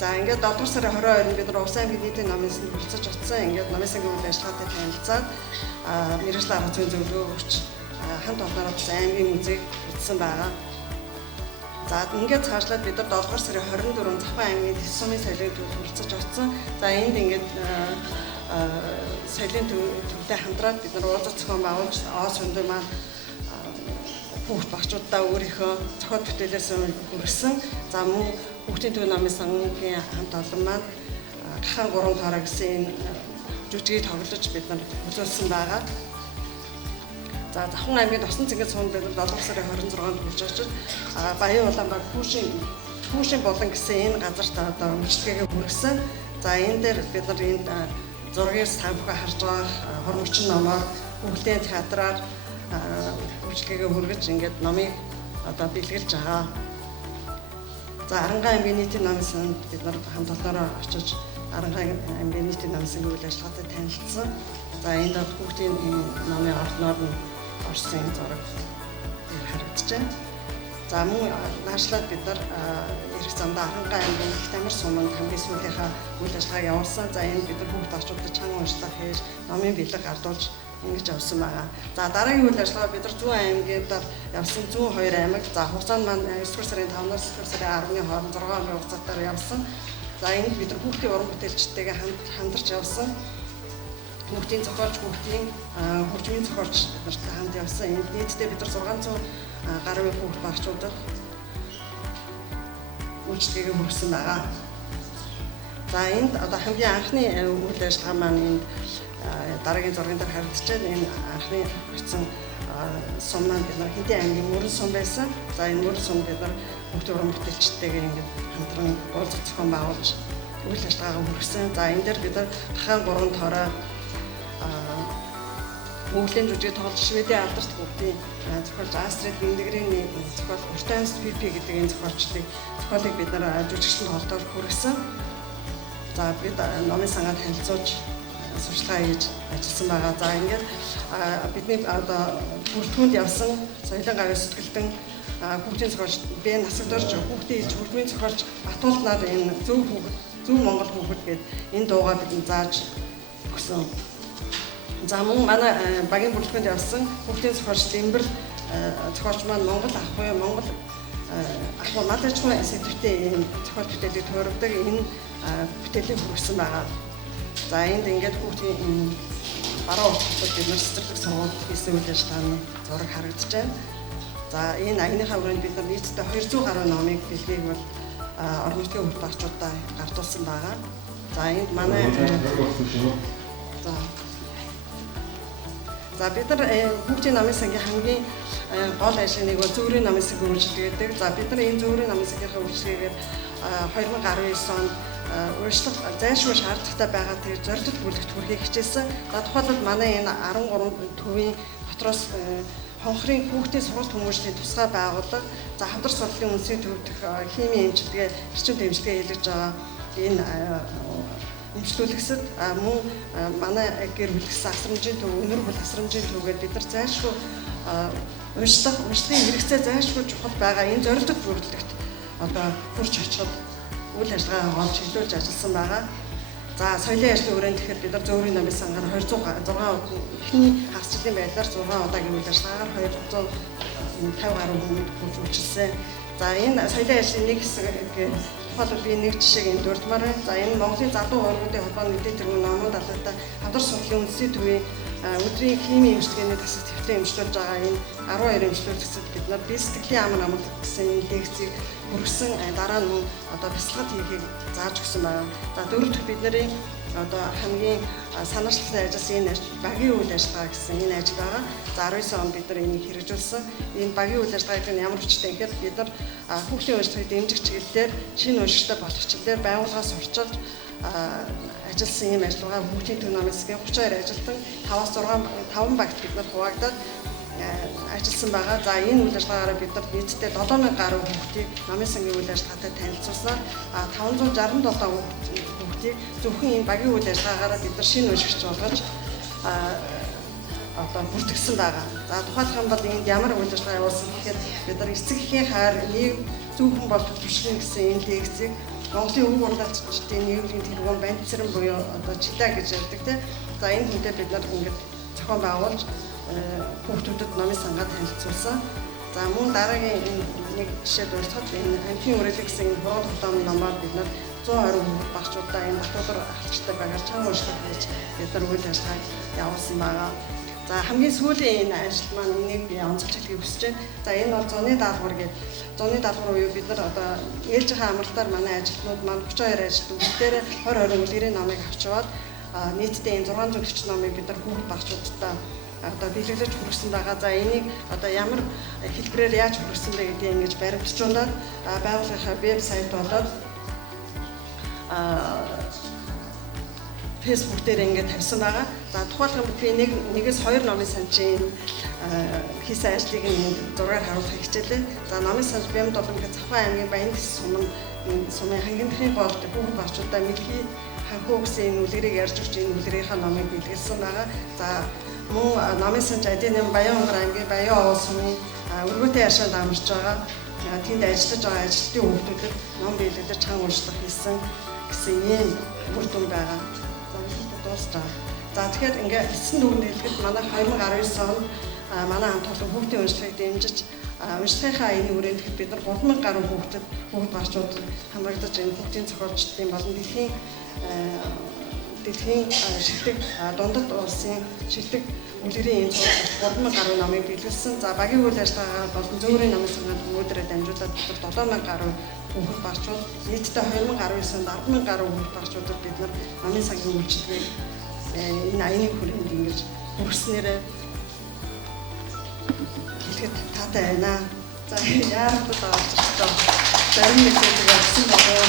За ингээд 7 дугаар сарын 22-нд бид нар Улс аймгийн нийтийн номын санд хүрэлцэж утсан. Ингээд номын сангийн үйл ажиллагаатай танилцаад мэргэжил арга зүйн зөвлөгөө өгч хамт олоороо бас аймгийн музейг утсан байгаа. За ингээд цаашлаад бид нар 7 дугаар сарын 24-нд Завхан аймгийн Тэс сумын соёлын төвд хүрэлцэж утсан. За энд ингээд соёлын төвтэй хамтраад бид нар уулзалт зохион байгуулж Оос Өндөө маань хүүхд багчуудаа өөрийнхөө зохиол бүтээлээс хүргэсэн. За мөн хүүхдийн төв номын сангийн хамт олон маань хан 3 таараа гэсэн энэ жүжигийг тоглож бид нар үзүүлсэн байгаа. За Завхан аймгийн Тосон цэнгэл сумд бид нар 7 сарын 26-нд хүрч очиж Баян Улаанбаатар Пүүшин болон гэсэн энэ газарт одоо үйлчлэгээ хүргэсэн. За энэ дээр бид нар энд зургийг санхүү харж байгаа хормогчин номоор хүүхдийн театраар үйлчлэгээ хүргэж ингээд номыг одоо бэлгэлж байгаа. За Арангаан аймгийн нийтийн номын санд бид нар хамт олоороо очиж Арангаан аймгийн нийтийн номын сангийн үйл ажиллагаатай танилцсан. За энд хүүхдийн номын ордноор нь орсон зураг харагдаж байна. За мөн наашлаад бид нар ирэх замдаа Арангаан аймгийн их тамир суманд хамгийн сүүлийнхаа үйл ажиллагааг явуулсан. За энэ бид нар хүүхд багчуудад чанга уншлах хийж номын бэлэг гардуулж ингэж явсан байгаа. За дараагийн үйл ажиллагаа бид нар 100 аймагуудаар явсан 102 аймаг. За хугацаанд маань 9 сарын 5-наас 9 сарын 10-ны хооронд 6 хоногийн хугацаатаар явсан. За энд бид нар хүүхдийн уран бүтээлчтэйгээ хамтарч явсан. Хүүхдийн зохиолч, хүүхдийн хөгжмийн зохиолч нартай хамт явсан. Энд нийтдээ бид нар 600 гаруй хүүхд багчуудад үйлчлэгээ хүргэсэн байгаа. За энд одоо хамгийн анхны үйл ажиллагаа маань энд дараагийн зургийн дээр харагдчихэв. Энэ анхны бичсэн сум маань бид нар Хэдийн аймгийн Мөрөн сум байсан. За энэ Мөрөн сум бид нар хүүхдийн уран бүтээлчтэйгээ ингээд хамтран уулзах зохион байгуулж үйл ажиллагаагаа хүргэсэн. За энэ дээр бид нар дахин 3 тоорой Монголын жүжиг тоглож Шведийн алдарт хүүхдийн зохиолч Астрид Биндэгрийн зохиол Уртанс ПП гэдэг энэ зохиолыг бид нар жүжигчдийн холдоор хүргэсэн. За бид номын сангаад танилцуулж сурчлагаа хийж ажилласан байгаа. За ингээд бидний одоо бүрэлдэхүүнд явсан соёлын гавь сэтгэлдэн хүүхдийн зохиолч Б насагдорч хүүхдийн хөгжмийн зохиолч Батуулнаар энэ зөв Монгол хүүхэд гэдэг энэ дуугаа бид зааж өгсөн. За мөн манай багийн бүрэлдэхүүнд явсан хүүхдийн зохиолч Дэмбэр зохиолч маань Монгол ах буюу Монгол ах мадажгүй сэдвтэй энэ зохиол бүтээлийг тойрогдог энэ бүтээлийг хүргэсэн байгаа. За энд ингээд хүүхдийн баруун уртад бид нар цэцэрлэг сургууль хийсэн үйл ажиллагааны зураг харагдаж байна. За энэ агныхаа өрөөнд бид нар нийтдээ 200 гаруй номыг бэлгээг бол орон нутгийн хүүхд багчуудаа гартуулсан байгаа. За энд манай За бид нар хүүхдийн номын сангийн хамгийн гол ажлын нэг бол зөвөрийн номын сангийн үйлчилгээ гэдэг. За бид нар энэ зөвөрийн номын сангийнхаа үйлчилгээгээр 2019 онд урьдчилан зайлшгүй шаардлагатай байгаа тэр зорилт бүлэгт хүрэхийг хичээсэн. За тухайлбал манай энэ 13 төвийн дотроос хонхрын хүүхдийн сургалт хүмүүжлийн тусгай байгууллага за хамтар сурлалын үндэсний төв дэх химийн эмчилгээ, эрчим дэмжлэгээ хийлгэж байгаа энэ эмчлүүлэгсэд мөн манай гэр бүлгсэн асрамжийн төв, өнөр бүл асрамжийн төвгээд бид нар зайлшгүй уншлагын хэрэгцээ зайлшгүй чухал байгаа энэ зорилт бүрэлдэхт одоо хурж очиход үйл ажиллагаагаа олж чиглүүлж ажилласан байгаа. За соёлын ажлын өрөөнд тэгэхээр бид нар зөвөрийн номын сангаар 206 эхний хагасчлалын байдлаар 6 удаагийн үйл ажиллагаагаар 250 гаруй хүмүүст хүрч үйлчилсэн. За энэ соёлын ажлын нэг хэсэг тухайлбал би нэг жишээг энд дурдмаар байна. За энэ Монголын залуу орнуудын холбооны мэдээ тэргүүн номууд албатай хамтар сурлалын үндэсний төвийн өдрийн химийн эмчилгээний тасаг төвтэй эмчлүүлж байгаа энэ 12 эмчлүүлэгчид бид нар бие сэтгэлийн амар амгалт гэсэн энэ лекцийг хүргэсэн. Дараа нь одоо бясалгал хийхийг зааж өгсөн байна. За дөрөвдөх бидний одоо хамгийн санаачлалтай ажилласан энэ багийн үйл ажиллагаа гэсэн энэ ажил байгаа. За 19 онд бид нар энийг хэрэгжүүлсэн. Энэ багийн үйл ажиллагааг нь ямар хүчтэй гэхээр бид нар хүүхдийн үйлчлэгийг дэмжих чиглэлээр шинэ уншигчтай болох чиглэлээр байгууллагаас сурчилж ажилласан ийм ажиллагаа хүүхдийн төв номын засгийн 32 ажилтан 5 багт бид нар хуваагдаад ажилласан байгаа. За энэ үйл ажиллагаараа бид нар нийтдээ 7000 гаруй хүүхдийг номын сангийн үйл ажиллагаатай танилцуулснаар 567 хүүхдийг зөвхөн энэ багийн үйл ажиллагаагаараа бид нар шинэ уншигч болгож одоо бүртгэсэн байгаа. За тухайлх юм бол энд ямар үйл ажиллагаа явуулсан гэхээр бид нар эцэг эхийн хайр нийгэм зөвхөн бол туршлага гэсэн энэ лекцийг Монголын өв урлагчдын нийгмийн тэргуун бандцэрэн буюу одоо чилаа гэж ярьдаг тийм. За энэ хүнтэй бид нар ингээд зохион байгуулж хүүхдүүдэд номын сангаа танилцуулсан. За мөн дараагийн нэг жишээ дурдхад энэ хамтын өрөөлөг гэсэн энэ хурал тоглоом номоор бид нар 120 хүүхэд багчуудаа энэ батуулар ахлагчтай байгаар чанга уншлах гэж бид нар үйл ажиллагааг явуулсан байгаа. За хамгийн сүүлийн энэ ажил маань энийг би онцолж хэлхийг хүсэж байна. За энэ бол зуны даалгавар гэдэг. Зуны даалгавар уу бид нар одоо ээлжийнхээ амралтаар манай ажилтнууд маань 32 ажилтнууд бүгдээр 20 үлгэрийн номыг авч яваад нийтдээ энэ 640 номыг бид нар хүүхэд багчуудтай одоо биелүүлж хүргэсэн байгаа. За энийг одоо ямар хэлбэрээр яаж хүргэсэн бэ гэдгийг ингэж баримтжуулаад байгууллагынхаа вебсайт болоод Facebook дээр ингээд тавьсан байгаа. За тухайлбал би нэгээс 2 номын санчийн хийсэн ажлыг зургаар харуулахыг хичээлээ. За номын санч Бямд болон Цавхан аймгийн Баян сумын хангалтын гол хүүхэд багчуудаа мэдхий ханхуу гэсэн энэ үлгэрийг ярьж өгч энэ үлгэрийнхаа номыг бэлгэлсэн байгаа. За мөн номын санч Ажилтны Баян аймгийн Баян овоо сумын өргөтэй яшаанд амарч байгаа. Тэнд ажиллаж байгаа ажилтны хүүхдүүдэд ном биелүүлж чанга уншлах хийсэн гэсэн ийм үр дүн байгаа. За тэгэхээр ингээ эцсийн дүгнэлт хэлэхэд манай 2019 онд манай хамт олон хүүхдийн уншлагыг дэмжиж уншлагынхаа энэ үрээнд бид нар 3000 гаруй хүүхд гарчууд хамрагдаж энэ хүүхдийн зохиолчдын болон дэлхийн шилдэг дундад улсын шилдэг үлгэрийн энэ 3000 гаруй номыг биелүүлсэн. За багийн үйл ажиллагаа болон зөөврийн намын сангаанд өнөөдрөө дамжуулаад 7000 гаруй хүүхд гарчууд нийтдээ 2019 онд 100000 гаруй хүүхд гарчуудад бид нар намын сангийн үйлчилгээг энэ аяны хүрээнд ингэж хүргэснээрээ хэлэхэд таатай байна. За яарад таавчтай зарим мэдээлэл өгсөн байгаа.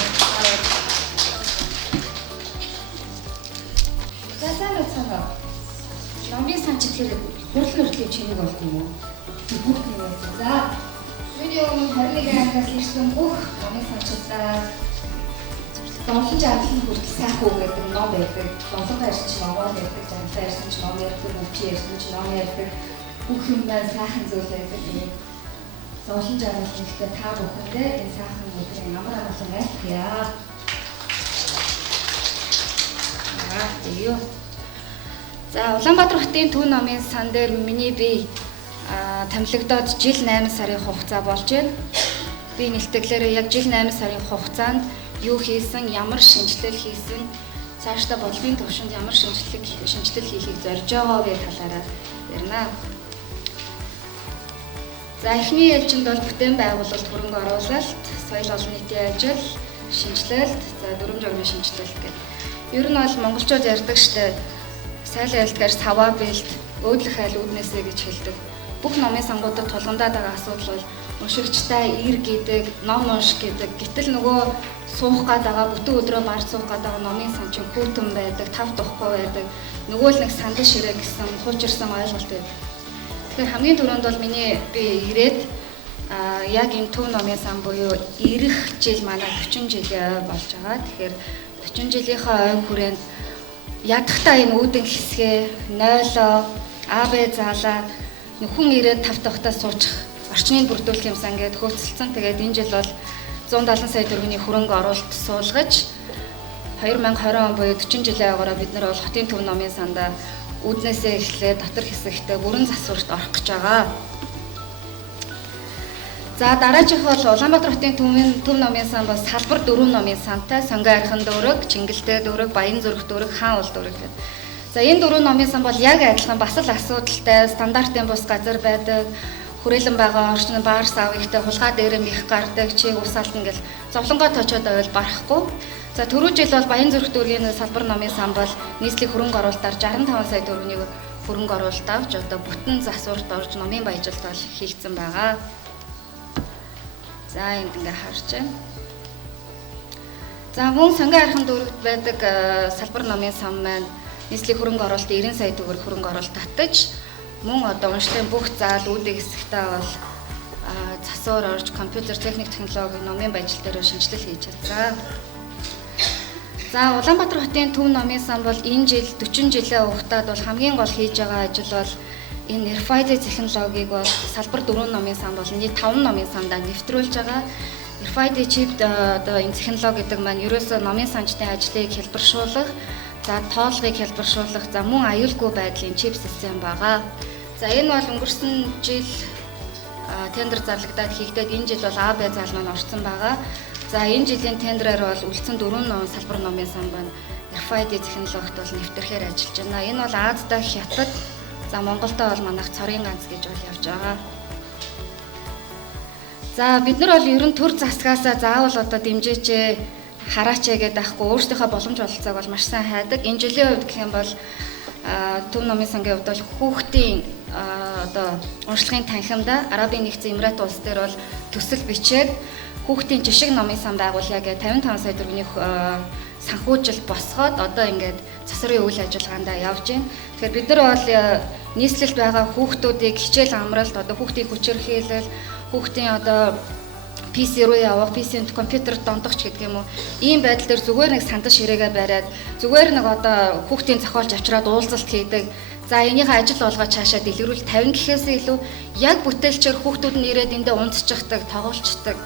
За сайн байна. Номын санч гэхээр хөрлөгийн чинийг болт юм уу? Бүгд юм байна. За видео өмнө 21 ангаас ирсэн бүх номын санчдаа Номын ажиллах хүртэл сайхан үг гэдэг ном байдаг. Номлого ярьсан ч Монгол ярьдаг, жанлаа ярьсан ч ном ярьдаг, өвчи ярьсан ч ном ярьдаг. Бүх юм байна сайхан зүйл байдаг. Тэгээд зовлон жаргал гэхдээ та бүхэндээ энэ сайхан өдрийн амар амгалан байлгая. Тэгё. За Улаанбаатар хотын Төв номын сан дээр миний бие томилогдоод жил 8 сарын хугацаа болж байна. Би нэлтгэлээрээ яг жил 8 сарын хугацаанд юу хийсэн, ямар шинжилэл хийсэн, цаашдаа бодлогын төвшөнд ямар шинжилэл хийхийг зорж байгаагийн талаараа ярина. За эхний ээлжинд бол бүтээн байгуулалт, хөрөнгө оруулалт, соёл олон нийтийн ажил, шинжилэлт, за дүрм журмын шинжилэлт гэдэг. Ер нь бол монголчууд ярьдаг штэ сайлын айлдгаар саваа бэлт, өөдлөх айл үүднээсээ гэж хэлдэг. Бүх номын сангуудад тулгамдаад байгаа асуудал бол уншигчтай ир гэдэг, ном унш гэдэг. Гэтэл нөгөө суух гад байгаа бүтэн өдрөө барж суух гад байгаа номын сан чинь хүүтэн байдаг, тав тухгүй байдаг. Нөгөө л нэг сандал ширээ гэсэн хуучирсан ойлголт байдаг. Тэгэхээр хамгийн түрүүнд бол би ирээд яг энэ Төв номын сан буюу ирэх жил манай 40 жил болж байгаа. Тэгэхээр 40 жилийнхаа ойн хүрээнд ядахтаа энэ үүдэн хэсгээ, нойлоо, АБ заалаа нөхөн ирээд тав тухтаа суучих орчныг бүрдүүлэх юмсан гэд хөөцөлдсөн. Тэгээд энэ жил бол 170 сая төгрөгийн хөрөнгө оруулалт суулгаж 2020 он буюу 40 жилийн агаараа бид нар бол хотын Төв номын сандаа үүднээсээ эхлээд дотор хэсэгтээ бүрэн засварт орох гэж байгаа. За дараачих бол Улаанбаатар хотын Төв номын сан бол салбар 4 номын сантай Сонгой архин дүүрэг, Чингэлтэй дүүрэг, Баян зүрх дүүрэг, Хаан ул дүүрэг гэдэг. За энэ 4 номын сан бол яг адилхан бас л асуудалтай стандартын бус газар байдаг. Хүрээлэн байгаа орчин баар сав ихтэй хулгай дээрээ их гардаг, чиг усаалт ингээл зовлонгоо точоод байвал барахгүй. За түрүү жил бол Баян зүрх дүүргийн салбар номын сан бол нийслэлийн хөрөнгө оруулалтаар 65 сая төгрөгийн хөрөнгө оруулалт авч одоо бүтэн засварт орж номын баяжилт бол хийгдсэн байгаа. За энд ингээ харж байна. За мөн Сонгой архин дүүрэгт байдаг салбар номын сан маань нийслэлийн хөрөнгө оруулалт 90 сая төгрөг хөрөнгө оруулалт татаж мөн одоо уншлын бүх заал үүдийн хэсэгтээ бол засвар орж компьютер техник технологи номын баяжил дээр шинжилэл хийж чадсан. За Улаанбаатар хотын Төв номын сан бол энэ жил 40 жилийн хугацаанд бол хамгийн гол хийж байгаа ажил бол энэ RFID технологиг бол салбар 4 номын сан бол нийт 5 номын сандаа нэвтрүүлж байгаа. RFID чип одоо энэ технологи гэдэг маань ерөөсөө номын санчдын ажлыг хэлбэршүүлэх, за тоолгыг хэлбэршүүлэх, за мөн аюулгүй байдлын чип систем байгаа. За энэ бол өнгөрсөн жил тендер зарлагдаад хийгдээд энэ жил бол АБ заал маань орсон байгаа. За энэ жилийн тендерээр бол үлдсэн 4 ном салбар номын сан байна. RFID технологид бол нэвтрэхээр ажиллаж байна. Энэ бол Аздаа Хятад, за Монголдо бол манайх цорын ганц гэж бол явж байгаа. За бид нар бол ер нь төр засгаасаа заавал одоо дэмжээч хараач гэдэг байхгүй өөрсдийнхөө боломж олцоог бол маш сайн хайдаг. Энэ жилийн хувьд гэх юм бол Төв номын сангийн хувьд бол хүүхдийн одоо уншлагын танхимда Арабын нэгдсэн Эмират улс дээр бол төсөл бичээд хүүхдийн жишг номын сан байгуулъя гэж 55 сая төгрөгийн санхүүжилт босгоод одоо ингээд засварын үйл ажиллагаанд явж байна. Тэгэхээр бид нар бол нийслэлд байгаа хүүхдүүдийг хичээл амралт одоо хүүхдийн хүчирхийлэл, хүүхдийн одоо PC руу явах, PC-нд компьютер дондогч гэдэг юм уу. Ийм байдал дээр зүгээр нэг сандал ширээгээ бариад зүгээр нэг одоо хүүхдийн зохиолж авчираад уулзалт хийдэг. За энийхээ ажил болгоо цаашаа дэлгэрүүл 50 гэхээсээ илүү яг бүтээлчээр хүүхдүүд нь ирээд эндээ унтчихдаг, тоглолцдог.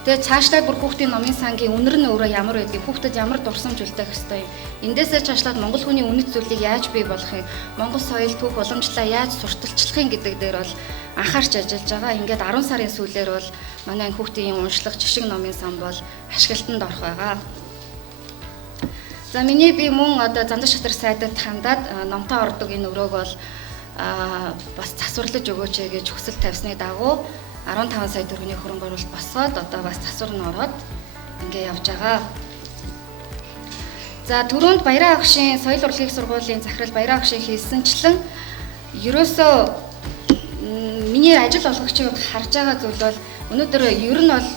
Тэгээ цаашлаад бүр хүүхдийн номын сангийн үнэр нь өөрөө ямар байдгийг, хүүхдэд ямар дурсамж үлдээх ёстой юм. Эндээсээ цаашлаад монгол хүний үнэт зүйлийг яаж бий болгохыг, монгол соёл, түүх, уламжлалаа яаж сурталчлахын гэдэг дээр бол анхаарч ажиллаж байгаа. Ингээд 10 сарын сүүлээр бол манай энэ хүүхдийн уншлах жишг номын сан бол ашиглалтанд орох байгаа. За миний би мөн одоо Зандан шатар сайдад хандаад номтой ордог энэ өрөөг бол бас засварлаж өгөөч гэж хүсэл тавьсны дагуу 15 сая төгрөгийн хөрөнгө оруулалт босгоод одоо бас засвар нь ороод ингээ явж байгаа. За түрүүнд Баяраа агшийн соёл урлагийн сургуулийн захирал Баяраа агшийн хэлсэнчлэн ерөөсөө миний ажил олгогчийг харж байгаа зүйл бол өнөөдөр ер нь бол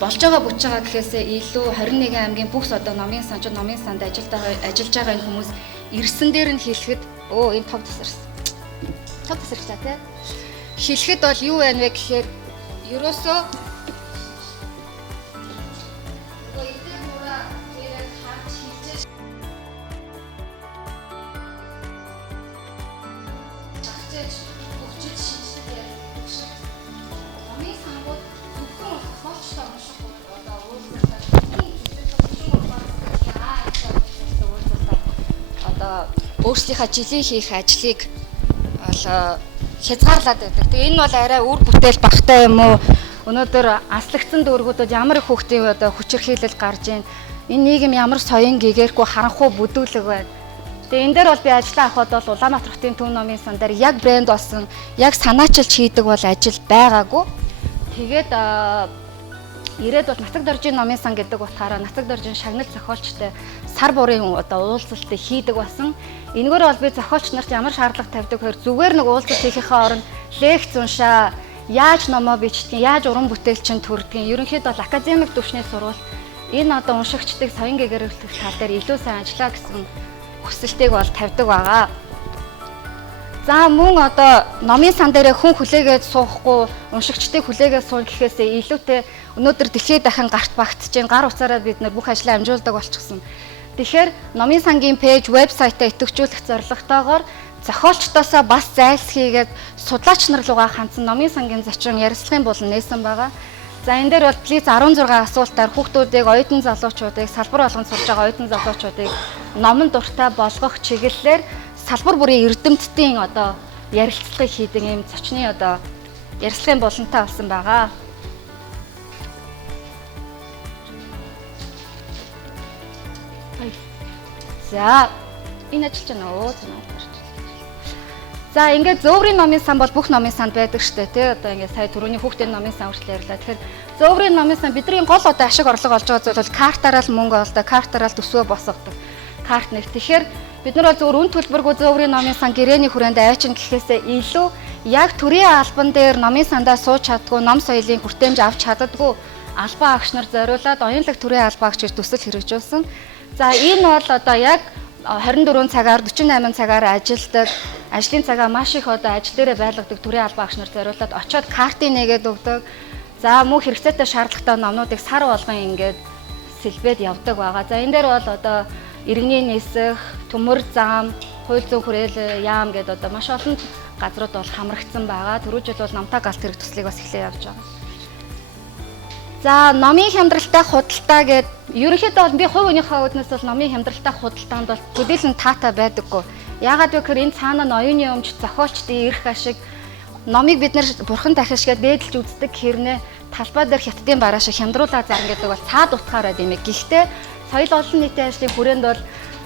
болж байгаа бүж байгаа гэхээсээ илүү 21 аймгийн бүх одоо номын санд ажиллаж байгаа энэ хүмүүс ирсэн дээр нь хэлэхэд энэ тав тасарчлаа тий. Хэлэхэд бол юу байна вэ гэхээр ерөөсөө эдгээр муура дээрээ харж хэлж чагтаж өгчөж шинжилгээ хийх. Номын сангууд зөвхөн зохиолчтой унших одоо уулзалтаар одоо өөрсдийнхээ жилийн хийх ажлыг хязгаарлаад байдаг. Тэгээ энэ бол арай үр бүтээл багтай юм уу? Өнөөдөр аслагдсан дүүргүүдэд ямар их хүүхдийн одоо хүчирхийлэл гарж ийн. Энэ нийгэм ямар соён гэгэрхгүй харанхуй бүдүүлэг байна. Тэгээ энэ дээр бол би ажиллаа авахд бол Улаанбаатар хотын төв номын сан дээр яг брэнд болсон, яг санаачилж хийдэг бол ажил байгаагүй. Тэгээд ирээд бол Нацаг доржийн номын сан гэдэг утгаараа Нацаг доржийн шагнал зохиолчтой сар бүрийн одоо уулзалтыг хийдэг басан. Энэгээр бол би зохиолч нарт ямар шаардлага тавьдаг вэ? Зүгээр нэг уулзалт хийхийнхээ оронд лекц уншаа, яаж номоо бичдэг, яаж уран бүтээлчин төрдөг. Ерөнхийдөө бол академик түвшний сурвалж энэ одоо уншигчдыг соён гэгэрүүлэх тал дээр илүү сайн ажиллаа гэсэн хүсэлтийг бол тавьдаг байгаа. За мөн одоо номын сан дээрээ хүн хүлээгээд суухгүй, уншигчдыг хүлээгээд суун гэхээсээ илүүтэй өнөөдөр дэлхийд дахин гарт багтж гин гар утсаараа бид нар бүх ажлаа амжуулдаг болчихсон. Тэгэхээр номын сангийн пэйж, вебсайтаа идэвхжүүлэх зорилготойгоор зохиолчдоосоо бас зайлсхийгээд судлаач нар руугаа хандсан номын сангийн зочин ярилцлагын болон нээсэн байгаа. За энэ дээр бол плиз 16 асуултаар хүүхдүүдийг, оюутан залуучуудыг, салбар болгонд сурж байгаа оюутан залуучуудыг номон дуртай болгох чиглэлээр салбар бүрийн эрдэмтдийн одоо ярилцлагыг хийдэг юм зочны одоо ярилцлагын болонтой болсон байгаа. За энэ ажиллаж байна уу? За ингээд зөөврийн номын сан бол бүх номын санд байдаг штэ тий. Одоо ингээд сая түрүүний хүүхдийн номын сан хүртэл ярьлаа. Тэгэхээр зөөврийн номын сан бидний гол одоо ашиг орлого олж байгаа зүйл бол картаараа л мөнгө олдог, картаараа л төсвөө босгодог. Карт нэр. Тэгэхээр бид нар бол зөвхөн үн төлбөргүй зөөврийн номын сан гэрээний хүрээнд айчин гэхээсээ илүү яг төрийн албан дээр номын сандаа сууж чаддгүй, ном соёлын хүртээмж авч чаддгүй албан агч нар зориулаад оюунлаг төрийн албан агч гэж төсөл хэрэгжүүлсэн. За энэ бол одоо яг 24 цагаар 48 цагаар ажилдаг, ажлын цагаа маш их одоо ажил дээрээ байлгадаг төрийн албан агч нар зориулаад очиод картыг нээгээд өгдөг. За мөн хэрэгцээтэй шаардлагатай номнуудыг сар болгон ингээд сэлбээд явдаг байгаа. За энэ дээр бол одоо иргэний нисэх, төмөр зам, хууль зүйн хүрээлэл яам гэдэг одоо маш олон газрууд бол хамрагдсан байгаа. Түрүү жил бол номтой галт хэрэг төслийг бас эхлээ явж байгаа. За номын хямдралтай худалдаа гэдэг ерөнхийдөө бол би хувь өөнийхөө үүднээс бол номын хямдралтай худалдаанд бол бүдээлэн таатай байдаггүй. Яагаад вэ гэхээр энэ цаана нь оюуны өмч, зохиолчдын эрх ашиг, номыг бид нэр бурхан дахишгээд дээдэлж үздэг хэрнээ талбай дээр хятадын бараа шиг хямдруулаа зарна гэдэг бол цаад утгаараа димэг. Гэхдээ соёл олон нийтийн ажлын хүрээнд бол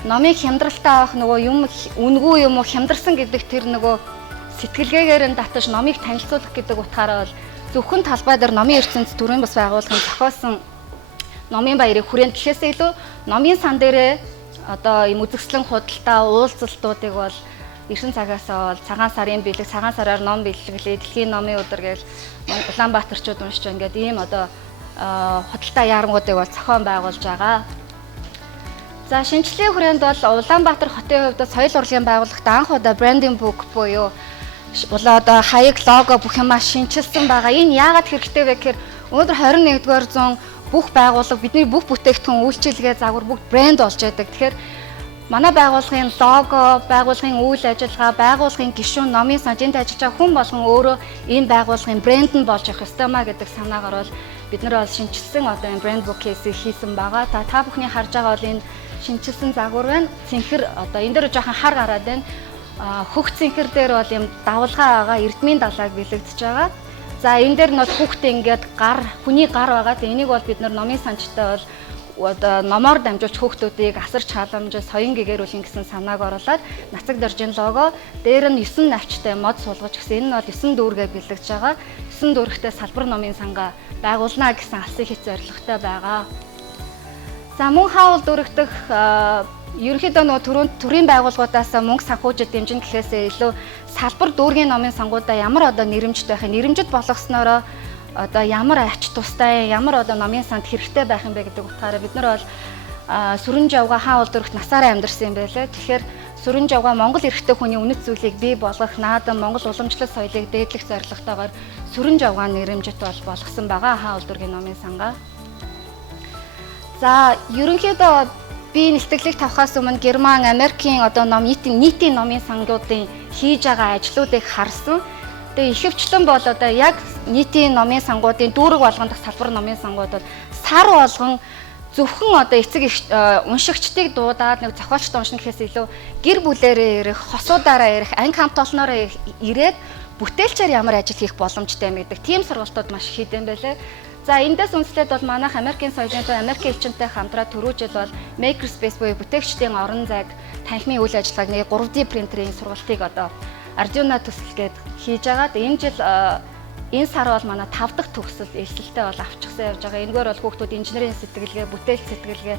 номыг хямдралтай авах нөгөө юм үнгүй юм уу хямдарсан гэдэг тэр нөгөө сэтгэлгээгээр нь татаж номыг танилцуулах гэдэг утгаараа бол зөвхөн талбай дээр номын ертөнц төрийн бас байгууллагын зохиосон номын баярыг хүрээнд гэхээсээ илүү номын сан дээрээ одоо юм үзэсгэлэн худалдаа уулзалтуудыг бол 9 цагаасаа бол цагаан сарын бэлэг, цагаан сараар ном бэлгэлээ, дэлхийн номын өдөр гээл Улаанбаатарчууд уншиж ингээд ийм одоо худалдаа ярангуудыг бол зохион байгуулж байгаа. За шинжлэлийн хүрээнд бол Улаанбаатар хотын хувьд соёл урлагийн байгууллагт анх удаа брендинг бук буюу одоо хаяг лого бүх юмаа шинчилсэн байгаа. Энэ яагаад хэрэгтэй вэ гэхээр өнөөдөр 21-р зуун бүх байгууллага бидний бүх бүтээгдэхүүн үйлчилгээ загвар бүгд брэнд болж байдаг. Тэгэхээр манай байгууллагын лого, байгууллагын үйл ажиллагаа, байгууллагын гишүүн, номын санжинд ажиллаж байгаа хүн болгон өөрөө энэ байгууллагын брэнд нь болж явах ёстой маа гэдэг санаагаар бол бид нар бол шинжилсэн одоо энэ брэнд бук кейсийг хийсэн байгаа. Та бүхний харж байгаа бол энэ шинжилсэн загвар байна. Цэнхэр одоо энэ дээр жоохон хар гараад байна. Хөх цэнхэр дээр бол юм давлгаа байгаа, эрдмийн далайг бэлэгдэж байгаа. За энэ дээр нь хүүхдээ ингээд хүний гар байгаа. Энийг бол бид нар номын санчтай бол одоо номоор дамжуулж хүүхдүүдийг асарч халамжаас соён гэгэрүүлэн гэсэн санааг оруулаад нацаг дөржин лого дээр нь 9 навчтай мод суулгаж гэсэн. Энэ нь бол 9 дүүргээ бэлэгдэж байгаа. 9 дүүрэгтэй салбар номын сангаа байгуулна гэсэн алсын хэт зорилготой байгаа. За мөн хаул дүүрэгдэх ерөнхийдөө нөгөө төрийн байгууллагуудаас мөнгө санхүүжид дэмжин гэхээсээ илүү салбар дүүргийн номын сангуудаа ямар одоо нэрэмжтэй байх, нэрэмжит болгосноороо одоо ямар ач тустай, ямар одоо номын санд хэрэгтэй байх юм бэ гэдэг утгаараа бид нар бол сүрэн жавга хаул дүүрэгт насаараа амьдарсан юм байлаа. Тэгэхээр сүрэн жавга Монгол эрхтэй хүний үнэт зүйлийг бий болгох, наадам Монгол уламжлалт соёлыг дээдлэх зорилготойгоор сүрэн жавга нэрэмжит болгосон байгаа хаул дүүргийн номын сангаа. За ерөнхийдөө би нэлтгэлийг тавхаас өмнө Герман, Америкийн одоо нийтийн номын сангуудын хийж байгаа ажлуудыг харсан. Тэгээ ихэвчлэн бол одоо яг нийтийн номын сангуудын дүүрэг болгондох салбар номын сангууд бол сар болгон зөвхөн одоо эцэг уншигчдыг дуудаад нэг зохиолчтой унших гэхээс илүү гэр бүлээрээ ирэх, хосуудаараа ирэх, анги хамт олноороо ирээд бүтээлчээр ямар ажил хийх боломжтой юм гэдэг тийм сургалтууд маш их хийдэм байлээ. За эндээс үндэслээд бол манайх Америкийн соёлын төв Америк элчинтэй хамтраад түрүү жил бол Makerspace буюу бүтээгчдийн орон зайг танхимын үйл ажиллагааг нэг 3D принтерийн сургалтыг одоо Arduino төсөлгээд хийж байгаа. Энэ жил энэ сар бол манай 5 дахь төгсөл эвсэлтэй бол авчихсан явж байгаа. Энэгээр бол хүүхдүүд инженерийн сэтгэлгээ, бүтээлч сэтгэлгээ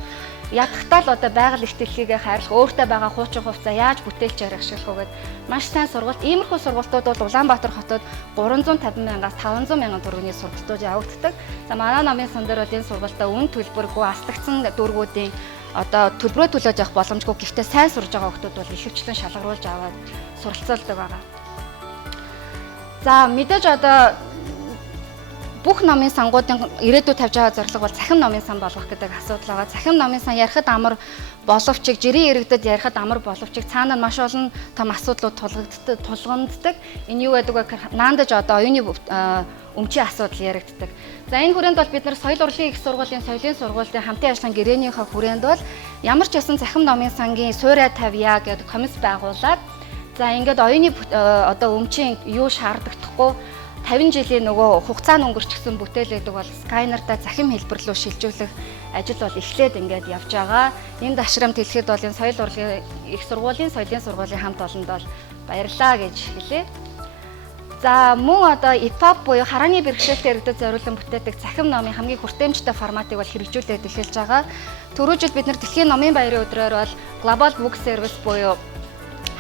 ядахтаа л одоо байгаль их дэлхийгээ хайрлах, өөртөө байгаа хуучин хувцас яаж бүтээлчээр ашиглах вэ гэдэг маш сайн сургалт. Иймэрхүү сургалтууд бол Улаанбаатар хотод 350 мянгаас 500 мянган төгрөгийн сургалтууд явагддаг. За манай номын сан дээр бол энэ сургалтаа үн төлбөргүй астагдсан дүүргүүдийн одоо төлбөрөө төлөөж явах боломжгүй. Гэхдээ сайн сурж байгаа хүүхдүүд бол ихэвчлэн шалгаруулж аваад суралцуулдаг байгаа. За мэдээж одоо бүх номын сангуудын ирээдүйд тавьж байгаа зорилго бол цахим номын сан болгох гэдэг асуудал байгаа. Цахим номын сан ярихад амар боловч жирийн иргэдэд ярихад амар боловч цаана маш олон том асуудлууд тулгамддаг. Энэ юу гэдэг вэ? Наандаж одоо оюуны өмчийн асуудал яригддаг. За энэ хүрээнд бол бид нар соёл урлагийн их сургуулийн соёлын сургуулийн хамтын ажиллагааны гэрээнийхээ хүрээнд бол ямар ч байсан цахим номын сангийн суурай тавья гэдэг комисс байгуулад за ингээд оюуны одоо өмчийн юу шаардлагагүй 50 жилийн нөгөө хугацаанд өнгөрчихсөн бүтээл гэдэг бол сканертаа захим хэлбэр рүү шилжүүлэх ажил бол эхлээд ингээд явж байгаа. Энд ашрамт хэлэхэд бол энэ соёл урлагийн их сургуулийн соёлын сургуулийн хамт олонд бол баярлаа гэж хэлээ. За мөн одоо EPUB буюу харааны бэрхшээлтэй иргэдэд зориулан бүтээдэг цахим номын хамгийн хүртээмжтэй форматыг бол хэрэгжүүлээд эхэлж байгаа. Түрүү жил бид нар Дэлхийн номын баярын өдрөөр бол Global Book Service буюу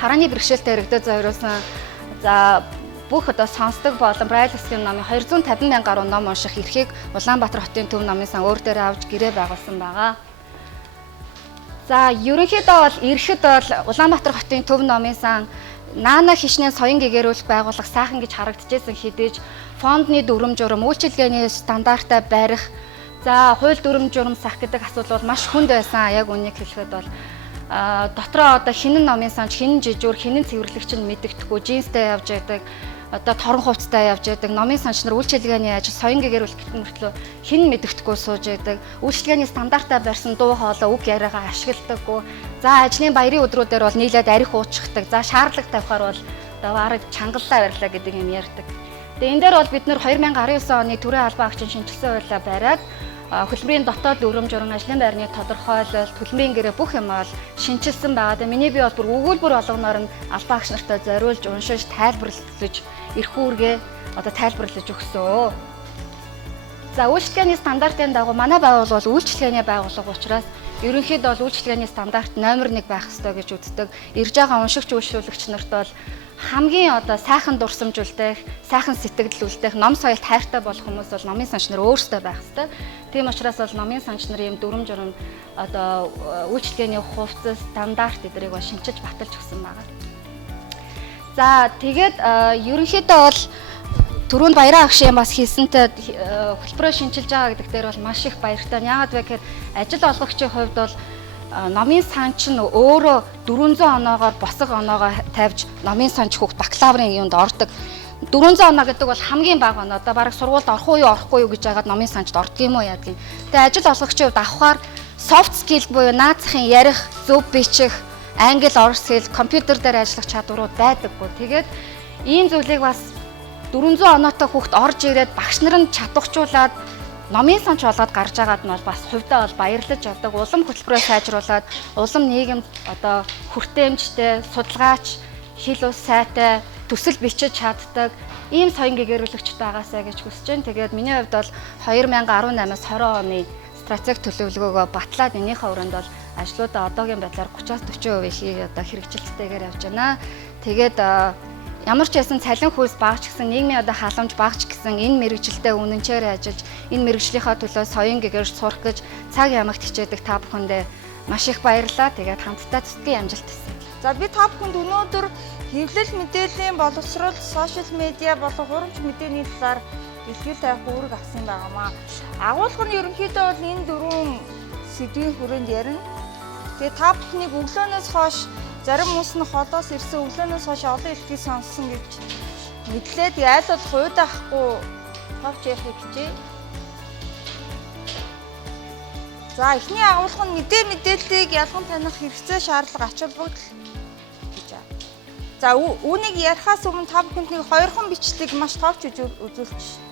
харааны бэрхшээлтэй иргэдэд зориулсан за бүх одоо сонсдог болон Брайлсгийн номын 250 мянга гаруй ном унших эрхийг Улаанбаатар хотын төв номын сан өөр дээрээ авч гэрээ байгуулсан байгаа. За ерөнхийдөө бол эрэхэд бол Улаанбаатар хотын төв номын сан наана хишнээ соён гэгэрүүлэх байгууллага сайхан гэж харагдчихсэн хэдиж фондны дүрм журам, үйлчилгээний стандартаа барих, за хууль дүрм журам сах гэдэг асуудал бол маш хүнд байсан. Яг үнийг хэлэхэд бол дотроо одоо хинэн номын санч, хинэн жижүүр, хинэн цэвэрлэгч нь мэддэхгүй, джинстэй явж байдаг, одоо торон хувцастай явж байдаг, номын санч нар үйлчилгээний ажил, соён гэгэрүүлэх мөртлөө хин мэддэхгүй сууж байдаг, үйлчилгээний стандартаа барьсан дуу хоолой үг яриагаа ашигладаггүй. За ажлын баярын өдрүүдээр бол нийлээд арих уучдаг, за шаардлага тавихаар бол бараг чангаллаа барьлаа гэдэг юм ярьдаг. Тэгээ энэ дээр бол бид нэр 2019 оны төрийн албан агчийн шинжилсэн хуулиа бариад хөтөлбөрийн дотоод дүрм журам, ажлын байрны тодорхойлолт, хөтөлбөрийн гэрээ бүх юм бол шинжилсэн байгаа. Тэгээ миний бие бол бүр өгүүлбэр олгоноор нь албан агч нартай зориулж, уншиж, тайлбарлаж, эрх үүргээ одоо тайлбарлаж өгсөн. За үйлчилгээний стандартын дагуу манай байгууллага бол үйлчилгээний байгууллага учраас ерөнхийдөө бол үйлчилгээний стандарт номер 1 байх ёстой гэж үздэг. Ирж байгаа уншигч үйлчлүүлэгч нарт бол хамгийн одоо сайхан дурсамжуулдаг, сайхан сэтгэл үлдээх, ном соёлт хайртай болох хүмүүс бол номын санч нар өөрсдөө байх ёстой. Тийм учраас бол номын санч нар ийм дүрм журам одоо үйлчилгээний хувцас, стандарт эдрийг бол шинчиж баталж өгсөн байна. За тэгээд ерөнхийдөө бол түрүүнд баяраа агшийн бас хийсэнтэй хөтөлбөрөө шинжилж байгаа гэдэг дээр бол маш их баяртай. Яагаад вэ гэхээр ажил олгогчийн хувьд бол номын санч нь өөрөө 400 оноогоор босго оноогоо тавьж номын санч хүүхд бакалаврын юунд ордог. 400 оноо гэдэг бол хамгийн бага оноо. Одоо бараг сургуульд орох уу орохгүй юу гэж яагаад номын санчд ордго юм уу яадгийн. Тэгээ ажил олгогчийн хувьд авахаар soft skill буюу наацхийн ярих, зөв бичих, англи, орос хэл, компьютер дээр ажиллах чадварууд байдаггүй. Тэгээд ийм зүйлийг бас 400 оноотой хүүхд орж ирээд багш нар нь чадварчуулаад номын санч болоод гарч байгаад нь бол бас хувьдаа бол баярлаж явдаг. Улам хөтөлбөрөө сайжруулад, улам нийгэмд одоо хүртээмжтэй, судалгаач, хэл ус сайтай, төсөл бичиж чаддаг ийм соён гэгэрүүлэгчд байгаасаа гэж хүсэж байна. Тэгээд миний хувьд бол 2018-аас 20 оны стратеги төлөвлөгөөгөө батлаад энийхээ өрөөнд бол ажлуудаа одоогийн байдлаар 30-40% их одоо хэрэгжилттэйгээр явж байна. Тэгээд ямар ч байсан цалин хөлс багч гэсэн нийгмийн одоо халамж багч гэсэн энэ мэрэгжилтэд үнэнчээр ажиллаж энэ мэрэгжлийнхаа төлөө соён гэгэрж сурах гэж цаг ямагт хичээдэг та бүхэндээ маш их баярлалаа. Тэгээд хамтдаа цэцгийн амжилт хүсье. За би та бүхэнд өнөөдөр хэвлэл мэдээллийн боловсрол, сошиал медиа болон хуримч мэдээний талаар илэрхийлэл тавих үүрэг авсан байгаамаа. Агуулга нь ерөнхийдөө бол энэ дөрвөн сэдвийн хүрээнд ярина. Тэгээд та бүхнийг өглөөнөөс хойш зарим хүмүүс нь холоос ирсэн өглөөнөөс хойш олон хэлтгийг сонссон гэж мэдлээд айл бол хуйдаахгүй товч ярихыг хичээе. За эхний агуулга нь мэдээллийг ялган таних хэрэгцээ шаардлага ач холбогдол гэж байна. За үүнийг ярихаас өмнө та бүхэнд нэг хоёрхан бичлэгийг маш товч үзүүлчих.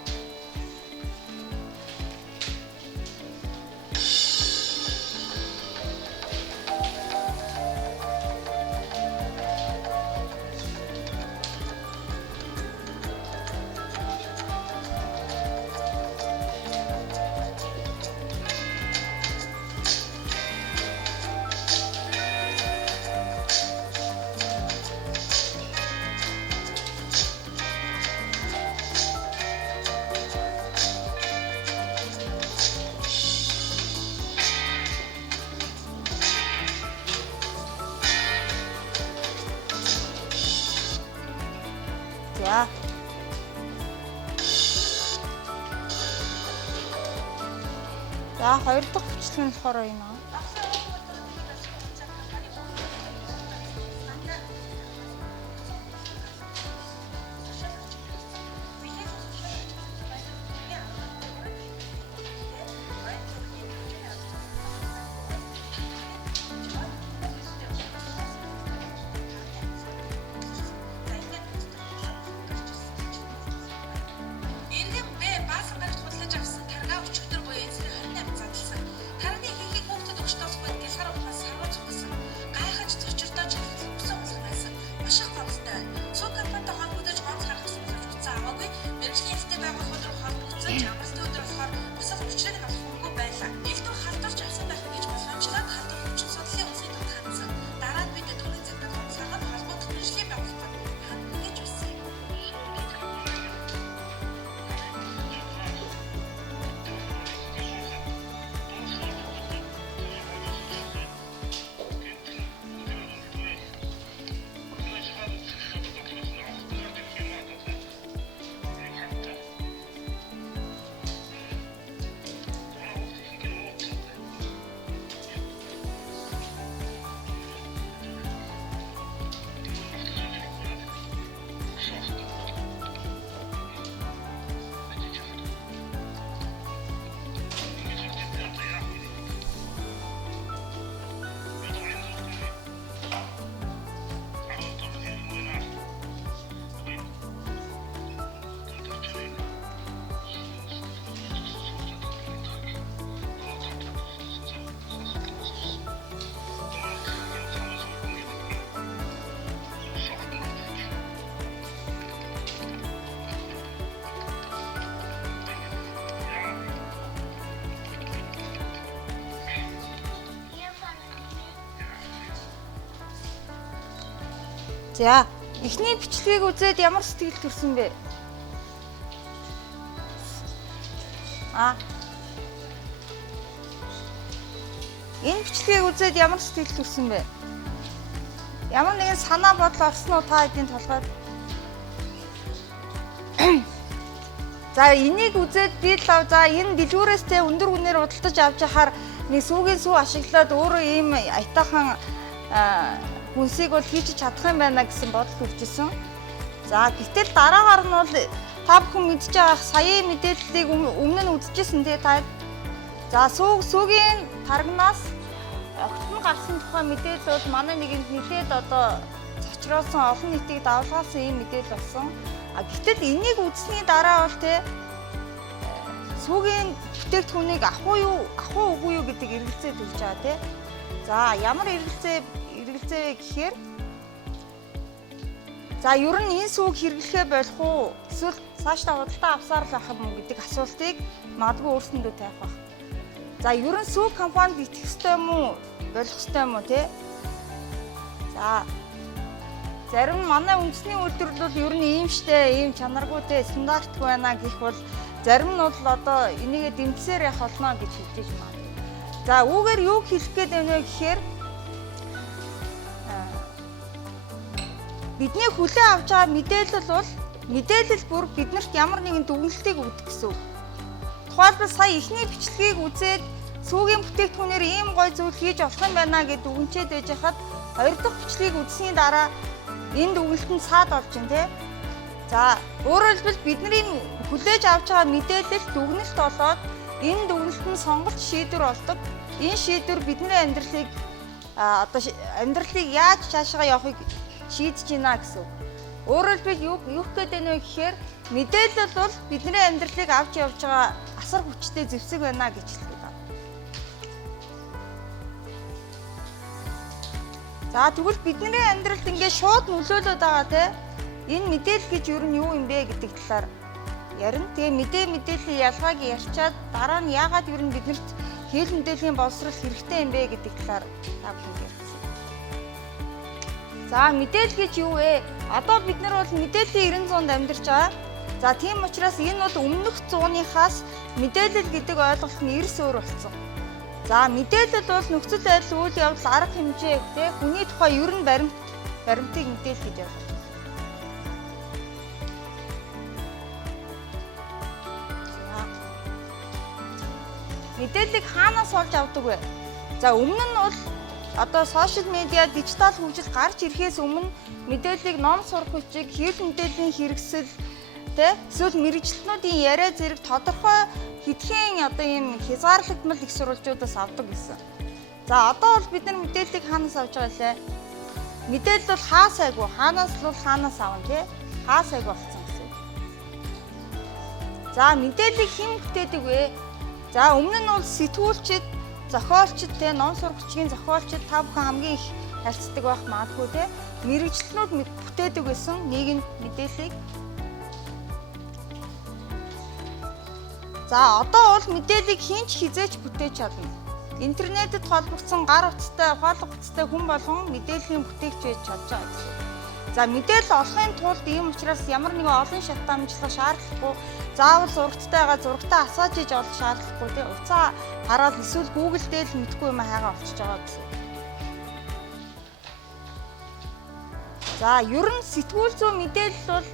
За хоёр дахь бичлэг нь болохоор энэ. За, эхний бичлэгийг үзээд ямар сэтгэл төрсөн бэ? Энэ бичлэгийг үзээд ямар сэтгэл төрсөн бэ? Ямар нэгэн санаа бодол орсон уу та хэдийн толгойд? За, энийг үзээд би л за энэ дэлгүүрээс те өндөр үнээр худалдаж авч яхаар нэг сүүгийн сүү ашиглаад өөрөө ийм аятайхан хүнсийг бол хийж чадах юм байна гэсэн бодол төрж исэн. За гэтэл дараагаар нь бол та бүхэн мэдж байгаа саяын мэдээллийг өмнө нь үзчихсэн тий та. За сүүгийн таргнаас огтхон гарсан тухай мэдээлэл бол манай нэгэнд нэлээд одоо цочроосон олон нийтийг давлгаасан ийм мэдээлэл болсон. Гэтэл энийг үзсний дараа бол тий сүүгийн бүтээгдэхүүнийг ах уу үгүй юу гэдэг эргэлзээ төрж байгаа тий. За ямар эргэлзээ гэхээр за ер нь энэ сүүг хэрэглэхээ болох уу? Эсвэл цаашдаа худалдаа авсаар л байх юм гэдэг асуултыг магадгүй өөрсөндөө тавих байх. За ер нь сүүг компанид итгэх ёстой юм уу? Болох ёстой юм уу те? За зарим манай үндэсний үйлдвэрлэл бол ер нь ийм штэ, ийм чанаргүй те, стандартгүй байна гэх бол зарим нь бол одоо энийгээ дэмжсээр явах болно гэж хэлж байна. За үүгээр юу хэлэх гээд байна вэ гэхээр бидний хүлээн авч байгаа мэдээлэл бол мэдээлэл бүр биднэрт ямар нэгэн дүгнэлтийг өгдөг гэсэн үг. Тухайлбал сая эхний бичлэгийг үзээд сүүгийн бүтээгдэхүүнээр ийм гой зүйл хийж болох юм байна гэж дүгнчээд байж хахад хоёр дахь бичлэгийг үзсний дараа энэ дүгнэлтэнд саад болж байна тий. За өөрөөр хэлбэл бидний хүлээж авч байгаа мэдээлэл дүгнэлт болоод энэ дүгнэлтэнд сонголт шийдвэр болдог. Энэ шийдвэр бидний амьдралыг яаж цаашаа явахыг шийдэж гинэ гэсэн. Өөрөөр хэлбэл юу гээд байна вэ гэхээр мэдээлэл бол бидний амьдралыг авч явж байгаа асар хүчтэй зэвсэг байна гэж хэлдэг байна. За тэгвэл бидний амьдралд ингээд шууд нөлөөлөд байгаа те энэ мэдээлэл гэж юу юм бэ гэдэг талаар ярина. Тэгээ мэдээллийн ялгааг ярьчаад дараа нь яагаад юу биднэрт хэл мэдээллийн боловсрол хэрэгтэй юм бэ гэдэг талаар та бүхэн ярих. За мэдээлэл гэж юу вэ? Одоо бид нар бол мэдээллийн 90 100-д амьдарч байгаа. За тийм учраас энэ бол өмнөх 100-ынхаас мэдээлэл гэдэг ойлголт нь эрс өөр болсон. За мэдээлэл бол нөхцөл байдал, үйл явдал, арга хэмжээ гэх хүний тухай ер нь баримтыг мэдээлэл гэж ойлгож байна. Мэдээллийг хаанаас олж авдаг вэ? За өмнө нь бол одоо сошиал медиа, дижитал хөгжил гарч ирэхээс өмнө мэдээллийг ном сурах хүчиг, хэвлэл мэдээллийн хэрэгсэл, эсвэл мэрэгчлэнүүдийн яриа зэрэг тодорхой хэдхэн одоо ийм хязгаарлагдмал их сурвалжуудаас авдаг гэсэн. За одоо бол бид нар мэдээллийг хаанаас авч байгаа лээ? Мэдээлэл бол хаа сайгүй, хаанаас л хаанаас авна тий? Хаа сайг болсон гэсэн. За мэдээллийг хэн бүтээдэг вэ? За өмнө нь бол сэтгүүлчид, зохиолчид те ном сурагчдын зохиолчид та бүхэн хамгийн их харьцдаг байх магадгүй те мэрэгчлэнүүд бүтээдэг гэсэн нийгэмд мэдээллийг. За одоо бол мэдээллийг хинч хизээч бүтээж чадна. Интернетэд холбогдсон гар утастай, ухаалаг утастай хүн болгон мэдээллийн бүтээгч байж чадж байгаа гэсэн. За мэдээлэл олохын тулд ийм учраас ямар нэгэн олон шат дамжлах шаардлагагүй. Заавал зурагтайгаа зурагтаа асааж иж олох шаардлагагүй тий. Уцаа хараад эсвэл Google дээр л мэдгүй юм хайгаа олчиж байгаа гэсэн. За ер нь сэтгүүл зүй мэдээлэл бол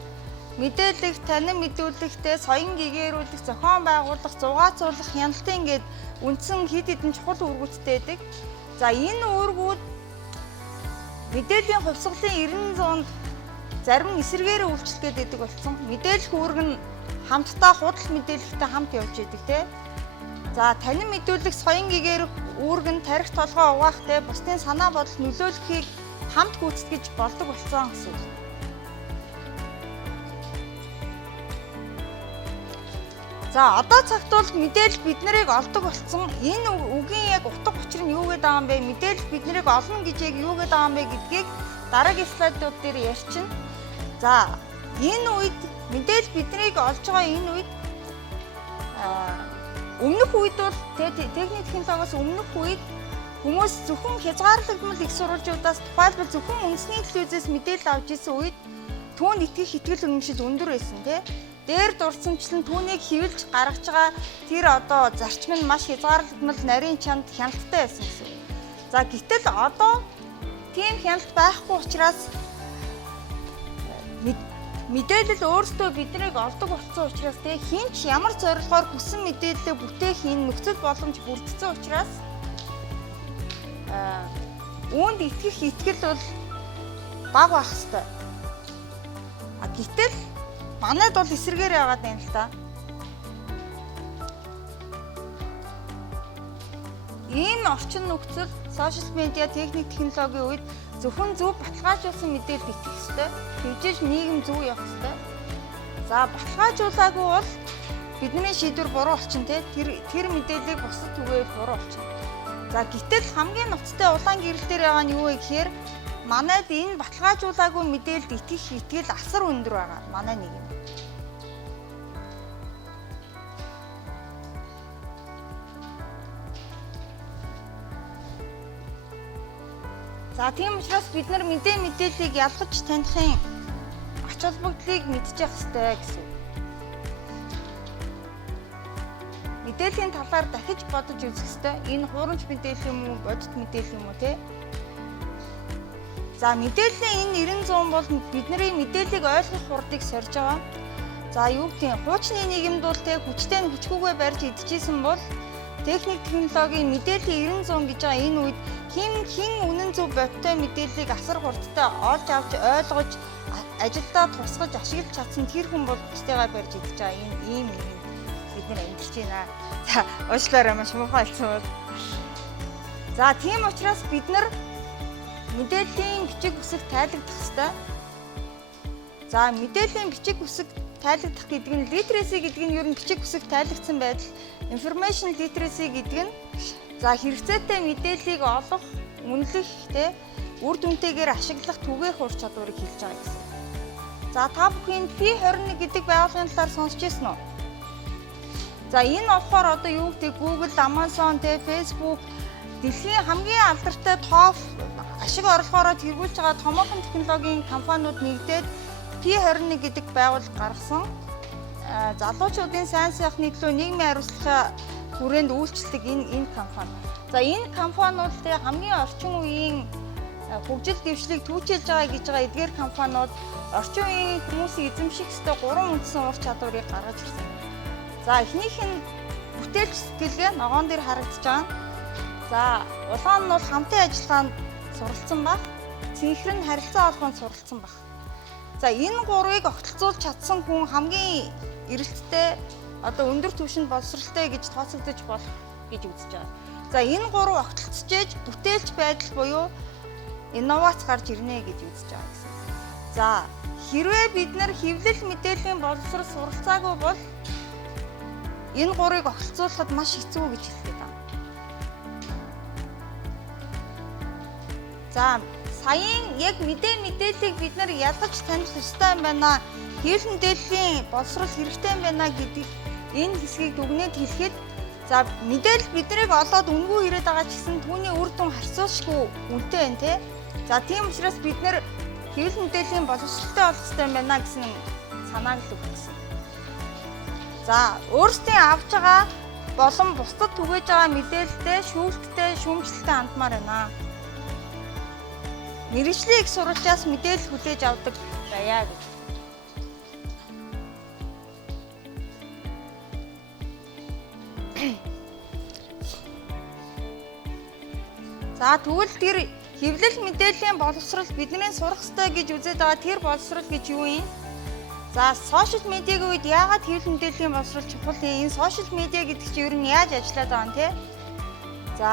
мэдээлэх, танин мэдүүлэхтэй, соён гэгээрүүлэх, зохион байгуулах, зугаацуулах, хяналтын гээд үндсэн хэд хэдэн чухал үүргүүдтэй байдаг. За энэ үүргүүд мэдээллийн хувьсгалын 90 100-д зарим нь эсэргээрээ үйлчлэх гэдэг болсон. Мэдээлэх үүрэг нь хамтдаа худал мэдээлэлтэй хамт явж идэг тий. За танин мэдүүлэх, соён гэгээрэх үүрэг нь тарих толгой угаах тий, бусдын санаа бодол нөлөөлөхийг хамт гүйцэтгэж болдог болсон гэсэн. За одоо цагт бол мэдээлэл бид нарыг олдог болсон. Энэ үгийн яг утга учир нь юу гэдэг байгаа юм бэ? Мэдээлэл бид нарыг олно гэж яг юу гэдэг байгаа юм бэ гэдгийг дараагийн слайдууд дээр ярьчихна. За энэ үед мэдээлэл бид нарыг олж байгаа энэ үед өмнөх үед бол техник технологиос өмнөх үед хүмүүс зөвхөн хязгаарлагдмал их сурвалжуудаас тухайлбал зөвхөн үндэсний телевизээс мэдээлэл авч исэн үед түүнд итгэх итгэл үнэмшил өндөр байсан тий. Дээр дурсамжлан түүнийг хэвлж гаргаж байгаа тэр одоо зарчим нь маш хязгаарлагдмал нарийн чанд хяналттай байсан гэсэн. За гэтэл одоо тийм хяналт байхгүй учраас мэдээлэл өөрсдөө биднийг олдог болсон учраас тий хинч ямар зорилгоор хүссэн мэдээлэлээ бүтээх энэ нөхцөл боломж бүрдсэн учраас үүнд итгэх итгэл бол бага байх ёстой. Гэтэл манайд бол эсрэгээр яваад байна л да. Ийм орчин нөхцөл сошиал медиа техник технологийн үед зөвхөн зөв баталгаажуулсан мэдээлэл итгэх ёстой. Тэгжээж нийгэм зөв явах ёстой. За баталгаажуулаагүй бол бидний шийдвэр буруу болчихно те. Тэр мэдээллийг бусад түгээвэл буруу болчихно. За гэтэл хамгийн ноцтой улаан гэрэл дээр байгаа нь юу вэ гэхээр манайд энэ баталгаажуулаагүй мэдээлэлд итгэх итгэл асар өндөр байгаа. Манай нийгэм. За тийм учраас бид нар мэдээллийг ялгаж таних ач холбогдлыг мэдчих ёстой гэсэн. Мэдээллийн талаар дахиж бодож үзэх ёстой. Энэ хуурамч мэдээлэл юм уу, бодит мэдээлэл юм уу те? За мэдээллийн энэ 90% бол бидний мэдээллийг ойлгох хурдыг сорж байгаа. За юу гэх юм, хуучны нийгэмд бол те хүчтэй нь хүчгүйгээ барьж идчихсэн бол техник технологийн мэдээллийн 90% гэж байгаа энэ үед хин үнэн зөв бодтой мэдээллийг асар хурдтай олж авч ойлгож ажилдаа тусгаж ашиглаж чадсан тэр хүн бол бусдыгаа барьж идэж байгаа ийм бид нэр амьдарч байна. За уучлаарай маш муухай болсон бол. За тийм учраас бид нар мэдээллийн бичиг үсэг тайлбарлах ёстой. За мэдээллийн бичиг үсэг тайлбарлах гэдэг нь literacy гэдэг нь ер нь бичиг үсэг тайлбарлагдсан байдал. Information literacy гэдэг нь за хэрэгцээтэй мэдээллийг олох, үнэлэх, үр дүнтэйгээр ашиглах түгээх ур чадварыг хэлж байгаа гэсэн. За та бүхэн P21 гэдэг байгууллагын талаар сонсч ирсэн үү? За энэ болохоор одоо юу гэдэг Google, Amazon, Facebook дэлхийн хамгийн алдартай топ ашиг орлогоороо тэргүүлж байгаа томоохон технологийн компаниуд нэгдээд P21 гэдэг байгууллага гаргасан. Залуучуудын сайн сайхны төлөө нийгмийн хариуцлагын хүрээнд үйлчлдэг энэ компани. За энэ компаниудтай хамгийн орчин үеийн хөгжил дэвшлиг түүчилж байгаа гэж байгаа эдгээр компаниуд орчин үеийн хүмүүсийг эзэмших ёстой 3 үндсэн ур чадварыг гаргаж ирсэн. За эхнийх нь бүтээлч сэтгэлгээ ногоон дээр харагдаж байгаа. За улаан нь бол хамтын ажиллагаанд суралцсан баг. Цэнхэр нь харилцан холбоонд суралцсан баг. За энэ гурвыг огтлцуулж чадсан хүн хамгийн эрэлттэй одоо өндөр түвшинд боловсралтай гэж тооцогдож болох гэж үзэж байгаа. За энэ гурав огтлцож бүтээлч байдал буюу инновац гарч ирнэ гэж үзэж байгаа гэсэн. За хэрвээ бид нар хэвлэл мэдээллийн боловсрол суралцаагүй бол энэ гурыг огтлцуулахад маш хэцүү гэж хэлдэг байна. За саяын яг мэдээллийг бид нар ялгаж таних ёстой юм байна. Хэвлэл мэдээллийн боловсрол хэрэгтэй юм байна гэдэг энэ хэсгийг дүгнээд хэлэхэд за мэдээлэл биднийг олоод үнгүй ирээд байгаа ч гэсэн түүний үр дүн харьцуулшгүй үнэтэй байна те. За тийм учраас бид нар хэвлэл мэдээллийн боловсролтой болох хэрэгтэй юм байна гэсэн санааг л өгсөн. За өөрсдийн авж байгаа болон бусдад түгээж байгаа мэдээлэлтэй шүүлттэй шүүмжлэлтэй хандмаар байна. Мэргэжлийн их сурвалжаас мэдээлэл хүлээж авдаг байя гэж. За тэгвэл тэр хэвлэл мэдээллийн боловсрол бидний сурах ёстой гэж үзээд байгаа тэр боловсрол гэж юу юм? За сошиал медиагийн үед яагаад хэвлэл мэдээллийн боловсрол чухал юм? Энэ сошиал медиа гэдэг чинь ер нь яаж ажиллаад байгаа юм те? За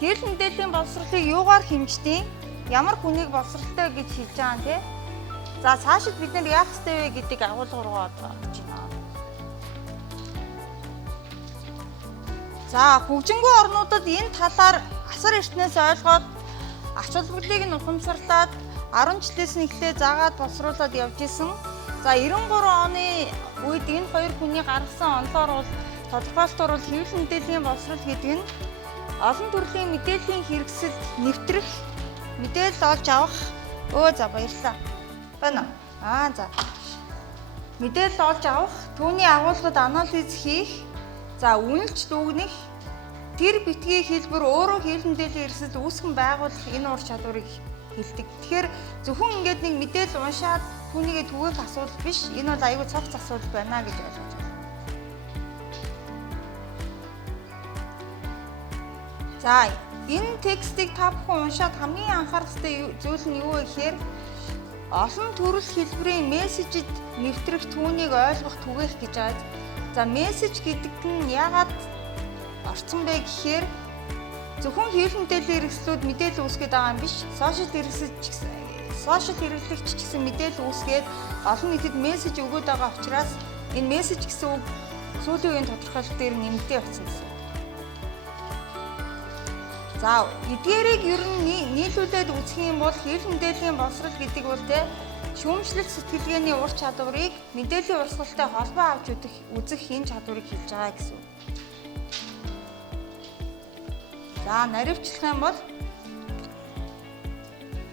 хэвлэл мэдээллийн боловсролыг юугаар хэмждэг? Ямар хүнийг боловсролтой гэж хэлж байгаа юм те? За цаашид бид нар яах ёстой вэ гэдэг агуулга руу орж байна. За хөгжингүй орнуудад энэ талаар асар эртнээс ойлгоод ач холбогдлыг нь ухамсарлаад 10 жилээс нь эхлээ заагаад боловсруулад явж исэн. За 93 оны үед энэ хоёр хүний гаргасан онолоор бол тодорхойлолтоор бол хэвлэл мэдээллийн боловсрол гэдэг нь олон төрлийн мэдээллийн хэрэгсэл нэвтрэх, мэдээлэл олж авах. За баярлалаа. Байна. За. Мэдээлэл олж авах, түүний агуулгад анализ хийх, за үнэлж дүгнэх, тэр битгий хэлбэр өөрөө хэвлэл мэдээллийн хэрэгсэл үүсгэн байгуулах энэ ур чадварыг хэлдэг. Тэгэхээр зөвхөн ингээд нэг мэдээлэл уншаад түүнийгээ түгээх асуудал биш. Энэ бол аюул цогц асуудал байна гэж ойлгож байна. За энэ текстийг та бүхэн уншаад хамгийн анхаарах ёстой зүйл нь юу вэ гэхээр олон төрөл хэлбэрийн мессежид нэвтрэх түүнийг ойлгох түгээх гэж байгаа. За мессеж гэдэг нь яагаад орцсон бэ гэхээр зөвхөн хэвлэл мэдээллийн хэрэгслүүд мэдээлэл үүсгэж байгаа юм биш. Сошиал хэрэглэгч ч гэсэн мэдээлэл үүсгээд олон нийтэд мессеж өгöd байгаа учраас энэ мессеж гэсэн үг сүүлийн үеийн тодорхойлолт дээр нэмэгдээ явсан гэсэн. За эдгээрийг ер нь нийлүүлээд үзэх юм бол хэвлэл мэдээллийн боловсрол гэдэг бол шүүмжлэх сэтгэлгээний ур чадварыг мэдээллийн урсгалтай холбоо авч үзэх энэ чадварыг хэлж байгаа гэсэн. За наривчлах юм бол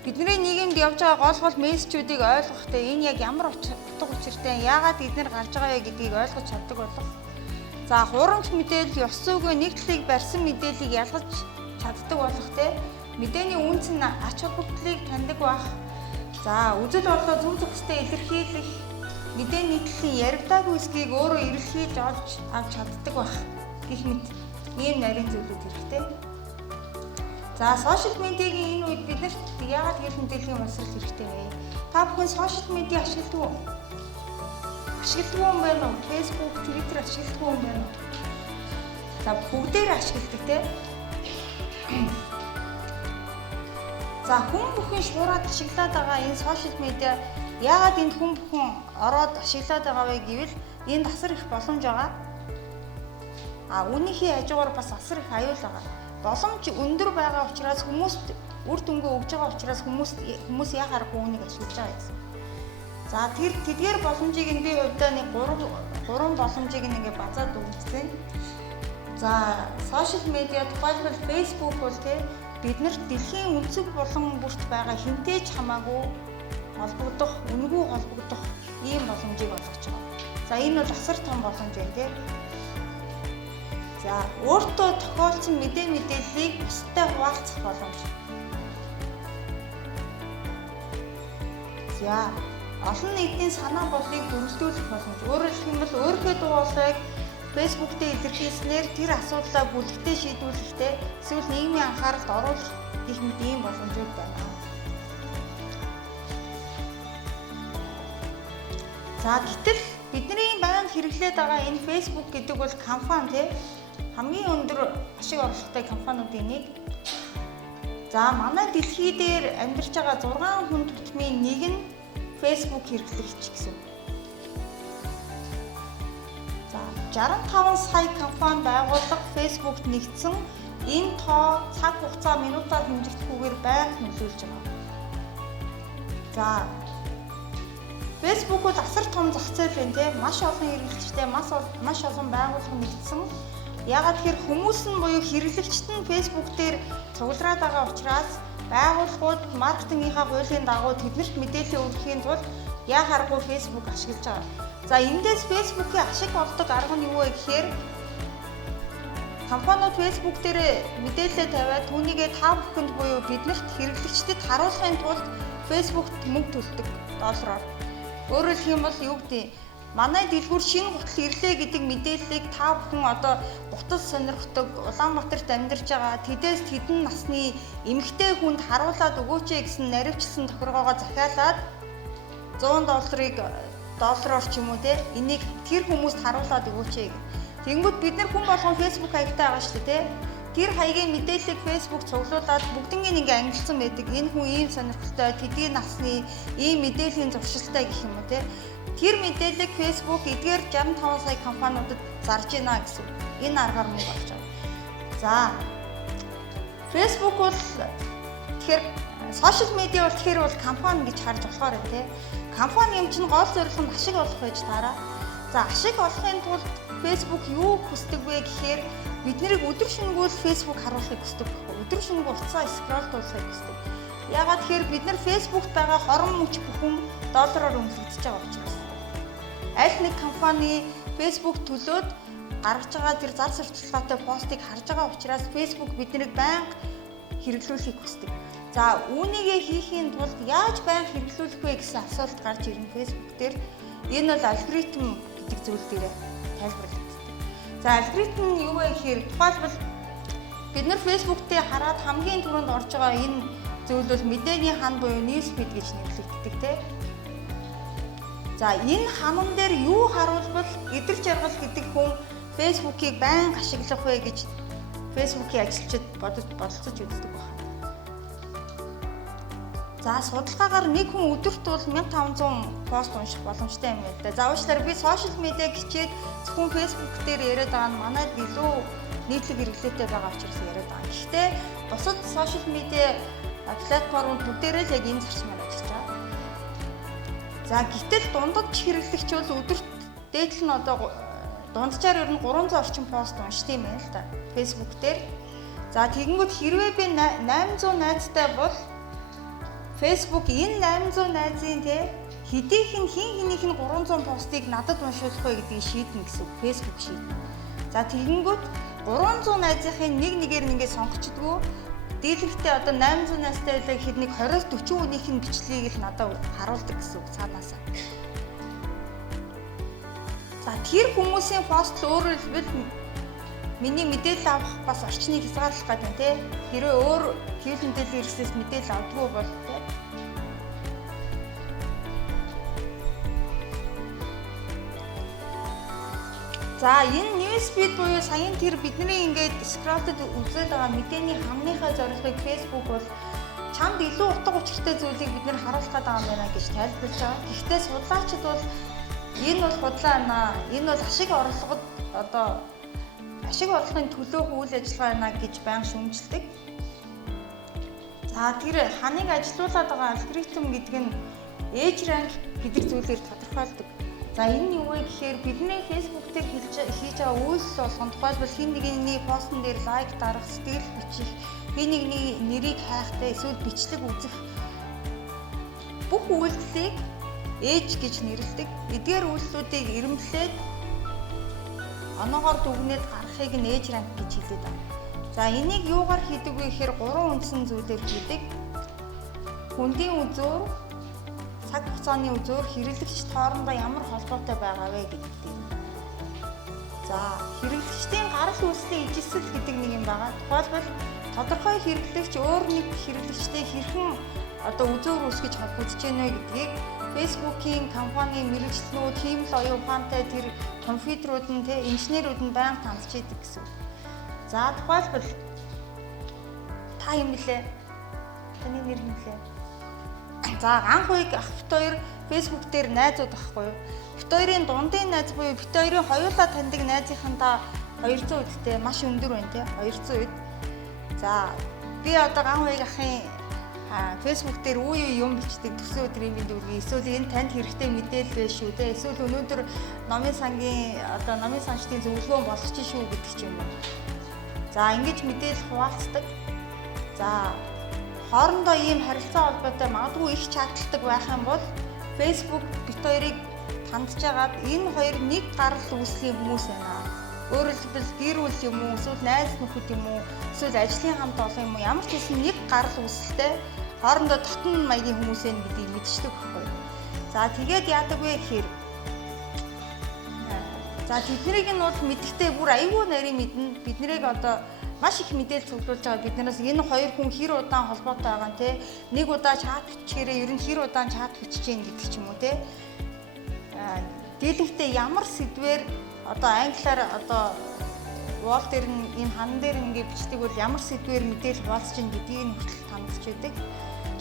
бидний нийгэмд явж байгаа гол мессежүүдийг ойлгохдоо энэ яг ямар утга учиртай, яагаад эдгээр гарч байгаа вэ гэдгийг ойлгож чаддаг болох. За хурамч мэдээлэл ёс зүйн нэг талыг барьсан мэдээллийг ялгаж чаддаг болох мэдээний үнц нь ач холбогдлыг таньдаг байх. За үзэл бодлоо зөв зөвхөстэй илэрхийлэх, мэдээний нийтлэлийн яригдаагүй эсхийг өөрөө эрэлхийлж олж авч чаддаг байх гэх мэт ийм нарийн зүйлүүд хэрэгтэй. За сошиал медиагийн энэ үед биднэрт яагаад хэвлэл мэдээллийн боловсрол хэрэгтэй вэ? Та бүхэн сошиал медиа ашигладаг уу? Ашигладаг юм байна уу? Facebook, Twitter ашигладаг юм байна уу? За бүгдээр ашигладаг За хүн бүхэн шуураад ашиглаад байгаа энэ сошиал медиа яагаад энд хүн бүхэн ороод ашиглаад байгаа вэ гэвэл энд асар их боломж байгаа. Үүнийхээ хажуугаар бас асар их аюул байгаа. Боломж өндөр байгаа учраас хүмүүст үр дүнгээ өгж байгаа учраас хүмүүс яхааргүй үүнийг ашиглаж байгаа гэсэн. За тэдгээр боломжийг нь би хувьдаа нэг 3 боломжийг ингээ базаад үзсэн. За сошиал медиа тухайлбал Facebook бол биднэрт дэлхийн өнцөг болон бүрт байгаа хинтээж хамаагүй холбогдох, үнэгүй холбогдох ийм боломжийг олгож байгаа. За энэ бол асар том боломж байна За өөртөө тохиолдсон мэдээллийг бусдад хуваалцах боломж. За олон нийтийн санаа бодлыг дүрслүүлэх боломж. Өөрөөр хэлбэл өөрийнхөө дуу хоолойг Facebook дээр илэрхийлснээр тэр асуудлаа бүлэгтэй шийдвэрлэхдээ эсвэл нийгмийн анхааралд оруулах гэх мэт ийм боломжууд байна. За гэтэл бидний байнга хэрэглээд байгаа энэ Facebook гэдэг бол компани хамгийн өндөр ашиг орлоготой компаниудын нэг. За манай дэлхий дээр амьдарч байгаа 6 хүн тутмын нэг нь Facebook хэрэглэгч гэсэн. 65 сая компани байгууллага Facebook-т нэгдсэн энэ тоо цаг хугацаа минутаар хэмжигдэхгүйгээр байнга нөлөөлж байгаа. За Facebook бол асар том зах зээл байна маш олон хэрэглэгчтэй маш олон байгууллага нэгдсэн. Яагаад тэгэхээр хүмүүс нь буюу хэрэглэгчид нь Facebook дээр цуглараад байгаа учраас байгууллагууд маркетингийнхаа хуулийн дагуу тэднэрт мэдээлэл өргөхийн тулд яхааргүй Facebook ашиглаж байгаа. За эндээс Facebook-ийн ашиг олдог арга нь юу вэ гэхээр компаниуд Facebook дээр мэдээлэл тавиад түүнийгээ та бүхэнд буюу биднэрт хэрэглэгчдэд харуулахын тулд Facebook-т мөнгө төлдөг доллараар. Өөрөөр хэлэх юм бол юу гэдэг манай дэлгүүр шинэ гутал ирлээ гэдэг мэдээллийг та бүхэн одоо гутал сонирхдог Улаанбаатарт амьдарч байгаа тэдээс тэдэн насны эмэгтэй хүнд харуулад өгөөч гэсэн наривчилсан тохиргоогоо захиалаад $100 доллараар ч юм уу энийг тэр хүмүүст харуулад өгөөч. Тэнгүүд бид нар хүн болгон Facebook хаягтай байгаа шүү дээ. Тэр хаягийн мэдээллийг Facebook цуглуулад бүгднийг ингээ ангилсан байдаг. Энэ хүн ийм сонирхолтой, тэдний насны ийм мэдээллийн зуршилтай гэх юм уу Тэр мэдээллийг Facebook эдгээр 65 сая компаниудад зарж байна гэсэн. Энэ аргаар мөнгө олж байгаа. За Facebook бол тэгэхээр сошиал медиа бол тэгэхээр бол компани гэж харж болохоор компани юм чинь гол зорилго нь ашиг олох байж таараа. За ашиг олохын тулд Facebook юу хүсдэг вэ гэхээр бид нарыг өдөр шөнөгүй Facebook харуулахыг хүсдэг. Өдөр шөнөгүй утсаа скроллуулахыг хүсдэг. Яагаад тэгэхээр бид нар Facebook-т байгаа хорон мөч бүхэн доллараар өмсөгдөж байгаа учраас. Аль нэг компани Facebook төлөөд гаргаж байгаа тэр зар сурталчилгаатай постыг харж байгаа учраас Facebook биднийг байнга хэрэглүүлэхийг хүсдэг. За үүнийгээ хийхийн тулд яаж байнга хэрэглүүлэх вэ гэсэн асуулт гарч ирнэ Facebook дээр. Энэ бол алгоритм гэдэг зүйл дээр тайлбарлагддаг. За алгоритм нь юу вэ гэхээр тухайлбал бид нар Facebook дээр хараад хамгийн түрүүнд орж байгаа энэ зүйл бол мэдээний хан буюу news feed гэж нэрлэгддэг. үлддэг те. За энэ ханам дээр юу харуулбал эдэр жаргал гэдэг хүн Facebook-ийг байнга ашиглах вэ гэж Facebook-ийн ажилчид бодолцож үздэг байна. За судалгаагаар нэг хүн өдөрт бол 1500 пост унших боломжтой юм байна. За уучлаарай би сошиал медиа гिचээд зөвхөн Facebook дээр яриад байгаа нь манайд илүү нийтлэг хэрэглээтэй байгаа учраас яриад байгаа. Гэхдээ бусад сошиал медиа платформуд бүгдээрээ л яг энэ зарчмаар ажиллаж байгаа. За гэтэл дундаж хэрэглэгч бол өдөрт дээдл нь одоо дунджаар ер нь 300 орчим пост уншдаг юм байна л да. Facebook дээр. За тэгэнгүүт хэрвээ би 800 найзтай бол Facebook энэ 800 найзын те хэдийнх нь хинхнийх нь 300 постыг надад уншуулах вэ гэдгийг шийднэ гэсэн үг. Facebook шийднэ. За тэгэнгүүт 300 найзынхын нэг нэгээр нэгээ сонгочдгоо дийлэгтээ одоо 800 найзтай байлаа гэхэд нэг 20-40 хүнийх нь бичлэгийг л надад харуулдаг гэсэн үг цаанаасаа. За тэр хүмүүсийн пост л өөрөөр хэлбэл миний мэдээлэл авах бас орчныг хязгаарлах гэдэг нь тий. Хэрвээ өөр хэвлэл мэдээллийн хэрэгслээс мэдээлэл авдаггүй бол тий. За энэ newsfeed буюу саяын тэр бидний ингээд scrolled үзээд байгаа мэдээний хамныхаа зорилгыг Facebook бол чамд илүү утга учиртай зүйлийг бид нэр харуулах гэдэг юм байна гэж тайлбарлаж байгаа. Гэхдээ судлаачид бол энэ бол худлаа энэ бол ашиг орлогод одоо ашиг орлогын төлөөх үйл ажиллагаа байна гэж байн шүүмжилдэг. За тэр ханыг ажилуулад байгаа алгоритм гэдэг нь age rank гэдэг зүйлээр тодорхойлдог. За энэ юу вэ гэхээр бидний Facebook дээр хийж байгаа үйлс болгон тухайлбал хин нэгний постн дээр лайк дарах, сэтгэл бичих, би нэгний нэрийг хайхтай эсвэл бичлэг үзэх бүх үйлдэлийг age гэж нэрлэдэг. Эдгээр үйлслүүдийг ирэмблээд оноогоор дүгнээд гаргахыг нь age rank гэж хэлээд байна. За энийг юугаар хийдэг вэ гэхээр 3 үндсэн зүйлээр хийдэг. Хүндийн үзүүр, цаг хугацааны үзүүр, хэрэглэгчд хоорондоо ямар холбоотой байгаа вэ гэдэг дээр. За хэрэглэгчдийн гарал үүслийн ижилсэл гэдэг нэг юм байгаа. Тухайлбал тодорхой хэрэглэгч өөр нэг хэрэглэгчтэй хэрхэн одоо үзүүр үүсгэж холбогдож байна вэ гэдгийг Facebook-ийн компани мэрэгчлэнүүд, хиймэл оюун ухаантай тэр компьютерууд нь инженерүүд нь байнга таньж идэг гэсэн. За тухайлбал та юм блэ? Таны нэр юм блэ? За анх үеиг ах бит хоёр Facebook дээр найзууд байхгүй юу? Бит хоёрын дундын найз буюу бит хоёрын хоёулаа таньдаг найзынхантаа 200 үдтэй маш өндөр байна те 200 үд. За би одоо анх үеиг ахын Facebook дээр үе юм бичдэг төсөө өдрийн дүргийн эсвэл энэ танд хэрэгтэй мэдээлэл байна шүү те эсвэл өнөөдөр номын санчдын зөвлөгөөн болгоч шүү гэдэг ч юм уу. За ингэж мэдээлэл хуваалцдаг. За хоорондоо ийм харилцан холбоотой магадгүй их чаталдаг байх юм бол Facebook бит хоёрыг тандж агаад энэ хоёр нэг гарал үүслийн хүмүүс байна. Өөрөөр хэлбэл гэр бүл юм уу, эсвэл найз нөхөд юм уу, эсвэл ажлын хамт олон юм уу, ямар ч хэсэн нэг гарал үүсэлтэй хоорондоо дотн маягийн хүмүүс байна гэдгийг мэдчихдэг байхгүй. За тэгээд яадаг вэ гэхээр за тэднийг нь бол мэдхдээ бүр аюул нарийн мэднэ. Бид нэрийг одоо маш их мэдээлэл цуглуулж байгаа. Биднээс энэ хоёр хүн хэр удаан холбоотой байгаа нь те нэг удаа чат бичгээрээ ер нь хэр удаан чат бичиж гин гэдэг ч юм уу те. Дийлэнхтэй ямар сэдвээр одоо англиар одоо wall дээр нь энэ хан дээр ингээ бичдэг бол ямар сэдвээр мэдээлэл хуваалцж гин гэдгийг нь хүртэл тандж байдаг.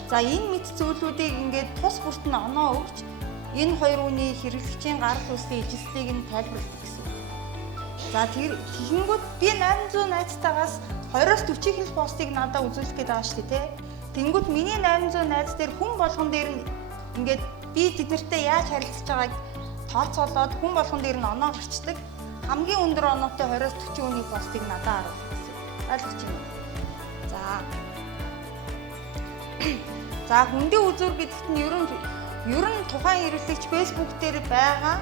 За энэ мэд зүйлүүдийг ингээд тус бүрт нь оноо өгч энэ хоёр хүний хэрэглэгчийн гарал үүслийн ижилслийг нь тайлбарладаг гэсэн. За тэгэнгүүт би 800 найзтайгаас 20-40 хил постыг надад үзүүлэх гээд байгаа шүү дээ. Тэнгүүт миний 800 найз дээр хүн болгон дээр нь ингээд би тэднэртэй яаж харилцаж байгааг тооцоолоод хүн болгон дээр нь оноо гарчдаг. Хамгийн өндөр оноотой 20-40 хүний постыг надад харуулдаг гэсэн. Ойлгож байна уу? За хүндийн үзүүр гэдэгт нь ер нь тухайн хэрэглэгч Facebook дээр байгаа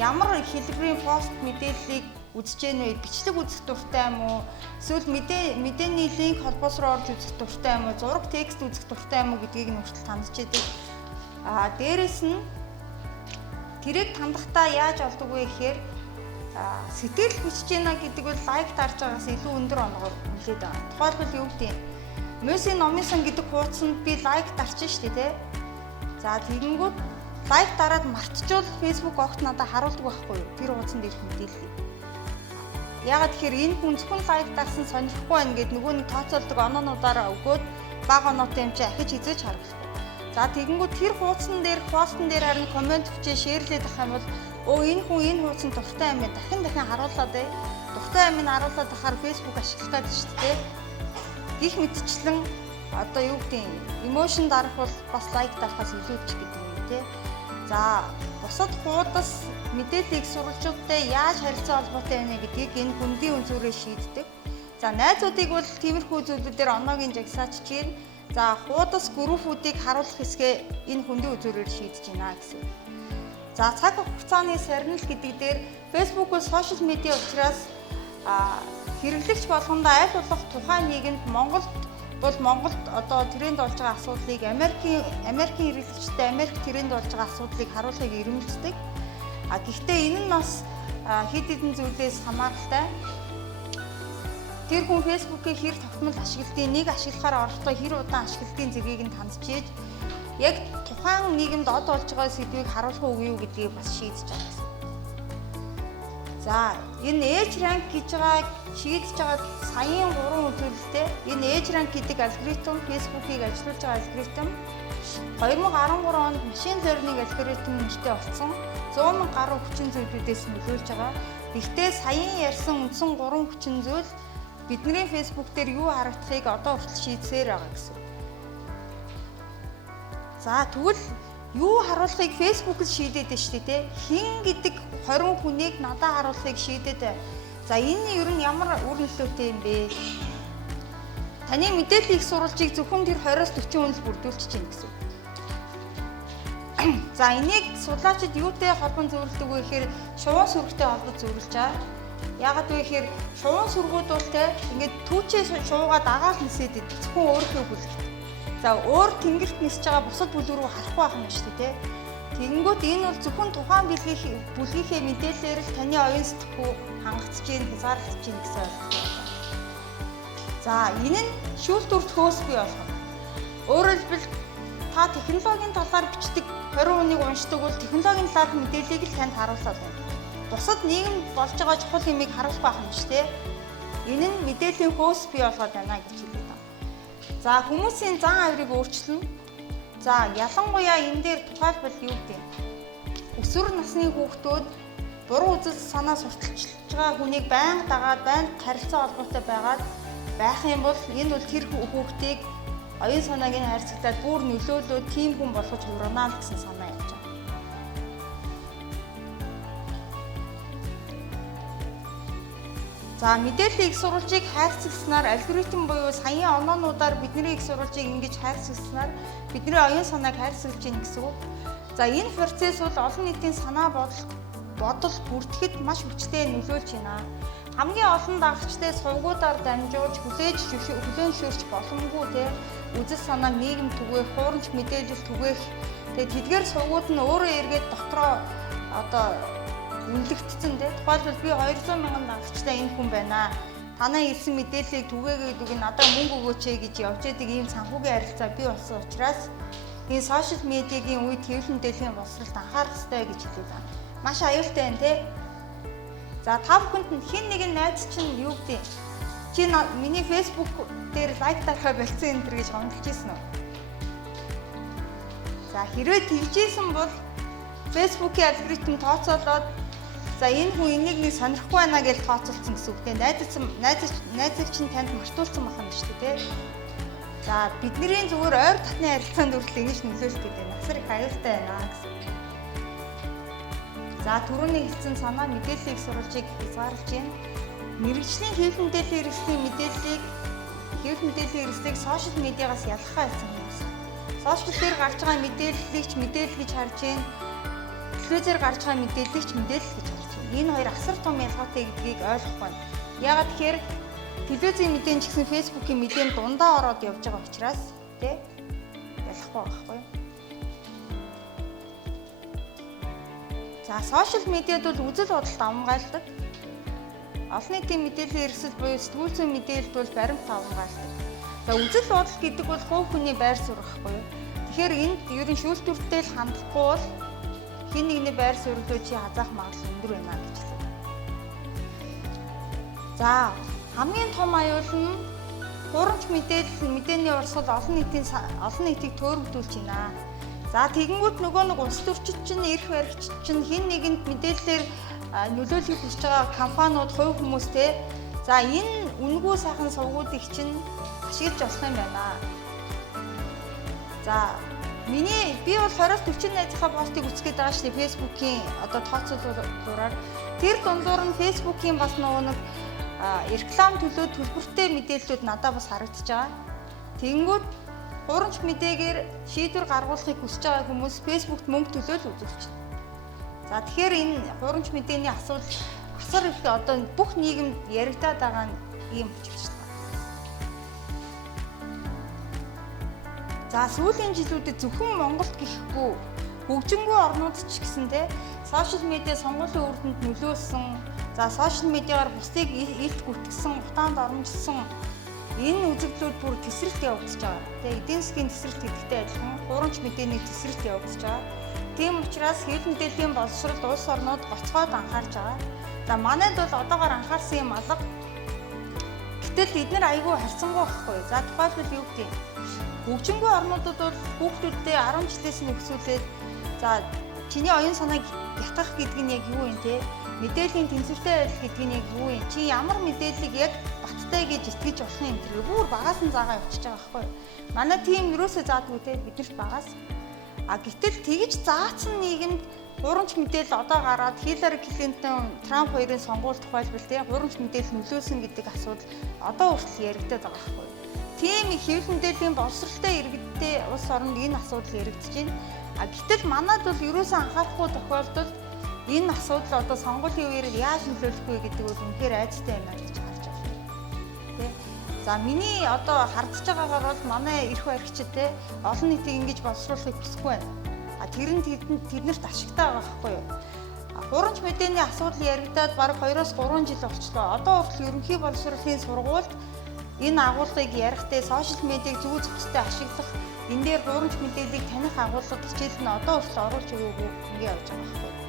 ямар хэлбэрийн пост мэдээллийг үзэж гэнэ вэ? Бичлэг үзэх дуртай юм уу? Эсвэл мэдээний линк холбоос руу орж үзэх дуртай юм уу? Зураг текст үзэх дуртай юм уу гэдгийг нь хүртэл тандж идэг. Дээрэс нь тэрийг тандахдаа яаж олдог вэ гэхээр сэтгэл бичиж гэнэ гэдэг бол лайк дарж байгаас илүү өндөр оноогоор хүлээд байгаа. Тухайлбал юу гэдэг юм? Мөсийн номын сан гэдэг хуудсанд би лайк дарчин шүү дээ, тэ. За тэгэнгүүт лайк дараад мартчихвол Facebook огт надад харуулдаг байхгүй юу? Тэр хуудсан дээрх мэдээллийг. Ягаад тэгэхээр энэ хүн зөвхөн лайк дарсан сонирхгүй байна гэд нөгөө нэг тооцоолдог оноонуудаараа өгөөд бага оноотой юм чи ахиж хизээж харуулахгүй. За тэгэнгүүт тэр хуудсан дээр постн дээр харин комент бичээ шеэрлээд ах юм бол энэ хүн энэ хуудсан дуртай юм дахин харуулаад бай. Дуртай юм харуулаад ахаар Facebook ашиглах гэдэг шүү дээ. Гэх мэтчлэн одоо юу гэдэг эмошн дарах бол бас лайк дарахаас илүүч гэдэг юм тий. За бусад хуудас мэдээллийг сурвалжуудтай яаж харилцан холбоотой байна гэдгийг энэ хүндийн үнцүүрээ шийддэг. За найзуудыг бол тиймэрхүү зүйлүүдээр оноогийн жагсаач чинь за хуудас группүүдийг харуулах хэсгээ энэ хүндийн үзүүрээр шийдэж байна гэсэн. За цаг хугацааны сарнил гэдэг дээр Facebook бол сошиал медиа учраас хэрэглэгч болгондоо аль болох тухайн нийгэмд Монголд одоо тренд болж байгаа асуудлыг Америкийн хэрэглэгчтэй Америк тренд болж байгаа асуудлыг харуулахыг эрмэлздэг. Гэхдээ энэ нь бас хэд хэдэн зүйлээс хамааралтай. Тэр хүн Facebook-ийг хэр тогтмол ашигладгийг нэг ашиглахаар орохдоо хэр удаан ашигладгийн зэргийг нь таньжиж яг тухайн нийгэмд од болж байгаа сэдвийг харуулах уу юу гэдгийг бас шийдэж байгаа гэсэн. За энэ age rank гэж байгаа шийдэж байгаа саяын 3 үзүүлэлттэй энэ age rank гэдэг алгоритм Facebook-ийг ажиллуулж байгаа алгоритм 2013 онд машин learning алгоритм нэртэй болсон 100 мянган гаруй хүчин зүйлүүдээс нөлөөлж байгаа. Гэхдээ саяын ярьсан үндсэн 3 хүчин зүйл бидний Facebook дээр юу харагдахыг одоо хүртэл шийдсээр байгаа гэсэн. За тэгвэл юу харуулахыг Facebook-д шийдээд байна шүү дээ. Хин гэдэг 20 хүнийг надад харуулахыг шийдээд байна. За энэ ер нь ямар үр нөлөөтэй юм бэ? Таны мэдээллийн их сурвалжийг зөвхөн тэр 20-40 хүн л бүрдүүлж чинь гэсэн. За энийг судлаачид юутэй холбон зөвлөдөг вэ гэхээр шувуу сүргтэй холбож зөвлөж байгаа. Яагаад вэ гэхээр шувуу сүргүүд бол те ингээд түүчээ шувуугаа дагаад нисээд идэв. Зөвхөн өөрийнхөө бүлэгт. За өөр тэнгэрт нисэж байгаа бусад бүлэг рүү харахгүй байх юм шүү дээ. Тэгэнгүүт энэ бол зөвхөн тухайн бүлгийнхээ мэдээлэлээр л таны оюун сэтгхүү хангацж гин хязгаарлаж гин гэсэн ойлголт байна. За энэ нь шүүлтүрт хөөс бий болгоно. Өөрөөр хэлбэл та технологийн талаар бичдэг 20 хүнийг уншдаг бол технологийн талаарх мэдээллийг л танд харуулсаар байна. Бусад нийгэм болж байгаа чухал юмыг харуулах байх юм шүү дээ. Энэ нь мэдээллийн хөөс бий болгоод байна гэж хэлээд байна. За хүмүүсийн зан авирыг өөрчилнө. За ялангуяа энэ дээр тухайлбал юу гэдэг вэ? Өсвөр насны хүүхдүүд буруу үзэл санаа сурталчилж байгаа хүнийг байнга дагаад байнга харилцаа холбоотой байгаад байх юм бол энэ бол тэр хүүхдийг оюун санааг нь хайрцагтаад бүр нөлөөлөөд тийм хүн болгож хуурнаа гэсэн санаа явж байгаа. За мэдээллийн их сурвалжийг хайрцагснаар алгоритм буюу саяын оноонуудаар бидний их сурвалжийг ингэж хайрцагснаар бидний оюун санааг хайрцагж гин гэсэн үг. За энэ процесс бол олон нийтийн санаа бодол бүртгэхэд маш хүчтэй нөлөөлж байна. Хамгийн олон дагагчтай сувгуудаар дамжуулж хүлээн зөвшөөрч боломгүй те үзэл санаа нийгэм түгээх, хуурамч мэдээлэл түгээх. Тэгээд тэдгээр сувгууд нь өөрөө эргээд дотроо одоо үнэлэгдсэн те. Тухайлбал би 200 мянган дагагчтай энэ хүн байна. Танаа хэлсэн мэдээллийг түгээгээд үгүй надад мөнгө өгөөч гэж явж байдаг ийм санхүүгийн харилцаа бий болсон учраас энэ сошиал медиагийн үед хэвлэл мэдээллийн боловсролд анхаарах ёстой гэж хэлээд байна. Маш аюултай байна те. За та бүхэнд хэн нэгэн найз чинь юу гэдэг чи миний Facebook дээр лайк дарахаа болцсон энэ төр гэж хондлож ирсэн үү? За хэрвээ тэгжсэн бол Facebook-ийн алгоритм тооцоолоод за энэ хүн энийг нэг сонирхгүй байна гэж тооцоолсон гэсэн үг те. Найзыг чинь танд мартуулсан байна шүү дээ те. За бидний зүгээр ойр татны харилцаанд хүртэл ингэж нөлөөлөх гэдэг нь асар их аюултай байна гэсэн. За түрүүний хэлсэн санаа мэдээллийг сурвалжийг хязгаарлаж байна. Мэргэжлийн хэвлэл мэдээллийн хэрэгслийг сошиал медиагаас ялгахаа хэлсэн юм. Сошиал дээр гарч байгаа мэдээллийг ч мэдээлэл гэж харж байна. Телевизээр гарч байгаа мэдээллийг ч мэдээлэл гэж харж байна. Энэ хоёр асар том ялгаатай гэдгийг ойлгох байна. Яагаад тэгэхээр телевизийн мэдээч гэсэн Facebook-ийн мэдээнд дундаа ороод явж байгаа учраас тий ялахгүй байхгүй юу? За сошиал медиад бол үзэл бодолд авмгаалдаг. Олон нийтийн мэдээллийн хэрэгсэл буюу сэтгүүл зүйн мэдээлэлд бол баримт авмгаалдаг. За үзэл бодол гэдэг бол хувь хүний байр суурь байхгүй юу? Тэгэхээр энд ер нь шүүлтүртэй л хандахгүй бол хин нэгний байр суурьлөө чи хазаах магадлал өндөр байна гэж хэлсэн. За хамгийн том аюул нь хуурамч мэдээний урсгал олон нийтийг төөрөгдүүлж байна. За тэгэнгүүт нөгөө нэг улс төрчид чинь эрх баригчид чинь хин нэгэнд мэдээллээр нөлөөлөхийг хүсэж байгаа компаниуд, хувь хүмүүс те. За энэ үнэгүй сайхан сувгуудыг чинь ашиглаж болох юм байна. За би бол 20-40 найзынхаа постыг үзгээд байгаа шүү дээ. Facebook-ийн одоо тооцоололоор тэр дундуур нь Facebook-ийн бас нөгөө нэг реклам төлөө төлбөртэй мэдээллүүд надад бас харагдаж байгаа. Тэгэнгүүт хуурамч мэдээгээр шийдвэр гаргуулахыг хүсэж байгаа хүмүүс Facebook-т мөнгө төлөөл үзүүлж байна. За тэгэхээр энэ хуурамч мэдээний асуудал асар их одоо бүх нийгэмд яригадаад байгаа нь ийм учирч байна. За сүүлийн жилүүдэд зөвхөн Монголд гэхгүй хөгжингүй орнууд ч гэсэн те сошиал медиа сонгуулийн үр дүнд нөлөөлсөн, за сошиал медиагаар бусдыг илт гүтгсэн, утаанд оромжилсан энэ үзэгдлүүд бүр тесрэлт явагдаж байгаа. Тэгээ эдийн засгийн тесрэлт гэдэгтэй адилхан хуурамч мэдээний тесрэлт явагдаж байгаа. Тийм учраас хэвлэл мэдээллийн боловсролд улс орнууд гоцгоод анхаарч байгаа. За манайд бол одоогоор анхаарсан юм алга. Гэтэл эдгээр айгүй харьцангуй байхгүй. За тухайлбал юу гэдэг юм? Хөгжингүй орнуудад бол хүүхдүүддээ 10 жилээс нь өсвүүлээд за чиний оюун санааг ятгах гэдэг нь яг юу юм те? Мэдээллийн тэнцвэртэй байх гэдэг нь яг юу юм? Чи ямар мэдээллийг яг баттай гэж итгэж болох юм тэр бүр багаас нь заагаа явчихж байгаа байхгүй. Манай тим юусоо заадгүй те бидэрт багаас. Гэтэл тэгж заацсан нийгэмд хуурамч мэдээлэл одоо гараад Хиллари Клинтон, Трамп хоёрын сонгуульд тухайлбал те хуурамч мэдээлэл нөлөөсөн гэдэг асуудал одоо хүртэл яригдаад байгаа байхгүй. Тийм их хэвлэл мэдээллийн боловсролтой иргэдтэй улс оронд энэ асуудал яригдж байна. Гэтэл манайд бол ерөөсөө анхаарахгүй тохиолдолд энэ асуудал одоо сонгуулийн үеэр яаж нөлөөлөх вэ гэдэг бол үнэхээр айцтай байна гэж харж байна. Тэ. За миний одоо хардж байгаагаар бол манай эрх баригчид те олон нийтийг ингэж боловсруулахыг хүсэхгүй байна. Тэр нь тэднэрт ашигтай байгаа байхгүй юу? Хуурамч мэдээний асуудал яригадаад бараг 2-3 жил болчлоо. Одоо хүртэл ерөнхий боловсруулалтын сургуульд энэ агуулгыг ярихдаа сошиал медиаг зөв зөвхөстэй ашиглах, энэ дээр хуурамч мэдээллийг таних агуулгад хичээл нь одоо хүртэл оруулж өгөөгүй ингэ явж байгаа байхгүй юу?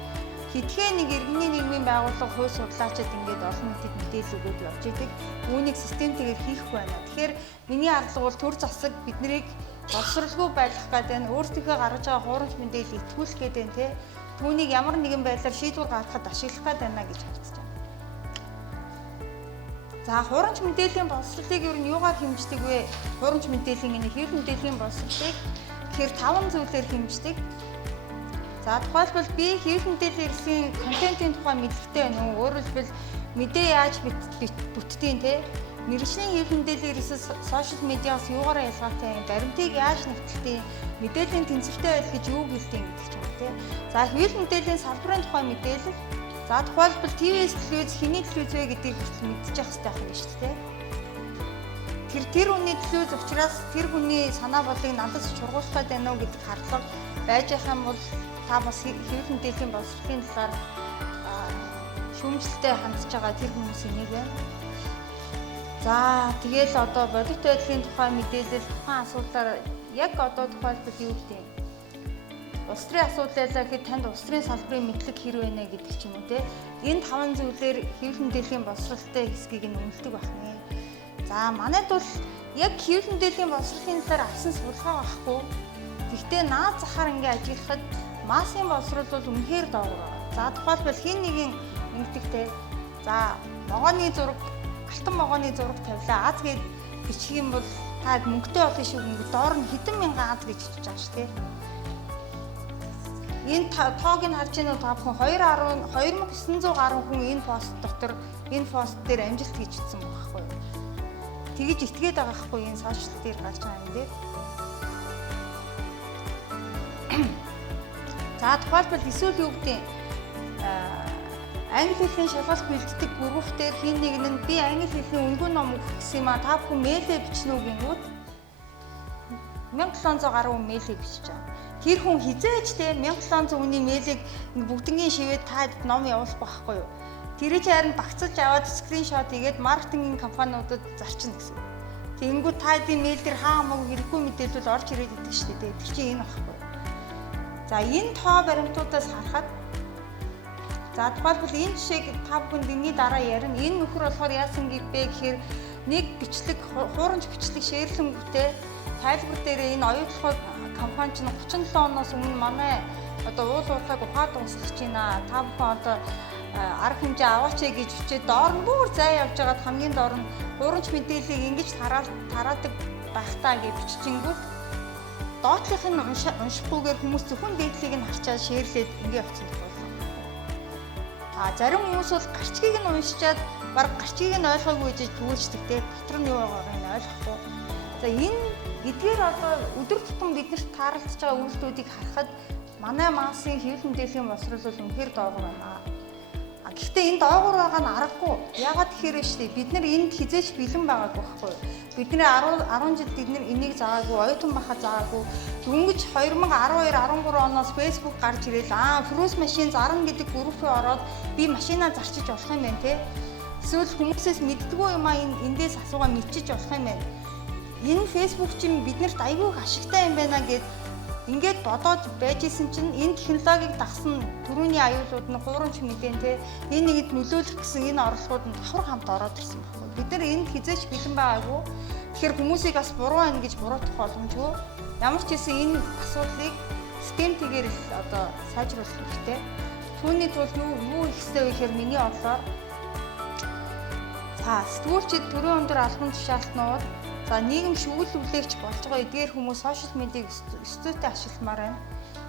Хэдхэн нэг иргэний нийгмийн байгууллага хувь судлаачид ингээд олон нийтэд мэдээлэл өгөөд явж идэг. Үүнийг системтэйгээр хийхгүй байна. Тэгэхээр миний ардлага бол төр засаг биднийг боловсралгүй байлгах гэдэг нь өөрсдийнхөө гаргаж байгаа хуурамч мэдээллийг итгүүлэх гэдэг нь те түүнийг ямар нэгэн байдлаар шийдвэр гаргахад ашиглах гэдэг байна гэж харагдаж байна. За хуурамч мэдээллийн боловсролыг ер нь юугаар хэмждэг вэ? Хуурамч мэдээллийн энэ хэвлэл мэдээллийн боловсролыг тэгэхээр 5 зүйлээр хэмждэг. За тухайлбал би хэвлэл мэдээллийн хэрэгслийн контентын тухай мэдлэгтэй байна уу? Өөрөөр хэлбэл мэдээ яаж бүтдгийг те мэргэжлийн хэвлэл мэдээллийн хэрэгсэл сошиал медиас юугаараа ялгаатай юм? Баримтыг яаж нэвтэлтийн мэдээллийн тэнцвэртэй байл гэж юу гэлдэг гэдэг ч юм те. За хэвлэл мэдээллийн салбарын тухай мэдээлэл. За тухайлбал ТV-с телевиз хэний телевиз вэ гэдгийг хүртэл мэдчих хэрэгтэй байх юм шүү дээ. Тэр хүний телевиз учраас тэр хүний санаа бодлыг надад чургуулах гэдэг байна уу гэдэг хардлага байж байгаа юм бол та бас хэвлэл мэдээллийн боловсролын талаар шүүмжлэлтэй хандж байгаа тэр хүмүүсийн нэг байна. За тэгэл одоо бодит байдлын тухай мэдээлэл тухайн асуудлаар яг одоо тухайлбал юу гэдэг юм? Улс төрийн асуудал ялаа гэхэд танд улс төрийн салбарын мэдлэг хэрэг байна гэдэг ч юм уу те. Энэ 5 зүйлээр хэвлэл мэдээллийн боловсролтой хэсгийг нь үнэлдэг байна. За манайд бол яг хэвлэл мэдээллийн боловсролын талаар авсан судалгаа байхгүй. Гэхдээ наад захаар ингээ ажиглахад массын боловсрол бол үнэхээр доогуур байгаа. За тухайлбал хин нэгэн нэгтгэхтэй за могооны зураг, алтан могооны зураг тавилаа. Аз гээд бичих юм бол та мөнгөтэй болно шүү гэнэ. Доор нь хэдэн мянган аз гэж бичиж байгаа шүү те. Энэ тоог нь харж байна уу та бүхэн 2910 гаруй хүн энэ пост дотор энэ пост дээр амжилт хийж утсан байхгүй юу? Тэгэж итгээд байгаа байхгүй энэ сошиал дээр гарч байгаа юм дээр. За тухайлбал эсвэл юу гэдэг англи хэлний шалгалт бэлддэг группээр хин нэг нь би англи хэлний үнгүй ном өгөх гэсэн юм а та бүхэн мэйлээ бичнэ үү гингүүд 1700 гаруй мэйлээ бичиж байгаа. Тэр хүн хизээч те 1700 хүний мэйлийг бүгднгийн шивээд таад ном явуулах байхгүй юу. Тэрийг харин багцалж аваад скриншот хийгээд маркетингийн компаниудад зарчна гэсэн. Тэнгүү та мэйл дээр хаа хамаагүй хэрэггүй мэдээлэл орж ирээд идэг шүү дээ. Тэр чинь энэ багхгүй. За энэ тоо баримтуудаас харахад за тухайлбал энэ жишээг та бүхэнд энэний дараа ярина. Энэ нөхөр болохоор яасан гэвэ гэхээр нэг бичлэг хуурамч бичлэг шеэрлэнгүүтээ тайлбар дээр энэ оюутлах компани чинь 37 оноос өмнө манай одоо уул уурхайг ухаад дуусгах байна. Та бүхэн одоо арга хэмжээ аваач гэж хүчээд доор нь бүр зай явж байгаад хамгийн доор нь хуурамч мэдээллийг ингэж тараадаг байхтаа гэж биччихэнгүүт доотлих нь уншихгүйгээр хүмүүс зөвхөн дээдлийг нь харчаад шеэрлээд ингэ явцсан байна. Зарим хүмүүс бол гарчгийг нь уншичаад баг гарчгийг нь ойлгоогүй гэж түгүүлждэг те. Дотор нь юу байгааг нь ойлгохгүй. За энэ эдгээр одоо өдөр тутам биднэрт тааралцж байгаа үйлдэлүүдийг харахад манай maaсын хэвлэл мэдээллийн боловсрол бол үнэхээр доогуур байна. Гэхдээ энэ доогуур байгаа нь аргагүй. Яагаад тэгэхээр штэ бид нар энд хизээч бэлэн байгаагүй байхгүй юу? Бидний 10 жил бид нар энийг заагаагүй, оюутан байхад заагаагүй. Дөнгөж 2012-13 оноос Facebook гарч ирэл Cruise Machine зарна гэдэг группээ ороод би машинаа зарчиж болох юм байна те. Эсвэл хүмүүсээс мэддэггүй юм эндээс асуугаа мэдчиж болох юм байна. Энэ Facebook чинь биднэрт айгүй ашигтай юм байна гэд ингээд бодоод байжсэн чинь энэ технологиг дагсан түрүүний аюулууд нь хуурамч мэдэн те энэ нэгэд нөлөөлөх гэсэн энэ орлогууд нь давхар хамт ороод ирсэн байхгүй. Бид нар энд хизээч бэлэн байгаагүй. Тэгэхээр хүмүүсийг бас буруу байна гэж буруутгах боломжгүй. Ямар ч хэсэн энэ асуудлыг системтэйгээр л одоо сайжруулах хэрэгтэй. Түүний тулд юу их хэрэгтэй вэ гэхээр миний бодлоор сэтгүүлчид төрийн өндөр албан тушаалтнууд за нийгэм шүүгүүлэгч болж байгаа эдгээр хүмүүс сошиал медиаг өстөтэй ашигламаар байна.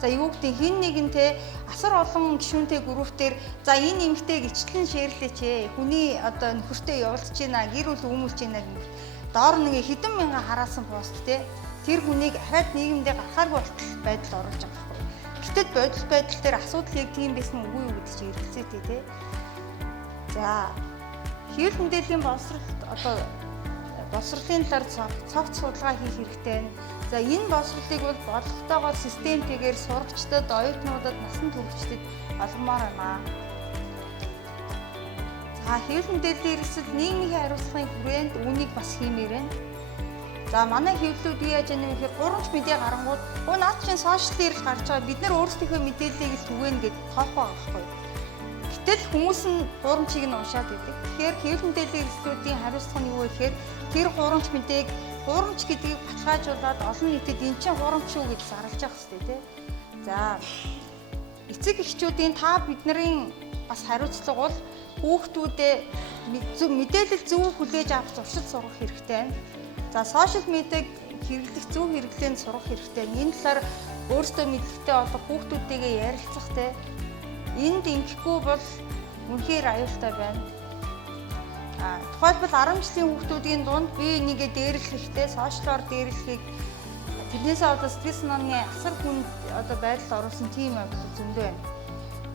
За юу гэдэг хин нэгэнтэй асар олон гишүүнтэй группээр за энэ эмэгтэйг ичлэн шеэрлээч ээ. Хүний одоо нөхөртэй явуулж байна, гэр бүл өмүүлж байна гэх доор нэг хэдэн мянган хараасан пост те тэр хүнийг ахаад нийгэмдээ гарахааргүй байдал оруулж байгаа байхгүй. Гэтэл бодит байдал дээр асуудлыг тийм байсан үгүй юу гэдэг чинь эргэлзээтэй те. За хэвлэл мэдээллийн боловсролт одоо боловсролын талаар цогц судалгаа хийх хэрэгтэй байна. За энэ боловсролыг бол бодлоготойгоор системтэйгээр сурагчдад, оюутнуудад, насан туршидад олгомоор байна. За хэвлэл мэдээллийн эрсдэл нийгмийн хариуцлагын хүрээнд үүнийг бас хиймээр байна. За манай хэвлэлүүд юу яаж яах вэ гэхээр гурамч мэдээ гарангууд наад чинь сошиал дээр л гарч байгаа бид нар өөрсдийнхөө мэдээллийг л түгээнэ гэж тоох байгаа байхгүй юу? Гэтэл хүмүүс нь гурамчийг нь уншаад идэг. Тэгэхээр хэвлэл мэдээллийн эрсдлүүдийн хариуцлага нь юу вэ гэхээр тэр гурамч мэдээг гурамч гэдгийг баталгаажуулаад олон нийтэд эн чинь гурамч шүү гэж зарлаж явах хэрэгтэй тийм. За эцэг эхчүүдийн та бидний бас хариуцлага бол хүүхдүүдээ мэдээлэл зөв хүлээж авч зуршил сургах хэрэгтэй байна. За сошиал медиаг хэрэглэх зөв хэрэглээнд сурах хэрэгтэй. Энэ талаар өөрсдөө мэдлэгтэй болох хүүхдүүдтэйгээ ярилцах тийм. Энд ингэхгүй бол үнэхээр аюултай байна. Тухайлбал 10 жилийн хүүхдүүдийн дунд би нэгэ дээрлэхтэй сошиалор дээрлэхийг тэрнээсээ одоо сэтгэл санааны асар хүнд одоо байдалд оруулсан тийм явдал зөндөө байна.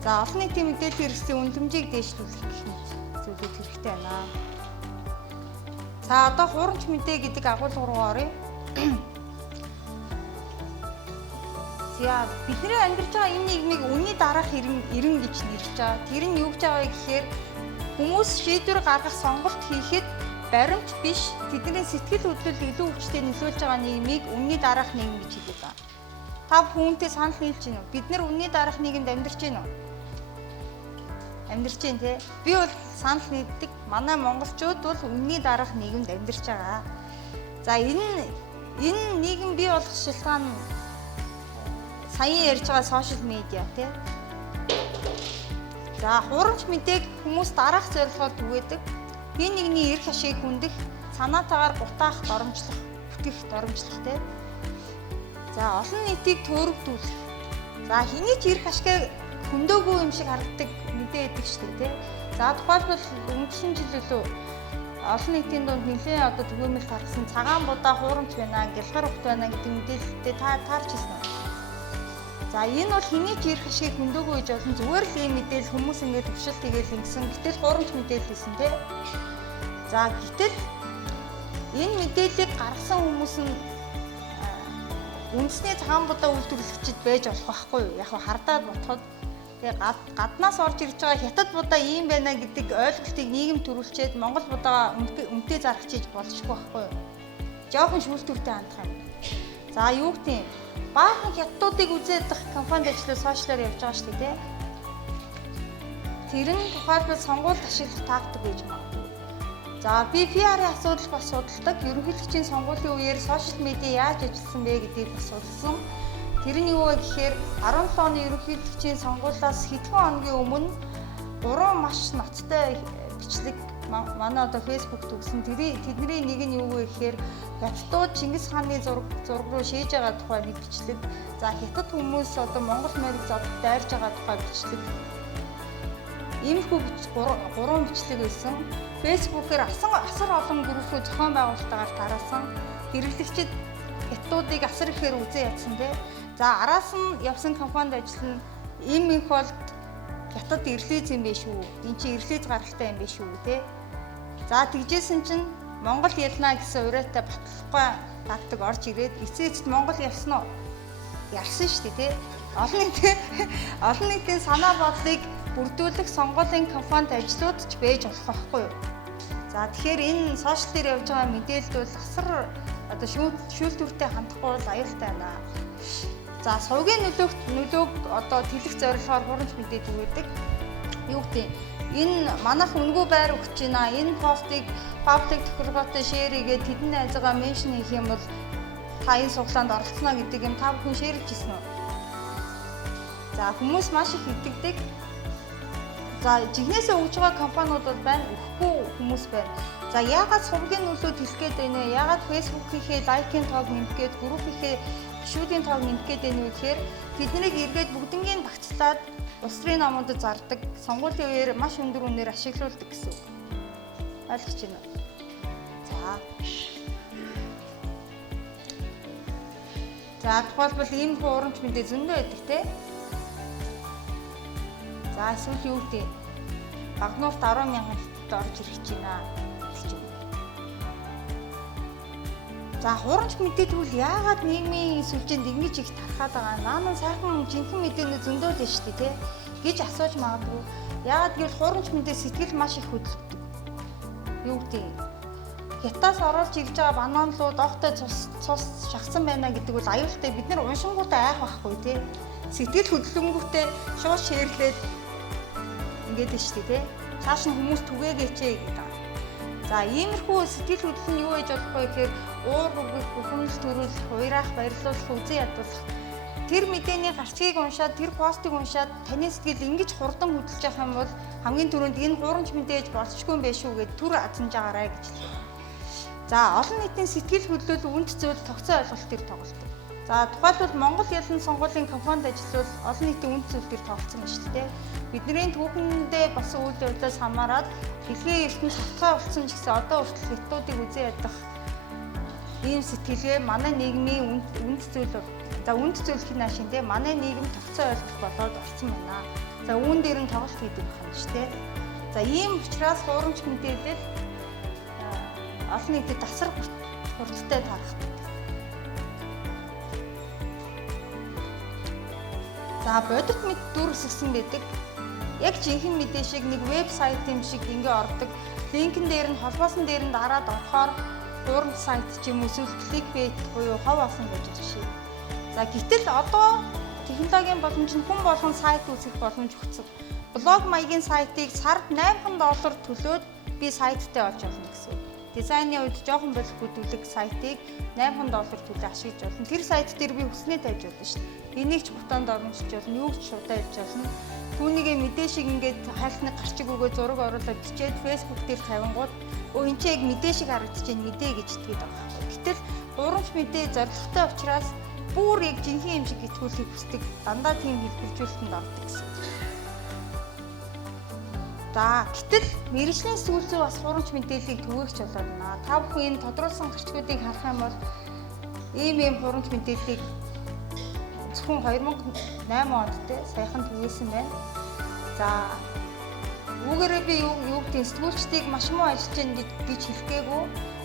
За олон нийтийн мэдээллийн хэрэгслийн үнэлэмжийг дээшлүүлэх гэх мэт зүйлүүд хэрэгтэй байна. За одоо хуурамч мэдээ гэдэг агуулга руу оръё. За бидний амьдарч байгаа энэ нийгмийг үнний дараах ирэн гэж нэрлэж байгаа. Тэр нь юу гэж байгаа вэ гэхээр хүмүүс шийдвэр гаргах сонголт хийхэд баримт биш тэдний сэтгэл хөдлөл илүү хүчтэй нөлөөлж байгаа нийгмийг үнний дараах нийгэм гэж хэлдэг байна. Та бүхэнтэй санал нийлж байна уу? Бид нар үнний дараах нийгэмд амьдарч байна уу? Амьдарч байна те. Би бол санал нийлдэг. Манай монголчууд бол үнний дараах нийгэмд амьдарч байгаа. За энэ нийгэм бий болох шалтгаан саяхан ярьж байгаа сошиал медиа тий. За хуурамч мэдээг хүмүүс дараах зорилгоор түгээдэг. Хин нэгний эрх ашиг хүндэх, санаатаагаар гутаах доромжлох, бүтгэх доромжлох тий. За олон нийтийг төөрөгдүүлэх. За хэний ч эрх ашиг хөндөөгүй юм шиг харагддаг мэдээ өгдөг шүү дээ тий. За тухайлбал өнгөрсөн жил үлээ олон нийтийн дунд нэлээд одоо түгээмэл гаргасан цагаан будаа хуурамч байна, гялгар ухт байна гэдэг мэдээлэлтэй таарч ирсэн. За энэ бол хэний ч эрх ашиг хөндөөгүй гэж олон зүгээр л ийм мэдээлэл хүмүүс ингээд төвшөлт хийгээл ингэсэн. Гэтэл хуурамч мэдээлэл хийсэн тий. За гэтэл энэ мэдээллийг гаргасан хүмүүс нь үндэсний цагаан будаа үйлдвэрлэгчид байж болох байхгүй юу? Яг хардаад ботход тэгээ гаднаас орж ирж байгаа хятад будаа ийм байна гэдэг ойлголтыг нийгэм төрүүлчихэд Монгол будаа өмтэй зарах чийж болчихгүй байхгүй юу? жоохон шүүлтүүртэй хандах юм. За юу гэдэг юм? Баахан хятадуудыг үзээд дах компанид ажиллаж сошиалаар явж байгаа шүү дээ. Тэр нь тухайлбал сонгуульд ашиглах тактик гэж магадгүй. За би PR-ийн асуудал бас судалдаг. Ерөнхийлөгчийн сонгуулийн үеэр сошиал медиа яаж ажилласан бэ гэдгийг бас судалсан. Тэр нь юу вэ гэхээр 17 оны ерөнхийлөгчийн сонгуулиас хэдхэн хоногийн өмнө 3 маш ноцтой бичлэг манай одоо Facebook төгсөн. Тэдний нэг нь юу вэ гэхээр хятадууд Чингис хааны зураг руу шээж байгаа тухай нэг бичлэг. За хятад хүмүүс одоо Монгол морийг зодод дайрж байгаа тухай бичлэг. Иймэрхүү 3 бичлэг байсан. Facebook-ээр асар олон группөө зохион байгуулалтаар тараасан. Хэрэглэгчид хятадуудыг асар ихээр үзэн ядсан те. За араас нь явсан компанид ажиллана. Ийм их бол хятад ирлээз юм биш үү? Энд чинь ирлээз гаралтай юм биш үү те. За тэгжсэн чинь Монгол ялнаа гэсэн урайтай батлахгүй тактик орж ирээд эцээцд Монгол ялсан уу? Ялсан шүү дээ те. Олон нийтийн санаа бодлыг бүрдүүлэх сонгуулийн компанид ажлуудч байж болох байхгүй юу? За тэгэхээр энэ сошиал дээр явж байгаа мэдээлэл бол асар одоо шүүлтүүртэй хандахгүй бол аюултай байна. За сувгийн нөлөөг одоо тэлэх зорилгоор хурамч мэдээд өгдөг. Юу гэдэг энэ манайх үнгүй байр өгч байна. Энэ постыг паблик тохиргоотой шеэр хийгээд тэдний найзгаа меншн хийх юм бол та энэ суглаанд оролцоно гэдэг юм та бүхэн шеэрлж ирсэн үү? За хүмүүс маш их итгэдэг. За жигнэсээ өгж байгаа компаниуд бол байна, өгөхгүй хүмүүс байна. За яагаад сувгийн нөлөөд хэлэх гээд байна вэ? Яагаад Facebook-ийнхээ лайкийн тоог нэмэх гээд, группийнхээ гишүүдийн тоог нэмэх гээд байна вэ гэхээр тэднийг эргээд бүгднгийн багцлаад улс төрийн номуудад зардаг, сонгуулийн үеэр маш өндөр үнээр ашиглуулдаг гэсэн үг. Ойлгож байна уу? За тухайлбал ийм хуурамч мэдээ зөндөө байдаг те. За эсвэл юу гэдэг багнуурт 10,000 хятад орж ирэх гэж байна гэх юм. За хуурамч мэдээ тэгвэл яагаад нийгмийн сүлжээнд ингэж их тархаад байгаа? Наан сайхан жинхэнэ мэдээнүүд зөндөө л шүү дээ те гэж асууж магадгүй. Яагаад гэвэл хуурамч мэдээ сэтгэл маш их хөдөлгдөг. Юу гэдэг хятадаас оруулж ирж байгаа бананлууд огтой цус шахсан байна гэдэг бол аюултай. Бид нэр уншингуудаа айх байхгүй те. Сэтгэл хөдлөнгүүтээ шууд шеэрлээд ингээд нь шүү дээ те. Цааш нь хүмүүс түгээгээч гэдэг. За иймэрхүү сэтгэл хөдлөл нь юу гэж болох вэ гэхээр уур бүгд бүхнэл төрүүлэх, уяраах, баярлуулах, үзэн ядуулах. Тэр мэдээний гарчгийг уншаад, тэр постыг уншаад таны сэтгэл ингэж хурдан хөдөлж явах юм бол хамгийн түрүүнд энэ хуурамч мэдээж болцгүй юм байх шүү гэд түр азанж байгаарай гэж хэлсэн. За олон нийтийн сэтгэл хөдлөл үнд зүйл тогтцоо ойлголт төр тоглолдог. За тухайлбал Монгол ялан сонгуулийн компанид ажиллавал олон нийтийн үнд зүйл төр тоглосон байна шүү дээ. Бидний түүхэндээ болсон үйл явдлаас хамаарат дэлхийн ертөнц хатгаа болсон ч гэсэн одоо хүртэл хятадуудыг үзэн ядах ийм сэтгэлгээ манай нийгмийн үнд зүйл. За үнд зүйл хинашин те манай нийгэм тогтцоо ойлголт болоод орсон байна. За үүн дээр нь тоглолт хийдэг байна шүү дээ. За ийм учраас хуурамч мэдээлэл олон нийтэд асар хурдтай тархдаг. За бодит мэд дүрсгсэн байдаг. Яг жинхэнэ мэдээ шиг нэг вебсайт юм шиг ингээ ордог. Линкэн дээр нь холбоосон дээр нь дараад орохоор хуурамч сайт ч юм уу эсвэл кликбейт буюу хов олон байж байгаа шээ. За гэтэл одоо технологийн боломжинд хүн болгон сайт үүсгэх боломж өгсөн. Блог маягийн сайтыг сард $8 төлөөд би сайттай олж олно гэсэн. Дизайны үед жоохон болох хөдөлгөх сайтыг $8 төлөө ашиглаж болно. Тэр сайт дээр би хүснээ тавьж болно шүү дээ. Энийг ч бутанд оруулж болно, юуг ч шуудаа явж болно. Түүнийгээ мэдээ шиг ингээд хайлтны гарчиг өгөө зураг оруулаад бичээд Facebook дээр тавингууд өө энэ ч яг мэдээ шиг харагдаж байна мэдээ гэж итгээд байгаа. Гэтэл хуурамч мэдээ зоригтой учраас бүр яг жинхэнэ юм шиг итгүүлэхийг хүсдэг. Дандаа тийм хэлбэржүүлэлтэнд ордог гэсэн. За гэтэл мэргэжлийн сүүлзүү бас хуурамч мэдээллийг түгээгч болно. Та бүхэн энэ тодруулсан гарчгуудыг харах юм бол ийм хуурамч мэдээллийг зөвхөн 2008 онд те саяхан түгээсэн байна. За үүгээрээ би юу гэдэг сэтгүүлчдийг маш муу ажиллаж байна гэж хэлэхгээгүй.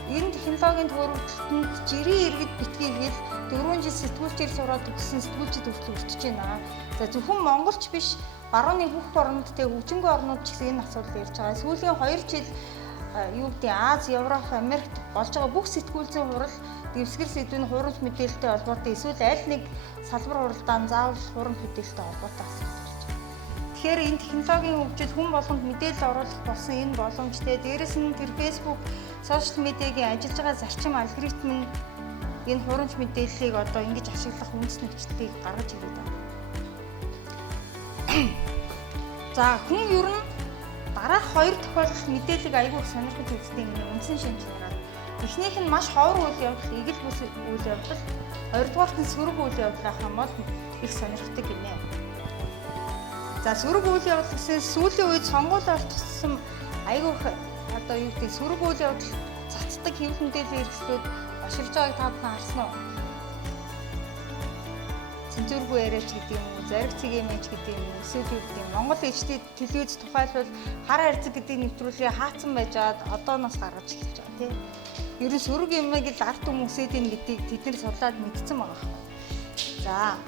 Ер нь технологийн төвөрөлтөнд жирийн иргэд битгий хэл 4 жил сэтгүүлчээр сураад төгссөн сэтгүүлчид хүртэл өртөж байна. За зөвхөн монголч биш барууны бүх орнууд те хөгжингүй орнууд ч гэсэн энэ асуудал ярьж байгаа. Сүүлийн 2 жил юу гэдэг Аз, Европ, Америкт болж байгаа бүх сэтгүүл зүйн хурал дэвсгэр сэдвийн хуурамч мэдээлэлтэй холбоотой эсвэл аль нэг салбар уралдаан заавал хуурамч мэдээлэлтэй холбоотой асуудал болж байна. Тэгэхээр энэ технологийн хөгжил хүн болгонд мэдээлэл оруулах болсон энэ боломжтой. Дээрээс нь тэр Facebook, сошиал медиагийн ажиллаж байгаа зарчим алгоритм нь энэ хуурамч мэдээллийг одоо ингэж ашиглах үндэс нөхцөлийг гаргаж ирээд байна. За хүн ер нь дараах хоёр тохиолдолд мэдээллийг аягүй сонирхож үздэг юм үндсэн шинж чанар. Эхнийх нь маш ховор үйл явдал, игэл бүс үйл явдал, хоёрдугаарт нь сөрөг үйл явдал ахын бол их сонирхдаг гинэ. За сөрөг үйл явдал гэсэн сүүлийн үед сонгуул болчихсон аягүй одоо юу гэдэг сөрөг үйл явдал цацдаг хэвлэл мэдээллийн хэрэгслүүд ашиглаж байгааг та бүхэн харсан уу? Цэнзүүргүй яриач гэдэг юм уу, зориг цэгийн мэж гэдэг юм уу, эсвэл юу гэдэг юм. Монгол ичтэй телевиз тухайлбал хар харилцаг гэдэг нэвтрүүлгийг хаацсан байжгаад одооноос гаргаж эхэлж байгаа тийм. Ер нь сөрөг юмыг л арт хүмүүсэд ин гэдгийг тэд нар судлаад мэдсэн байгаа юм.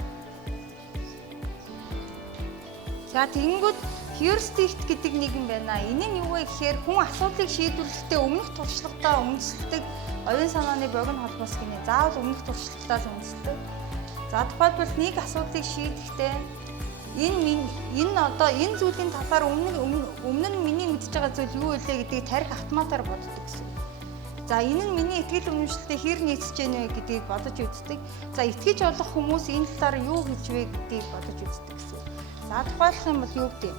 За тэгэнгүүт heuristic гэдэг нэг юм байна. Энэ нь юу вэ гэхээр хүн асуудлыг шийдвэрлэхдээ өмнөх туршлагатай үндэслэдэг оюун санааны богино холбоос гинэ. Заавал өмнөх туршлагатаас үндэслэдэг. За тухайлбал нэг асуудлыг шийдэхдээ энэ зүйлийн талаар өмнө нь миний мэдж байгаа зүйл юу вэ гэдгийг тарих автоматар боддог гэсэн. За энэ нь миний итгэл үнэмшилтэд хэр нийцэж байна вэ гэдгийг бодож үздэг. За итгэж болох хүмүүс энэ талаар юу гэж вэ гэдгийг бодож үздэг гэсэн. За тухайлах юм бол юу гэдэг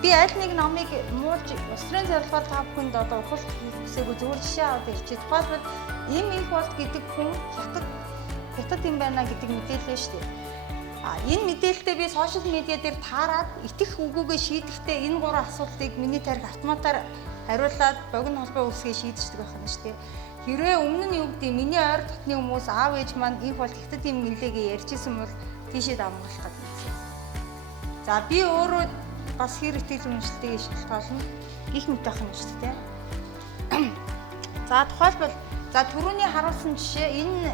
би аль нэг номыг муулж усрын зорилгоор та бүхэнд одоо ухалт хийсээгөө зөвхөн жишээ аваад ирчээ. Тухайлбал ийм их болт гэдэг хүн хятад юм байна гэдэг мэдээлэл шүү дээ. Энэ мэдээлэлтэй би сошиал медиа дээр таарад итгэх үгүйгээ шийдэхдээ энэ гурван асуултыг миний тарих автоматар хариулаад богино холбоо үүсгээ шийдчихдэг байх нь шүү дээ. Хэрвээ өмнө нь юу гэдэг миний ойр дотны хүмүүс аав ээж маань их болт хятад юм нэлээгээ ярьжсэн бол тийшээ давмгаалах гэдэг. За би өөрөө бас хэр итгэл үнэмшилтэйг шалтгаална их мэт байх юм шүү дээ. За тухайлбал түрүүний харуулсан жишээ энэ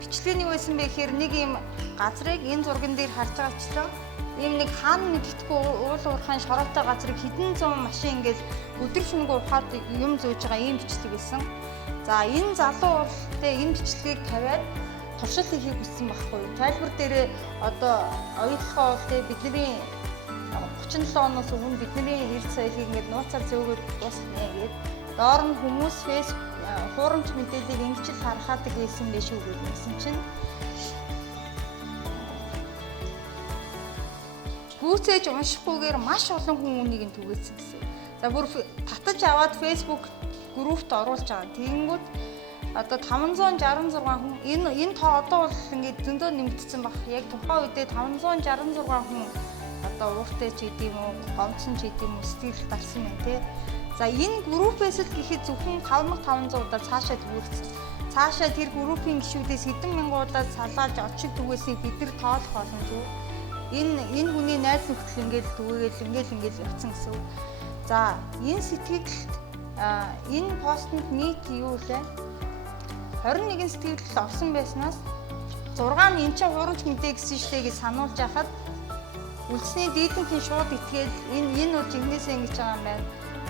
бичлэгийн юу байсан бэ гэхээр нэг юм газрыг энэ зурган дээр харж байгаачлаа ийм нэг хаана мэддэхгүй уул уурхайн шороотой газрыг хэдэн зуун машин ингээл өдөр шөнөгүй ухаад юм зөөж байгаа ийм бичлэг байсан. За энэ залуу уултай энэ бичлэгийг тавиад туршил хийхийг хүссэн байхгүй. Тайлбар дээрээ одоо оюутлахаа бол бидний 37 оноос өмнө бидний эрх соёлыг ингээд нууцаар зөөгөөд дуусгана гэдэг. Доор нь хүмүүс Facebook хуурамч мэдээллийг ингэж л харахаадаг байсан байх шүү гэсэн чинь гүйцээж уншихгүйгээр маш олон хүн үнийг нь түгээсэн гэсэн. За бүр татаж аваад Facebook группт оруулж байгаа. Тэгэнгүүт одоо 566 хүн энэ тоо одоо бол ингээд зөндөө нэмэгдсэн баг. Яг тухайн үедээ 566 хүн одоо ууртай ч гэдэм үү, гомцсон ч гэдэм үү сэтгэл дарсан байна тий. За энэ группээс л гэхэд зөвхөн 5500 удаа цаашаа төвөрсөн. Цаашаа тэр группийн гишүүдээс хэдэн мянган удаа салааж очиг түгээсийг бид нар тоолох боломжгүй. Энэ хүний найз нөхцөл ингээл явцсан гэсэн. За энэ сэтгэлд энэ постэнд нийт юу вэ? 21 сэтгэлд орсон байснаас 6 нь эн чинь хуурамч мэдээ гэсэн штэ гэж сануулж яхад үлдсний дийдэнхийн шууд итгээл энэ бол жинхнээсээ ингэж байгаа юм байна.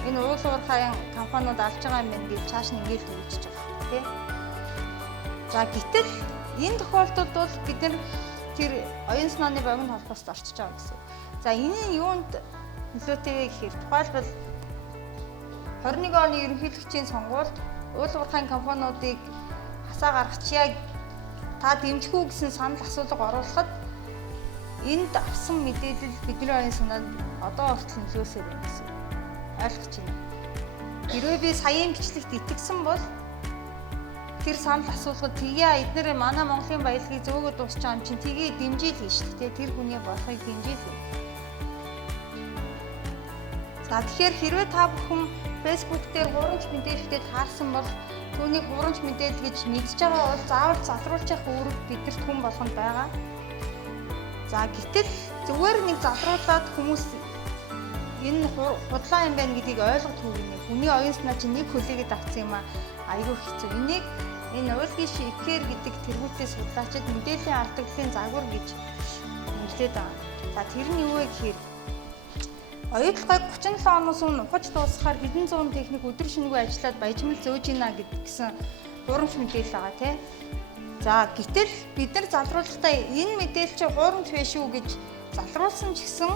Энэ уул уурхайн компаниуд алж байгаа юм байна гэж цааш нь ингээл дүгжиж байгаа тийм. За гэтэл энэ тохиолдолд бол бид нар тэр оюун санааны богино холбоост орчиж байгаа гэсэн. За энэ юунд нөлөөтэй вэ гэхээр тухайлбал 21 оны ерөнхийлөгчийн сонгуульд уул уурхайн компаниудыг хасаа гаргачяа та дэмжих үү гэсэн санал асуулга оруулахад энд авсан мэдээлэл бидний оюун санаанд одоо хүртэл нөлөөсөө байна гэсэн. Ойлгож байна. Хэрвээ би саяын бичлэгт итгэсэн бол тэр санал асуулгад тгийа эдгээр манай Монголын баялагийг зөөгөө дуусч байгаа юм чинь тгий дэмжээл хийн шүү дээ. Тэр хүний болохыг дэмжээл. За тэгэхээр хэрвээ та бүхэн Facebook дээр хуурамч мэдээлэлтэй таарсан бол түүнийг хуурамч мэдээлэл гэж мэдж байгаа бол заавал залруулчих үүрэг бидэрт хүн болгонд байгаа. За гэтэл зүгээр нэг залруулад хүмүүс энэ худлаа юм байна гэдгийг ойлгох үгнэ. Хүний оюун санаа чинь нэг хөлийгэд авсан юм аа. Айгүй хэцүү. Энийг энэ уйлгийн шивкэр гэдэг тэргүүтээс судлаачид мэдээллийн ардчлалын загвар гэж нэмэлээд байгаа. За тэр нь юу вэ гэхээр Оюутлогыг 37 оноос өмнө ухаж дуусгахаар хэдэн зуун техник өдөр шинэгүй ажиллаад баяжмал зөөж ийна гэсэн гурамч мэдээлэл байгаа тийм. За гэтэл бид нар залруулахдаа энэ мэдээлэл чи гурамч биш үү гэж залруулсан ч гэсэн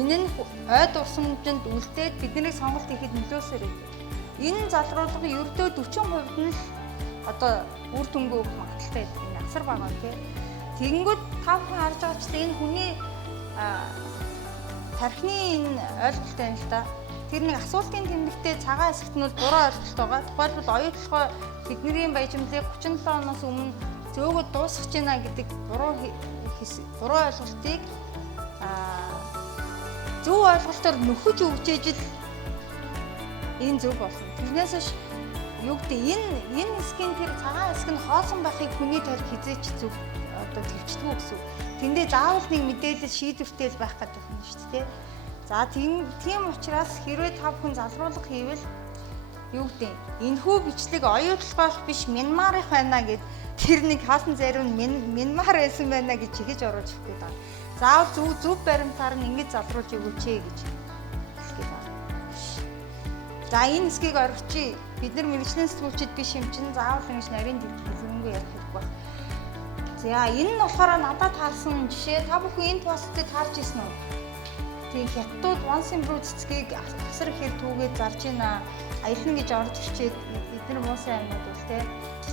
энэ нь ой дурсамжинд үлдээд бидний сонголт хийхэд нөлөөсөөр байдаг. Энэ залруулга ердөө 40% нь л одоо үр дүнгүй өгөх магадaltaй байдаг. Энэ асар бага тийм. Тэгэнгүүт та бүхэн харж байгаа ч энэ хүний тархины энэ ойлголт байна л да. Тэр нэг асуултын тэмдэгтээ цагаан хэсэгт нь бол буруу ойлголт байгаа. Тухайлбал оюутлогоо бидний баяжмлыг 37 оноос өмнө зөөгөд дуусгах гэж байна гэдэг буруу ойлголтыг зөв ойлголтоор нөхөж өгчээж л энэ зөв болсон. Тэрнээс ш юу гэдэг энэ хэсгийн тэр цагаан хэсэг нь хоосон байхыг хүний тарих хизээч зөв одоо төвчдгүү гэсэн. Тэндээ заавал нэг мэдээлэл шийдвэртэй байх гэдэг юм шүү дээ. За тийм учраас хэрвээ та бүхэн залруулга хийвэл юу гэдэг энэхүү бичлэг оюутлогоох биш Мянмарынх байна гэд тэр нэг хаасан зарим нь Мянмар байсан байна гэж чигэж оруулж өгөх гэдэг. Заавал зөв баримтаар нь ингэж залруулж өгөөч гэж хэлгээд байна. За энэ хэсгийг оргичи. Бид нар мэргэжлийн сэтгүүлчид биш юм чинь заавал ингэж нарийн дэлгэрэнгүй ярих хэрэгтэй байна. За энэ нь болохоор надад таарсан жишээ. Та бүхэн энэ постыг таарч ирсэн үү? Тийм хятадууд once improve цэцгийг асар ихээр түүгээд зарж ийна. Аялна гэж орж ирчээд эдгээр муусан амьнууд бол те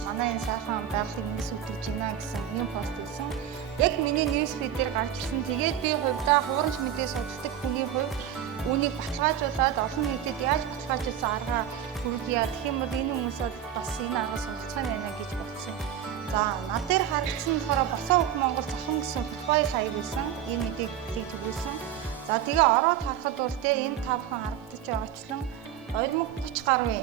манай энэ сайхан байгалыг ингэ сүтгэж байна гэсэн ийм пост хийсэн. Яг миний ньюс фид дээр гарч ирсэн. Тэгээд би хувьдаа хуурамч мэдээ судалдаг хүний хувьд үүнийг баталгаажуулаад олон нийтэд яаж баталгаажуулсан аргаа хүргье. Тэгэх юм бол энэ хүмүүс бас энэ арга суралцах байна гэж бодсон. За над дээр харагдсан болохоор босоо хөх Монгол зохон гэсэн тухай хаяг байсан. Энэ мэдээллийг төгөөсөн. За тэгээ ороод харахад бол те энэ та бүхэн харагдаж байгаачлан 2030 гаруй.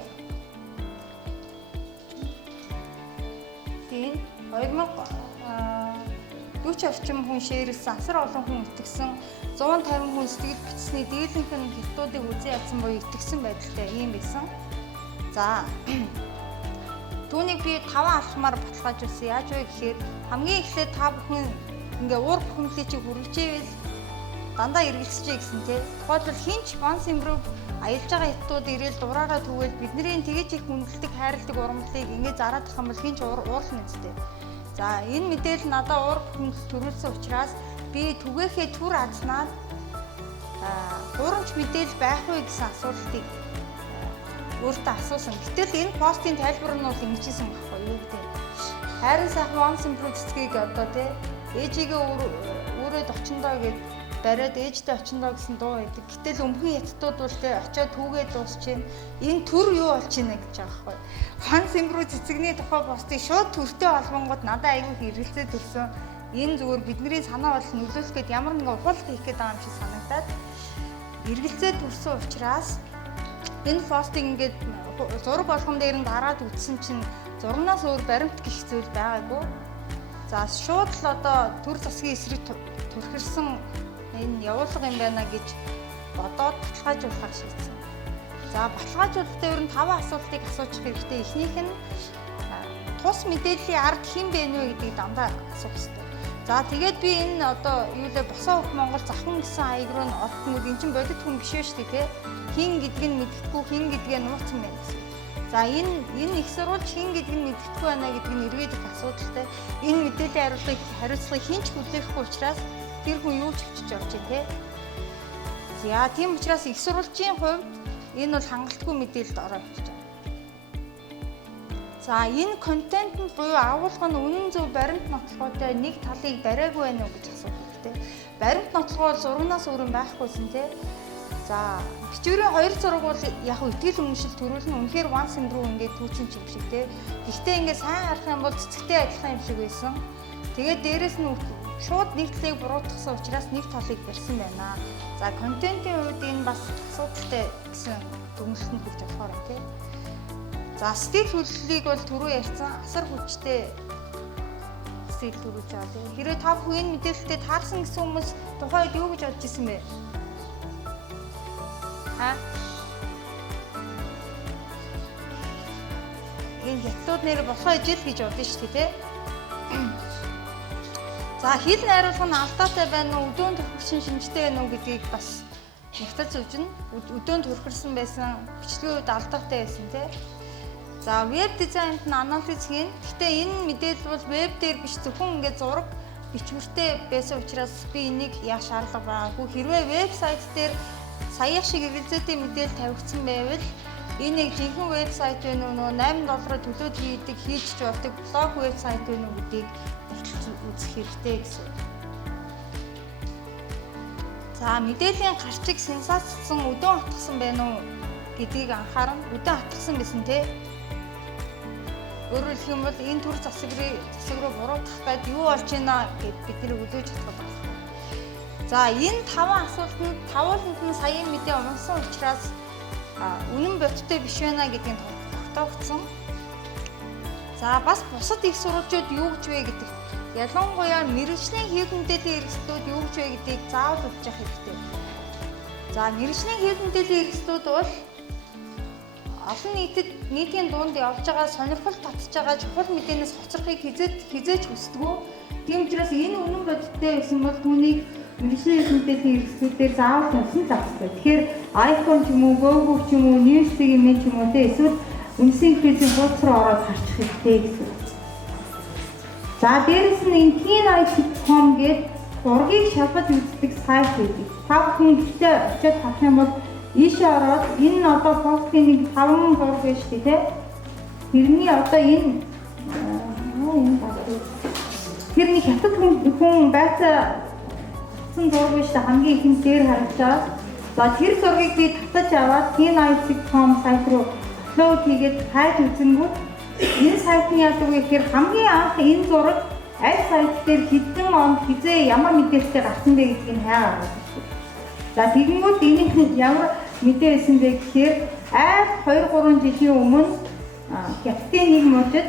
Тийм 40 орчим хүн шеэрлсэн, асар олон хүн итгэсэн, 150 хүн сэтгэл бичсний дийлэнх нь хятадуудыг үзэн ядсан буюу итгэсэн байдалтай ийм байсан. За түүнийг би 5 алхмаар баталгаажуулсан. Яаж вэ гэхээр хамгийн эхлээд та бүхэн ингээ уур бухимдлыг чи хүргэжээвэл дандаа эргэлцчихье гэсэн тий. Тухайлбал хинч once improve аялж байгаа хятадууд ирээл дураараа түгээл бидний тэгэж их хүндэлдэг, хайрладаг урамлыг ингээ зараад тах юм бол хинч уурлна үстэй. За энэ мэдээлэл надад уур бухимдал төрүүлсэн учраас би түгээхээ түр азнаад гурамч мэдээлэл байх вэ гэсэн асуултыг өөртөө асуусан. Гэтэл энэ постын тайлбар нь бол ингэжсэн байхгүй юу гэдэг. Хайрын сайхан once improve цэцгийг одоо тий ээжигээ өөрөө очиндоо гэж бариад ээжтэй очиндоо гэсэн дуу байдаг. Гэтэл өмнөхөн хятадууд бол тий очиод түүгээ дуусчихээн. Энэ төр юу болж байна гэж байгаа байхгүй. Once improve цэцэгний тухай постыг шууд төртэй холбонгод надад аягүй хэрэгэлцээ төрсөн. Энэ зүгээр бидний санаа бодол нөлөөлөх гээд ямар нэгэн ухуулах хийх гээд байгаа юм шиг санагдаад хэрэгэлцээ төрсөн учраас энэ постыг ингээд зураг болгон дээр нь дараад үтсэн чинь зурнаас өөр баримт гэх зүйл байгаагүй. За шууд л одоо төр засгийн эсрэг төрхөрсөн энэ явуулга юм байна гэж бодоод баталгаажуулахар шийдсэн. За баталгаажуулалтаа ер нь 5 асуултыг асуучих хэрэгтэй. Эхнийх нь тус мэдээллийн ард хэн бэ нэ гэдгийг дандаа асуух хэрэгтэй. За тэгээд би энэ одоо юу лээ босоо хөх Монгол захын гэсэн хаяг руу н орох юм. Эн чинь бодит хүн биш шүү дээ тий. Хин гэдг нь мэддэхгүй, хин гэдгээ нууцсан байна гэсэн. За энэ их сурвалж хин гэдг нь мэддэхгүй байна гэдг нь эргээд их асуудалтай. Энэ мэдээллийн хариуцлагыг хинч хүлээхгүй учраас тэр хүн юу ч хөвчөж орж ийн тий. За тийм учраас их сурвалжийн хувьд энэ бол хангалтгүй мэдээлэлд ороо явж байгаа. За энэ контентэнд буюу агуулга нь үнэн зөв баримт нотлоготой нэг талыг бариагүй байна уу гэж асуух хэрэгтэй. Баримт нотлого бол зурагнаас өөр юм байхгүйсэн тий. За бичвэрийн 2 зураг бол яг итгэл үнэмшил төрүүлнэ. Үнэхээр once improve ингээд түүчин юм шиг тий. Гэхдээ ингээд сайн харах юм бол цэцэгтэй адилхан юм шиг байсан. Тэгээд дээрэс нь шууд нэг талыг буруутгасан учраас нэг талыг барьсан байна. За контентын хувьд энэ бас асуудалтай гэсэн дүгнэлтэнд хүрч болохоор юм тий. За сэтгэл хөдлөлийг бол түрүү ярьсан асар хүчтэй сэтгэл төрүүлж байгаа тий. Хэрвээ та бүхэн энэ мэдээлэлтэй таарсан гэсэн хүмүүс тухайд юу гэж бодож исэн бэ? Энэ хятадууд нэр босоо ижил гэж бодсон шүү дээ тий. За хэл найруулга нь алдаатай байна уу, өдөөн төвхөршин шинжтэй байна уу гэдгийг бас Нягтаж өвжин өдөөнд хүрхэрсэн байсан бичлэгийн үед алдаатай байсан тий. За веб дизайнд нь анализ хийн. Гэхдээ энэ мэдээлэл бол веб дээр биш зөвхөн ингээд зураг бичвэртэй байсан учраас би энийг яах шаардлага байгаагүй. Хэрвээ вебсайт дээр сая шиг эргэлзээтэй мэдээлэл тавигдсан байвал энэ нэг жинхэнэ вебсайт вэ нөө $8 төлөөд хийж болдог блог вебсайт вэ нөө гэдгийг үзэх хэрэгтэй гэсэн. За мэдээллийн гарчиг сенсацсан өдөө хатгсан байна уу гэдгийг анхаарна. Өдөө хатгсан байсан тий. Өөрөөр хэлэх юм бол энэ төр засаг руу буруутгах гээд юу болж байна гэд бид нэр өдөөж чадах байна. За энэ 5 асуултанд тавууланд нь саяын мэдээ унсан учраас үнэн бодиттой биш байна гэдгийг тогтоогдсон. За бас бусад их сурвалжууд юу гэж вэ гэдэг. Ялангуяа мэргэжлийн хэв мэдээллийн хэрэгслүүд юу гэж вэ гэдгийг заавал үзчих хэрэгтэй. За мэргэжлийн хэв мэдээллийн хэрэгслүүд бол олон нийтийн дунд явж байгаа сонирхол татж байгаа чухал мэдээнээс хоцрохыг хизээч хүсдэггүй. Тийм учраас энэ үнэн бодиттой байсан бол түүнийг мэргэжлийн хэв мэдээллийн хэрэгслүүдээр заавал тавьсан заахгүй. Тэгэхээр iPhone ч юм уу, Google ч юм уу, Newspeak-ийн ч юм уу те эсвэл үндэсний хэлбэрийн хуудас руу ороод харчих хэрэгтэй гэсэн. За дээрэс нь энэ teen.com гэдэг зургийг шалгаж үздэг сайт байдаг. Та бүхэн ихтэй очиод харах юм бол ийшээ ороод энэ одоо постын нэг 5 зураг байна шүү дээ тий. Тэрний одоо энэ тэрний хятад хүн байцаасан зураг байна шүү дээ. Хамгийн ихэнд дээр харагдаж байгаа. За тэр зургийг би татаж аваад teen.com сайт руу аплод хийгээд хайж үзэнгүүт энэ сайтны яадаг вэ гэхээр хамгийн анх энэ зураг аль сайт дээр хэдэн онд хизээ ямар мэдээлэлтэй гарсан бэ гэдгийг хайгаад байна. За тэгэнгүүт энэ ямар мэдээ байсан бэ гэхээр айх 2-3 жилийн өмнө хятадын нэг мужид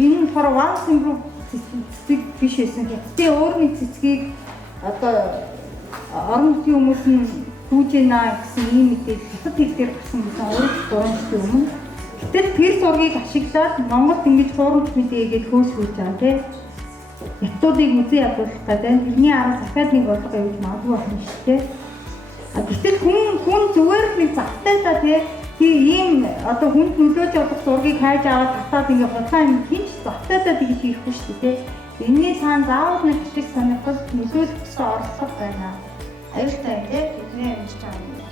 энэ болохоор one symbol цэцэг биш байсан. Хятадын өөр нэг цэцгийг одоо орон нутгийн хүмүүс нь түүж ийна гэсэн ийм мэдээлэл хятад хэл дээр гарсан гэсэн 3 жилийн өмнө. Гэтэл тэр зургийг ашиглаад Монголд ингэж хуурамч мэдээгээд хөөсгөж байгаа тийм. Хятадуудыг үзэн ядуулах гэдэг. Тэрний арга дахиад нэг бодлого явуулж магадгүй байна шүү дээ. Гэтэл хүн зүгээр нэг завтай та тийм одоо хүнд нөлөөж явах зургийг хайж аваад татаад ингээ худлаа юм хинч завтай та тэгж хийхгүй шүү дээ. Энэний цаана заавал нэг хэсэг сонирхол нөлөөлөх гэсэн орлого байна. Аюултай тийм бидний амьд байгаа юм.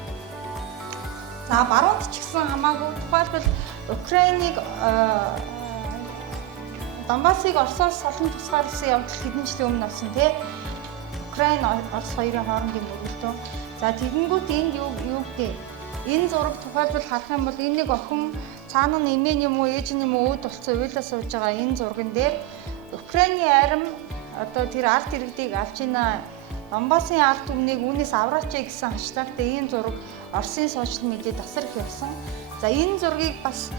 За баруунд ч гэсэн хамаагүй тухайлбал Украиныг Донбассыг Оросоос солон тусгаарсан явдал хэдэн жилийн өмнө болсон тий. Украин Орос хоёрын хоорондын мөрөлдөө. За тэгэнгүүт энд юу гэдэг энэ зураг тухайлбал харах юм бол энэ нэг охин цаана нь эмээ юм уу ээж юм уу өөд болцсон уйлаа сууж байгаа энэ зурган дээр Украиний арим одоо тэр арт иргэдийг авч ийна Донбассын арт өмнөийг үүнээс авраач гэсэн хаштагтай энэ зураг Оросын сошиал медиа тасар их явсан. За энэ зургийг бас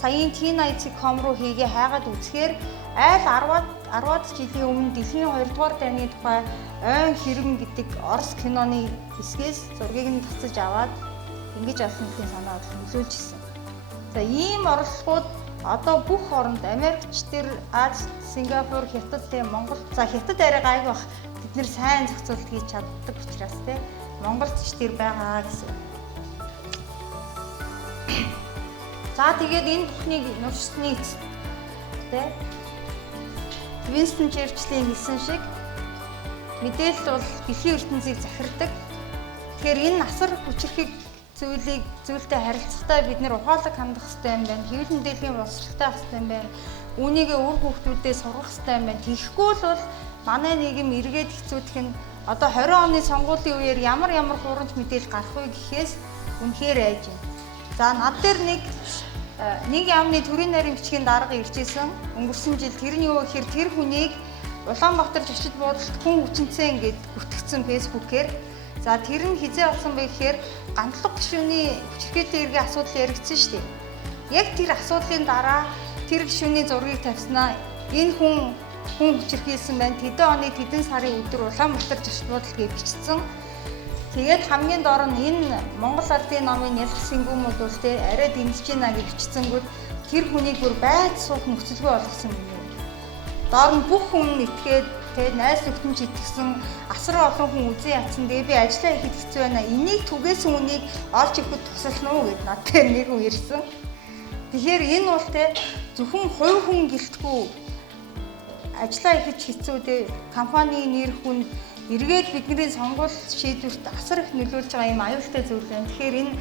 саяын teen.com руу хийгээ хайгаад үзэхээр айл 10-аад жилийн өмнө дэлхийн 2 дугаар дайны тухай ойн хэрэг гэдэг Орос киноны хэсгээс зургийг нь тасаж аваад ингэж авсан гэдгийг санаа нөлөөлж ирсэн. За ийм орлогууд одоо бүх оронд Америкч төр Аз, Сингапур, Хятад, Монгол. За Хятад арай гайг бах. Бид нэр сайн зохицуулт хийж чаддаг учраас Монголч төр байгаа гэсэн. За тэгээд энэ бүхнийг нуршсны эцэст Винстон Черчиллийн хэлсэн шиг мэдээлэл бол дэлхийн ертөнцийг захирдаг. Тэгэхээр энэ насар хүчрхэг зүйлтэй харилцахтаа бид нэр ухаалаг хандах хэрэгтэй юм байна. Хэвлэл мэдээллийн боловсролтой байх хэрэгтэй юм байна. Үүнийгээ үр хүүхдүүдэд сургах хэрэгтэй юм байна. Тэгэхгүй бол манай нийгэм эргээд хэцүүдэх нь одоо 20 оны сонгуулийн үеэр ямар хуурамч мэдээлэл гарах вэ гэхээс үнэхээр айж байна. За над дээр нэг яамны төрийн нарийн бичгийн дарга иржсэн өнгөрсөн жил тэрний юу гэхээр тэр хүнийг Улаанбаатар зочид буудалд хүн хүчинцэн гэд бүтгэгдсэн фэйсбүүкээр за тэр нь хизээ болсон бэ гэхээр гандлага гишүүний хүчирхээтэй эргийн асуудал яригдсан шүү дээ. Яг тэр асуудлын дараа тэр гишүүний зургийг тавьснаа энэ хүн хүчирхийлсэн байна. Тэдэн оны тэдэн сарын өдөр Улаанбаатар зочид буудал гэж бичсэн. Тэгээд хамгийн доор нь энэ Монгол Ардын номын ялах сэнгүүмүүд бол арай дэмжиж байна гэж бичсэнгүүд тэр хүнийг бүр байц суух нөхцөлгүй болгосон юм. Доор нь бүх хүн итгээд тэгээд найз нөхдөнд итгэсэн асар олон хүн үзэн ятсан. Тэгээ би ажиллаа хийхэд хэцүү байна. Энийг түгээсэн үнийг олж ирэхэд тусална уу гэд надад нэг хүн ирсэн. Тэгэхээр энэ бол те зөвхөн хувь хүн гэлтгүй ажиллаа хийж хэцүү те компани нэр хүн эргээд бидний сонгуул шийдвэрт асар их нөлөөлж байгаа юм аюултай зүйл байна. Тэгэхээр энэ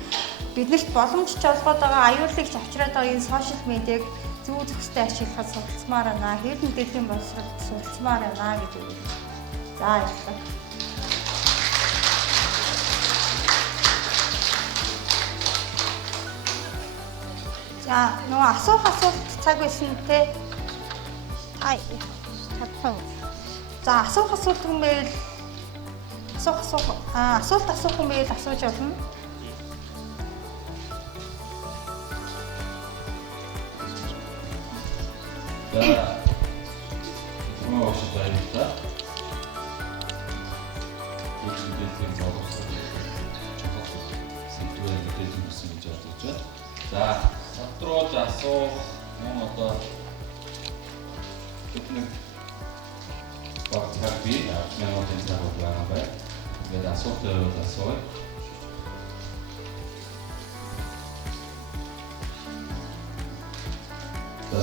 биднэрт боломжч олгоод байгаа аюулыг авчраад байгаа энэ сошиал медиаг зүү зохистой ашиглахад суралцмаар байна. Хэвлэл мэдээллийн боловсролд суралцмаар байна гэж үг. За баярлалаа. За нөгөө асуулт цаг байсан те. Ай чадсан. За асуулт юм байл асуулт асуух юм байл асууж болно. За мөн очтой мэдээллийн боловсрол сэдвээр мэдээлэл өгсөн гэж бодож байна. За сатрууд асуух мөн одоо бидний баг би минутын цаг байгаа байна. Тэгээд асуултууд асууя.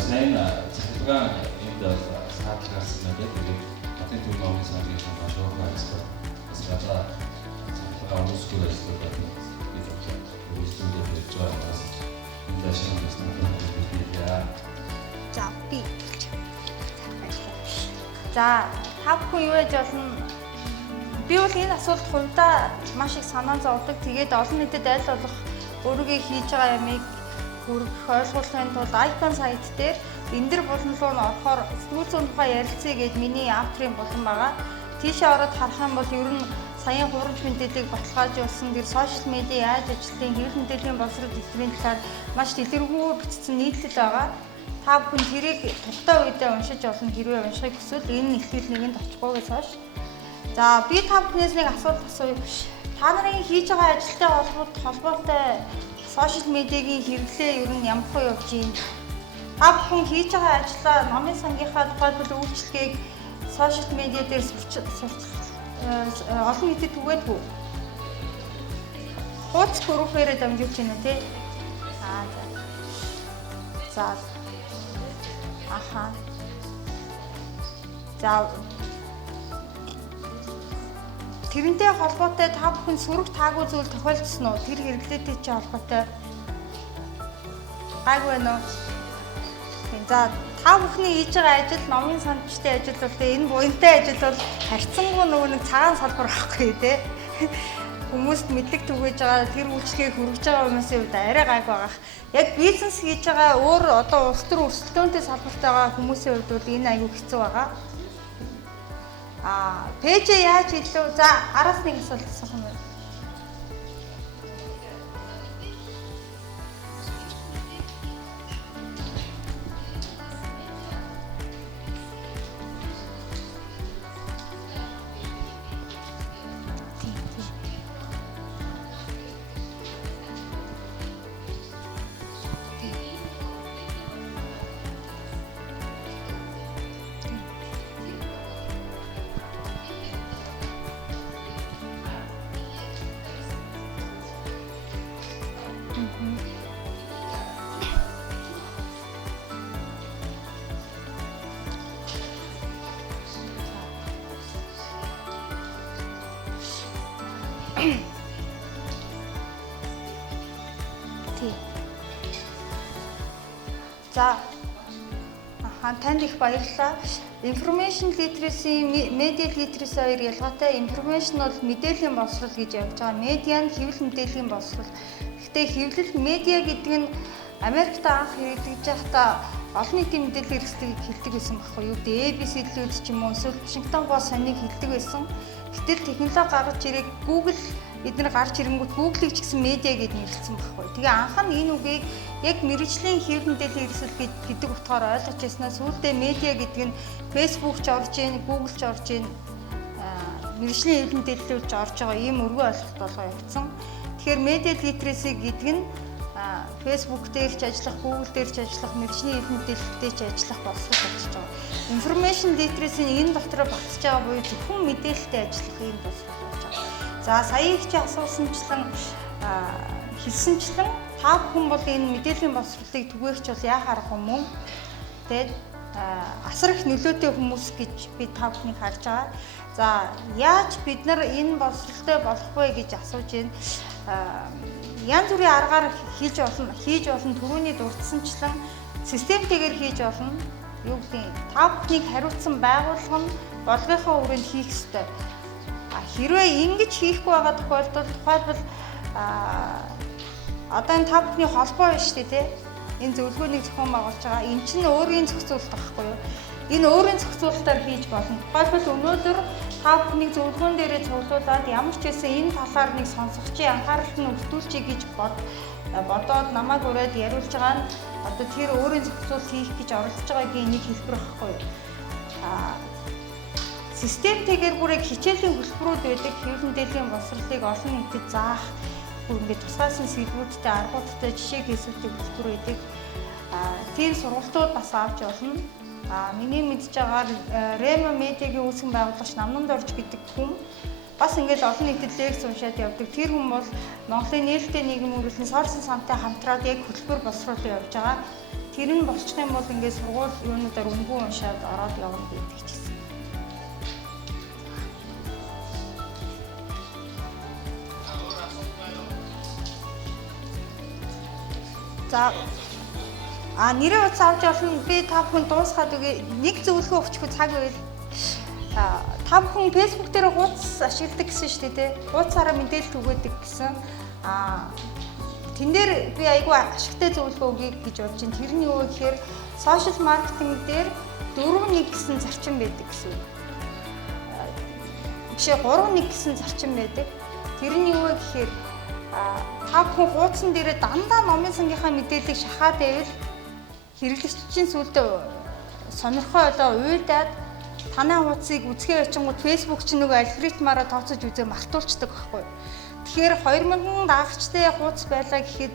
Сайн цахилгаан энд саатгаас мэдээ тэгээд хатын төв номын сангийн шуурга ажиллах бас гадаа цахилгаан үүсгэх ажил байдаг. Үүсгэх гэж байгаа. Энэ дэшин нэстэ За би. За та бүхэн юу яаж болно? Би бол энэ асуулт хувьдаа маш их санаа зовдөг. Тэгээд олон нийтэд аль болох өөрийгөө хийж байгаа ямыг хүргэх ойлгуулахын тулд icon сайт дээр энэ дэр болон руу н орохоор сэтгүүл зүйн тухай ярилцъя гэж миний авторын болон байгаа. Тийшээ ороод харах юм бол ер нь саяын хурамч мэдээллийг баталгаажуулсан тэр сошиал медиа яаж ажилтны хэвлэл мэдээллийн боловсрол дэлгэрийн талаар маш дэлгэрэнгүй бичсэн нийтлэл байгаа. Та бүхэн тэрийг тухтай үедээ уншиж олон хэрвээ уншихыг хүсвэл энэ нэвтрүүлэг нэгэнд очихгүйгээс хойш. За би та бүхнээс нэг асуулт асууя. Та нарын хийж байгаа ажилтай холбоотой сошиал медиагийн хэрэглээ ер нь ямар хөө явж байна? Та бүхэн хийж байгаа ажлаа номын сангийнхаа тухайлбал үйлчлэгийг сошиал медиа дээр олон нийтэд түгээдгүй. Хуудас группээрээ дамжуулж байна тий. За. Аха. За. Тэрнтэй холбоотой та бүхэн сүрэг таагүй зүйл тохиолдсон уу? Тэр хэрэглээтэй чи холбоотой гайгүй байна уу? За та бүхний хийж байгаа ажил номын санчтай ажил бол энэ буянтай ажил бол харьцангуй нөгөө нэг цагаан салбар авахгүй тий. Хүмүүст мэдлэг түгээж байгаа тэр үйлчлэгийг хүргэж байгаа хүмүүсийн хувьд арай гайг байгаа. Яг бизнес хийж байгаа өөр одоо улс төр өрсөлдөөнтэй салбартай байгаа хүмүүсийн хувьд бол энэ аягүй хэцүү байгаа. Пэйж яаж илүү за араас нэг асуулт асуух юм байна. За танд их баярлалаа. Information literacy, media literacy хоёр ялгаатай. Information бол мэдээллийн боловсрол гэж явж байгаа. Media нь хэвлэл мэдээллийн боловсрол. Гэхдээ хэвлэл медиа гэдэг нь Америкт анх хэрэгжиж байхдаа олон нийтийн мэдээллийн хэрэгслийг хэлдэг байсан байхгүй юу? ABC-длүүд ч юм уу эсвэл Washington Post санийг хэлдэг байсан. Гэтэл технологи гаргаж ирээд Google эдгээр гарч ирэнгүүт Google-ийг ч гэсэн медиа гэж нэрлэсэн байхгүй. Тэгээ анх нь энэ үгийг яг мэргэжлийн хэвлэл мэдээллийн хэрэгсэл гэдэг утгаар ойлгож байснаа сүүлдээ медиа гэдэг нь Facebook ч орж ийн, Google ч орж ийн, мэргэжлийн хэвлэл мэдээллүүд ч орж байгаа ийм өргөө ойлголт болгоо явцсан. Тэгэхээр медиа литераси гэдэг нь Facebook дээр ч ажиллах, Google дээр ч ажиллах, мэргэжлийн хэл мэдээлэлтэй ч ажиллах боловсрол болж байгаа. Information literacy-ийн энэ дотор багтж байгаа буюу зөвхөн мэдээлэлтэй ажиллах энэ боловсрол болж байгаа. За сая их чи асуусанчлан хэлсэнчлэн та бүхэн бол энэ мэдээллийн боловсролыг түгээгч бол яа харах юм мөн. Тэгээд асар их нөлөөтэй хүмүүс гэж би та бүхнийг харж байгаа. За яаж бид нар энэ боловсролтой болох вэ гэж асууж байна. Янз бүрийн аргаар хийж болно түрүүний дурдсанчлан системтэйгээр хийж болно. Юу гэдэг та бүхнийг хариуцсан байгууллага нь болгийнхоо хүрээнд хийх ёстой. Хэрвээ ингэж хийхгүй байгаа тохиолдолд тухайлбал одоо энэ та бүхний холбоо биш үү те? Энэ зөвлөгөөнийг зохион байгуулж байгаа. Энэ чинь өөрийн зохицуулалт байхгүй юу? Энэ өөрийн зохицуулалтаар хийж болно. Тухайлбал өнөөдөр та бүхнийг зөвлөгөөн дээрээ цуглуулад ямар ч байсан энэ талаар нэг сонсох чи анхааралт нь өртүүлчихье гэж бодоод намайг ураад яриулж байгаа нь одоо тэр өөрийн зохицуулалт хийх гэж оролдож байгаагийн нэг хэлбэр байхгүй юу? Системтэйгээр бүрийг хичээлийн хөтөлбөрүүд байдаг, хэвлэл мэдээллийн боловсролыг олон нийтэд заах бүр ингээд тусгайсан сэдвүүдтэй аргуудтай жишээ хийсвэртэй хөтөлбөр байдаг. Тийм сургалтууд бас авч болно. Миний мэдж байгаагаар Рема медиагийн үүсгэн байгуулагч Номын дорж гэдэг хүн бас ингээд олон нийтэд лекц уншаад явдаг. Тэр хүн бол Монголын нээлттэй нийгэм үргэлжлэн сорсон самтай хамтраад яг хөтөлбөр боловсруулалт явуулж байгаа. Тэр нь болчих юм бол ингээд сургууль юунуудаар үнгүй уншаад ороод явна гэдэг чийсэн. За нэрээ утас авч олно би та бүхэн дуусгаад үгүй нэг зөвлөгөө өгчихгүй цаг байвал та бүхэн Facebook дээр хуудас ашигладаг гэсэн шүү дээ. Хуудасаараа мэдээлэл түгээдэг гэсэн. Тэн дээр би айгүй ашигтай зөвлөгөө өгье гэж бодож байна. Тэрний юу гэхээр сошиал маркетинг дээр 4-1 гэсэн зарчим байдаг гэсэн үг. Жишээ 3-1 гэсэн зарчим байдаг. Тэрний юу гэхээр та бүхэн хуудсан дээрээ дандаа номын сангийнхаа мэдээллийг шахаад байвал хэрэглэгчийн сүлдээ сонирхоо олоо уйлдаад танай хуудсыг үзгээ очингууд Facebook ч нөгөө алгоритмаараа тооцож үзээ мартуулцдаг байхгүй. Тэгэхээр 2000 дагагчтай хуудас байлаа гэхэд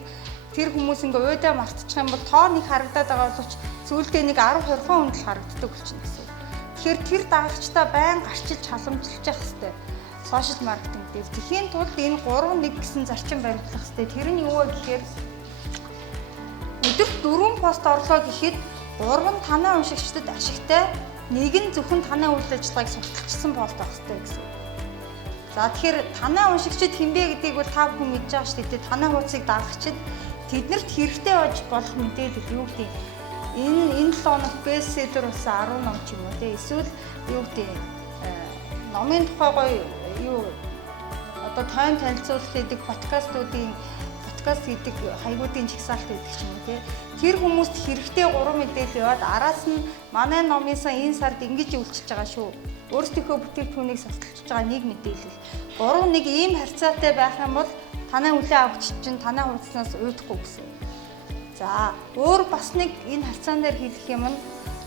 тэр хүмүүс ингээ уйдаа мартчих юм бол тоо нэг харагдаад байгаа боловч сүүлдээ нэг 10-20 хүнд л харагддаг болчихно гэсэн. Тэгэхээр тэр дагагчтай байн гарчилж халамжилж явах хэрэгтэй. Сошиал маркетинг дээр тэхийн тулд энэ 3-1 гэсэн зарчим баримтлах хэрэгтэй. Тэр нь юу вэ гэхээр өдөрт 4 пост орлоо гэхэд 3 нь танай уншигчдад ашигтай, 1 нь зөвхөн танай үйл ажиллагааг сурталчилсан пост байх хэрэгтэй гэсэн. За тэгэхээр танай уншигчид хинбэ гэдгийг бол та бүхэн мэдж байгаа шүү дээ. Танай хуудсыг дагагчид тэднэрт хэрэгтэй болох мэдээлэл юу гэдэг энэ 7 хоног бестселлер болсон 10 ном ч юм уу те. Эсвэл юу гэдэг номын тухай гоё юу одоо тайм танилцуулах гэдэг подкаст гэдэг хаягуудын жигсаалт байдаг ч юм уу тий. Тэр хүмүүст хэрэгтэй 3 мэдээлэл яваад араас нь манай номын сан энэ сард ингэж үйлчилж байгаа шүү. Өөрсдийнхөө бүтээгдэхүүнийг сурталчилж байгаа нэг мэдээлэл. 3-1 ийм харьцаатай байх юм бол танай хүлээ авахч чинь танай хуудаснаас уйдахгүй гэсэн. За өөр бас нэг энэ харьцаан дээр хэлэх юм нь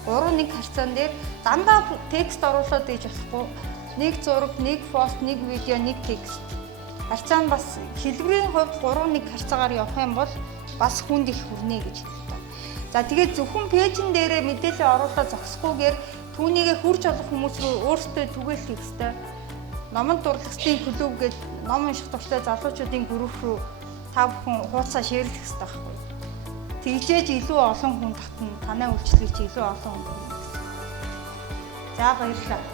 3-1 харьцаан дээр дандаа текст оруулаад ээж болохгүй. Нэг зураг, нэг пост, нэг видео, нэг текст. Харьцаа нь бас хэлбэрийн хувьд 3-1 харьцаагаар явах юм бол бас хүнд их хүрнэ гэж хэлдэг. За тэгээд зөвхөн пэйжин дээрээ мэдээлэл оруулаад зогсохгүйгээр түүнийгээ хүрч олох хүмүүс рүү өөртөө түгээл хийх ёстой. Номын дурлагчдын клуб гэдэг ном унших дуртай залуучуудын групп рүү та бүхэн хуудасаа шеэрлэх ёстой байхгүй. Тэгжээж илүү олон хүн татна, танай үйлчлэгч илүү олон хүн. За баярлалаа.